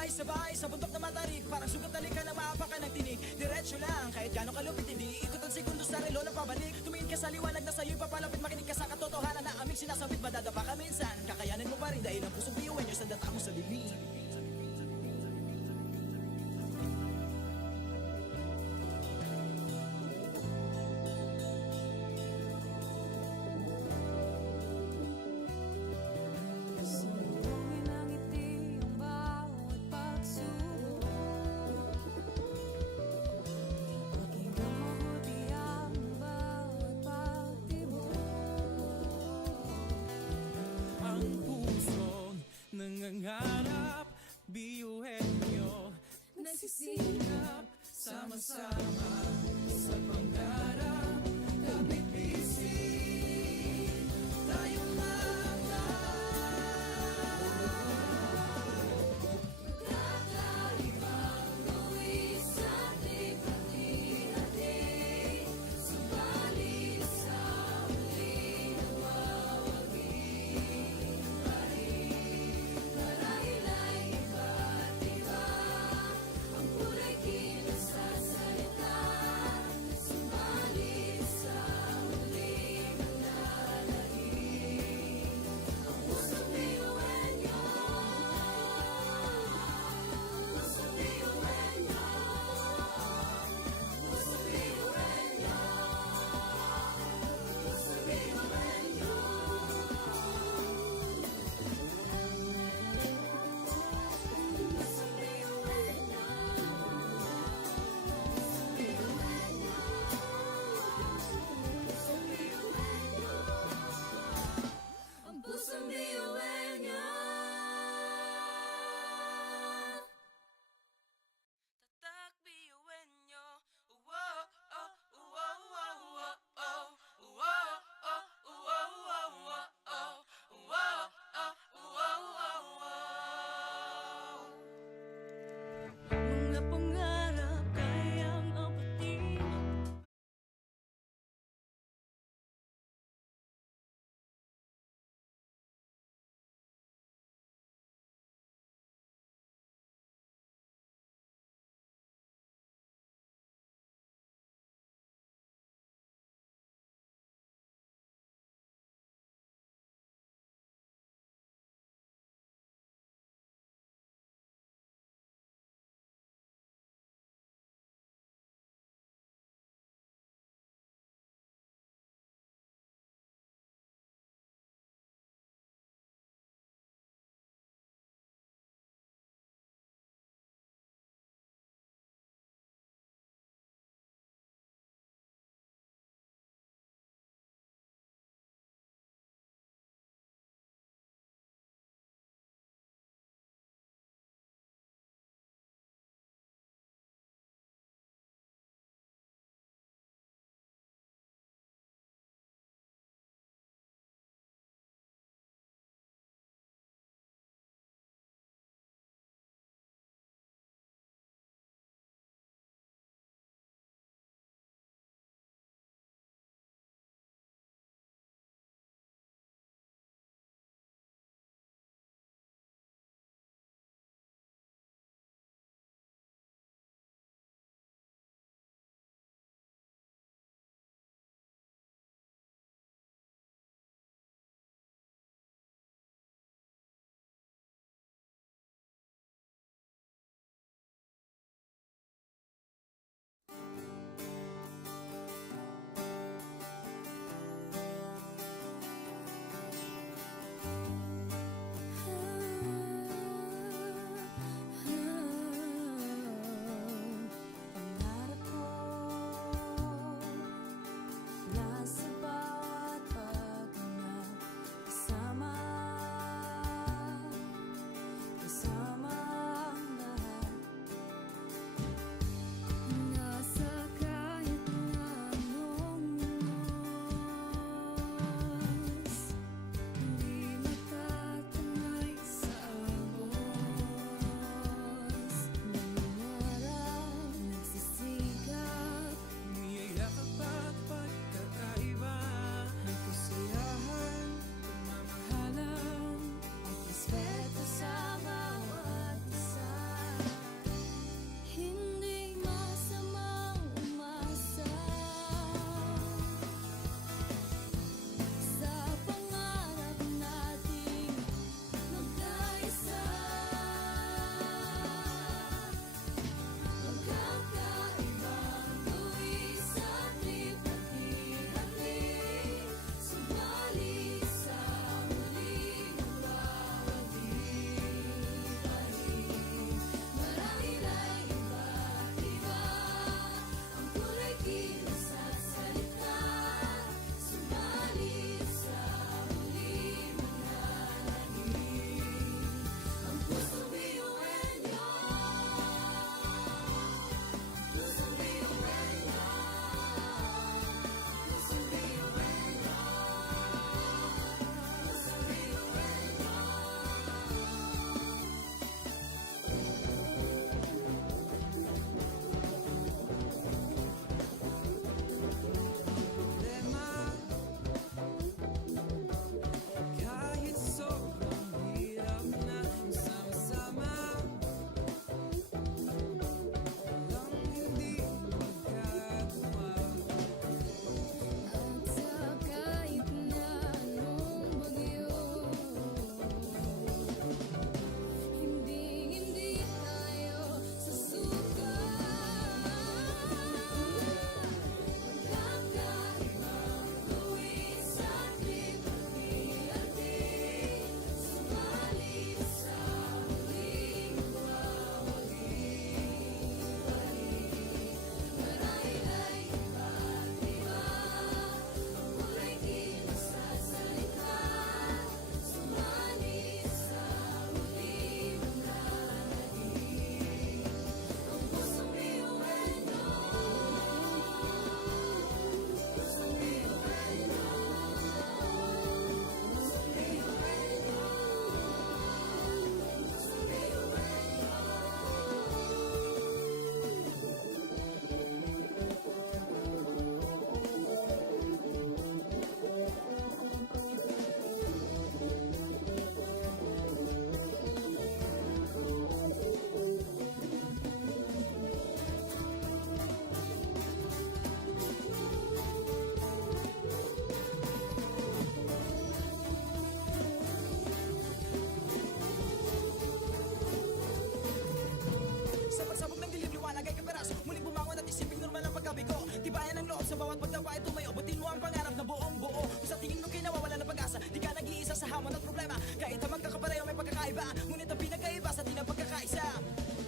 Sabay-sabay sa bundok na matarik, parang sugat na lika ng maapakan ng tinig. Diretso lang, kahit gano'ng kalupit, hindi ikot ang segundo sa relo na pabalik. Tumingin ka sa liwanag na sa'yo'y papalapit, makinig ka sa katotohanan na aming sinasabit. Madadapa ka minsan, kakayanin mo pa rin dahil ang pusong biyuin nyo sa data mo sa dilim. Sumbungin ang ngiti ang bawat pagsubok. Pakinggan mabuti ang bawat pagtibok. Ang pusong nangangarap, biyuhin nyo nagsisikap, sama-sama sa pangarap. Kapit bisig, tayong Kakaibang luwis sa ating hati-hati. Subalit sa huli nawawagi pa rin. Marahil ay iba't iba ang kulay kilos sa salita. Subalit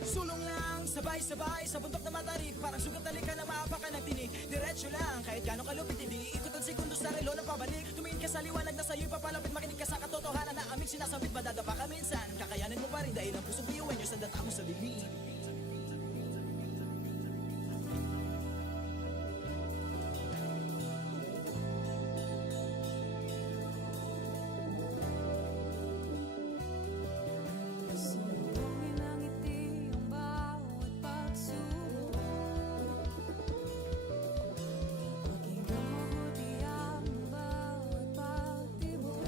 Sulong lang, sabay-sabay sa bundok na matarik. Parang sugat na likha ng maapakan ng tinig. Diretso lang, kahit gano'ng kalupit hindi ikot ang segundo sa relo na pabalik. Tumingin ka sa liwanag na sa'yo'y papalapit. Makinig ka sa katotohanan na aming sinasabit. Madadapa ka minsan, kakayanin mo pa rin dahil ang puso biyuan nyo sa data mo sa bibig. Sumbongin ang ngiti ang bawat pagsubok. Pakinggan mabuti ang bawat pagtibok.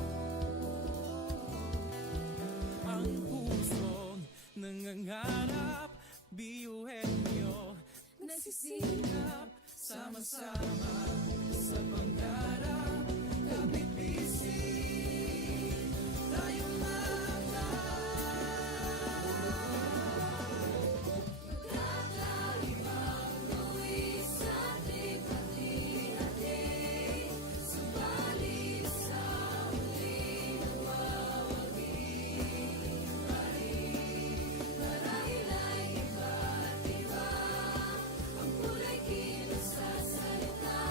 Ang pusong nangangarap, biyuhin nyo. Nagsisikap, Sama-sama sa pangarap, kapit bisig, tayong kakaibang luwis at likha-likha. Subalit sa huling nagwawagi. Marahil ay iba't iba ang kulay kilos sa salita.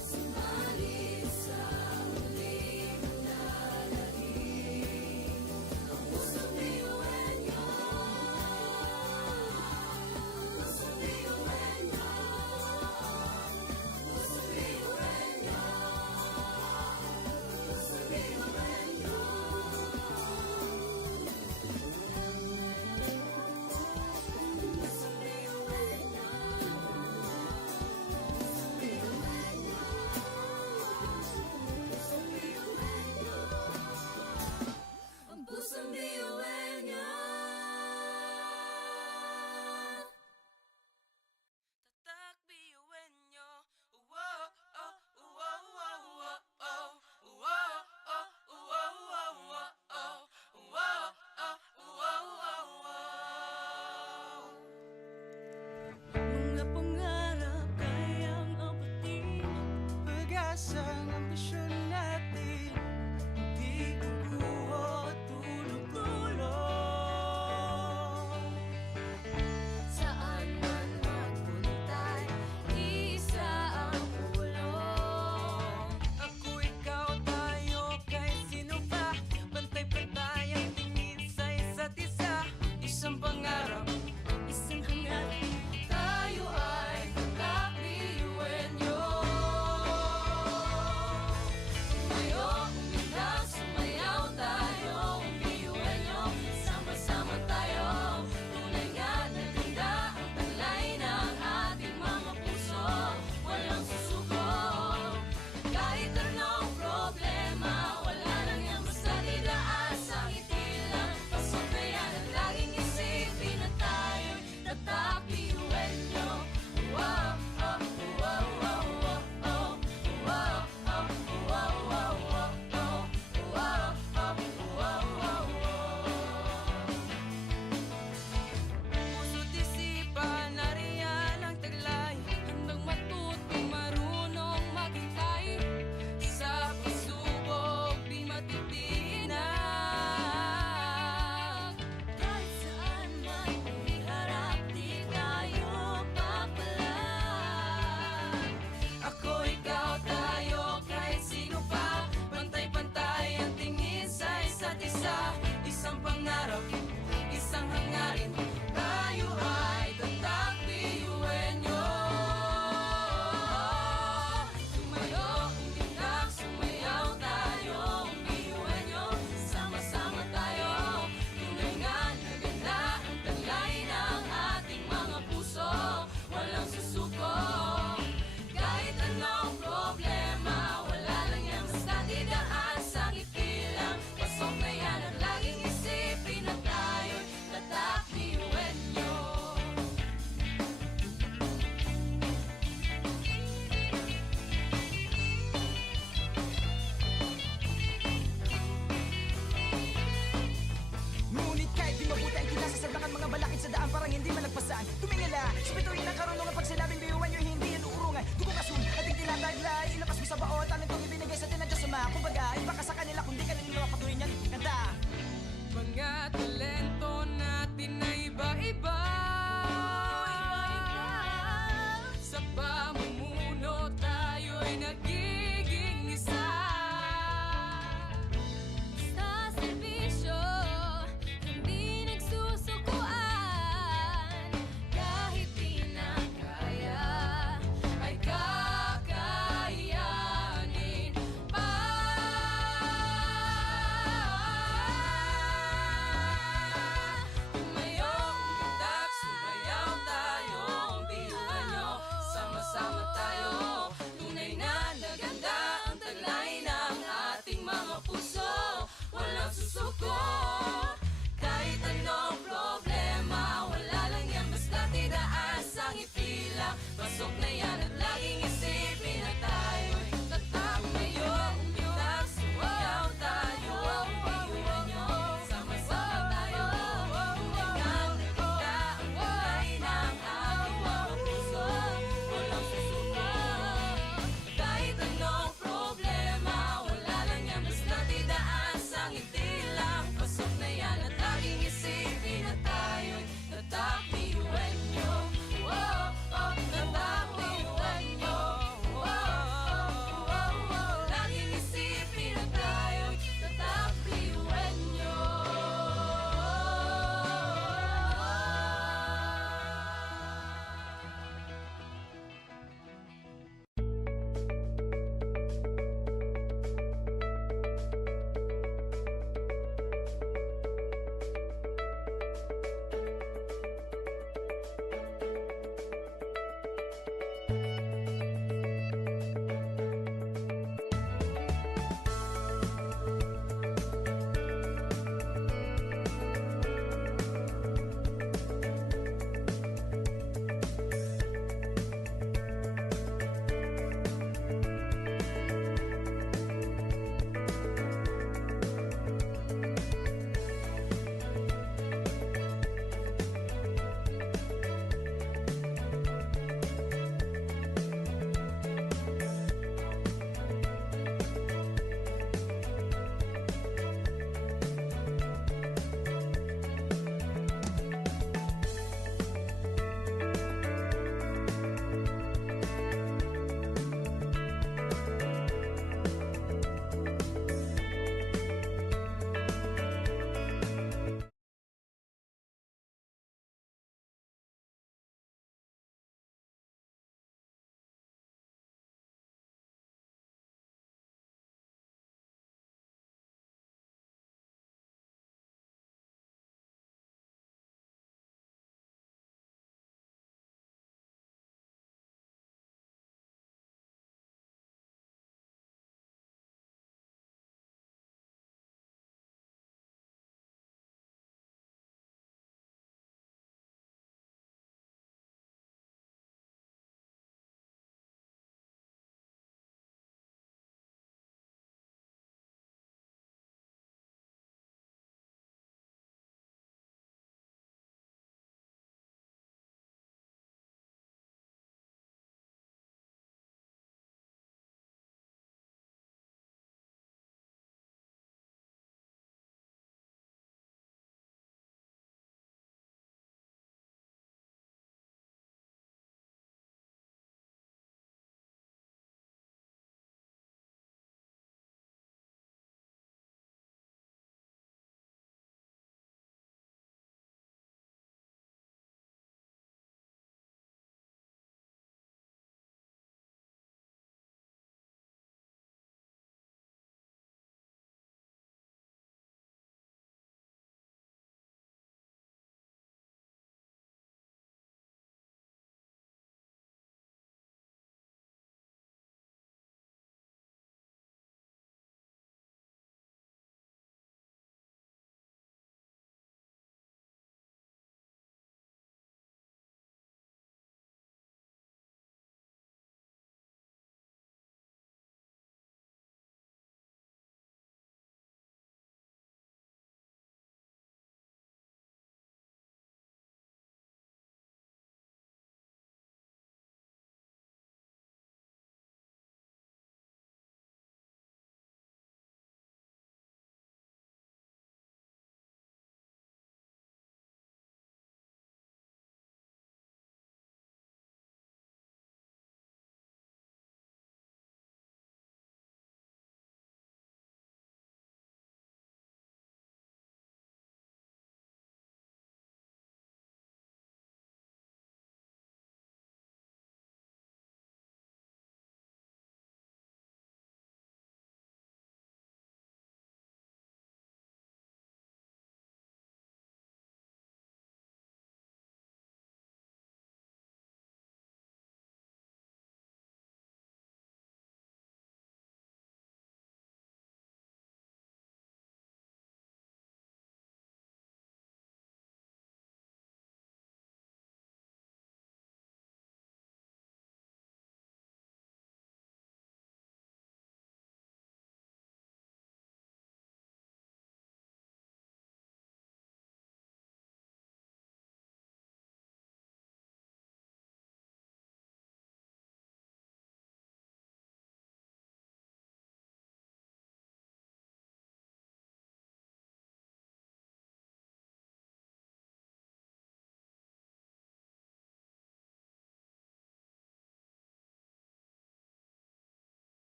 Subalit sa huling naglalahim. Ang pusong biyuhan nyo. Pusong biyuhan nyo. Pusong biyuhan nyo. Pusong biyuhan nyo. Pusong biyuhan nyo. Pusong biyuhan nyo. Ang pusong biyuhan nyo. Tatak biyuin nyo. Uwo, oh, uwo, uwo, uwo, oh. Uwo, oh, uwo, uwo, uwo, oh. Uwo, oh, uwo, uwo, uwo. Mga pangarap kayang abutin, pag-asa ng ambisyon natin. Di kukuha tulog-tulog. Saan man magpuntay, isa ang ulong. Ako, ikaw, tayo, kahit sino pa. Pantay-pantay ang tingin sa isa't isa. Isang pangarap, isang hangarap. Tayo ay kakabiyuin nyo. Tumayo, umilang, sumayaw tayo. Biyuin nyo, sama-sama tayo. Tunay nga na ganda ang talay ng ating mga puso. Walang susuko. Kahit anong problema, wala lang yan basta didaan sa ngiti lang. Pasok na yan at laging isipin na tayo'y tatak biyuin nyo. Wow, oh, wow, wow, wow, oh. Wow, oh, wow, wow, wow, oh. Wow, oh, wow, wow, wow. Puso't isipan, nariyan ang taglay. Handang matuto, marunong maghintay. Sa pagsubok, di matitinag. Kahit saan man iharap, di tayo papalag. Ako, ikaw, tayo, kahit sino pa. Pantay-pantay ang tingin sa isa't isa. Isang pangarap, isang hangarin. Tayo ay tatak biyuin nyo. Tumayo, umilang, sumayaw tayo. Biyuin nyo, sama-sama tayo. Tunay nga na ganda ang talay ng ating mga puso. Walang susuko. Kahit anong problema, wala lang yan basta didaan sa ngiti lang. Pasok na yan at laging isipin na tayo'y tatak biyuin nyo. Ngunit kahit di mabuti ang kinasasagdakan mga balakid sa daan parang hindi malagpasan. Tumingala, sa bituin ng karunungan pag sinabing biyuan nyo hindi yan uurungan. Dugong asul, ating tinataglay, ilabas mo sa baot, anong itong ibinigay sa tinadya sa mga. Kumbaga, iba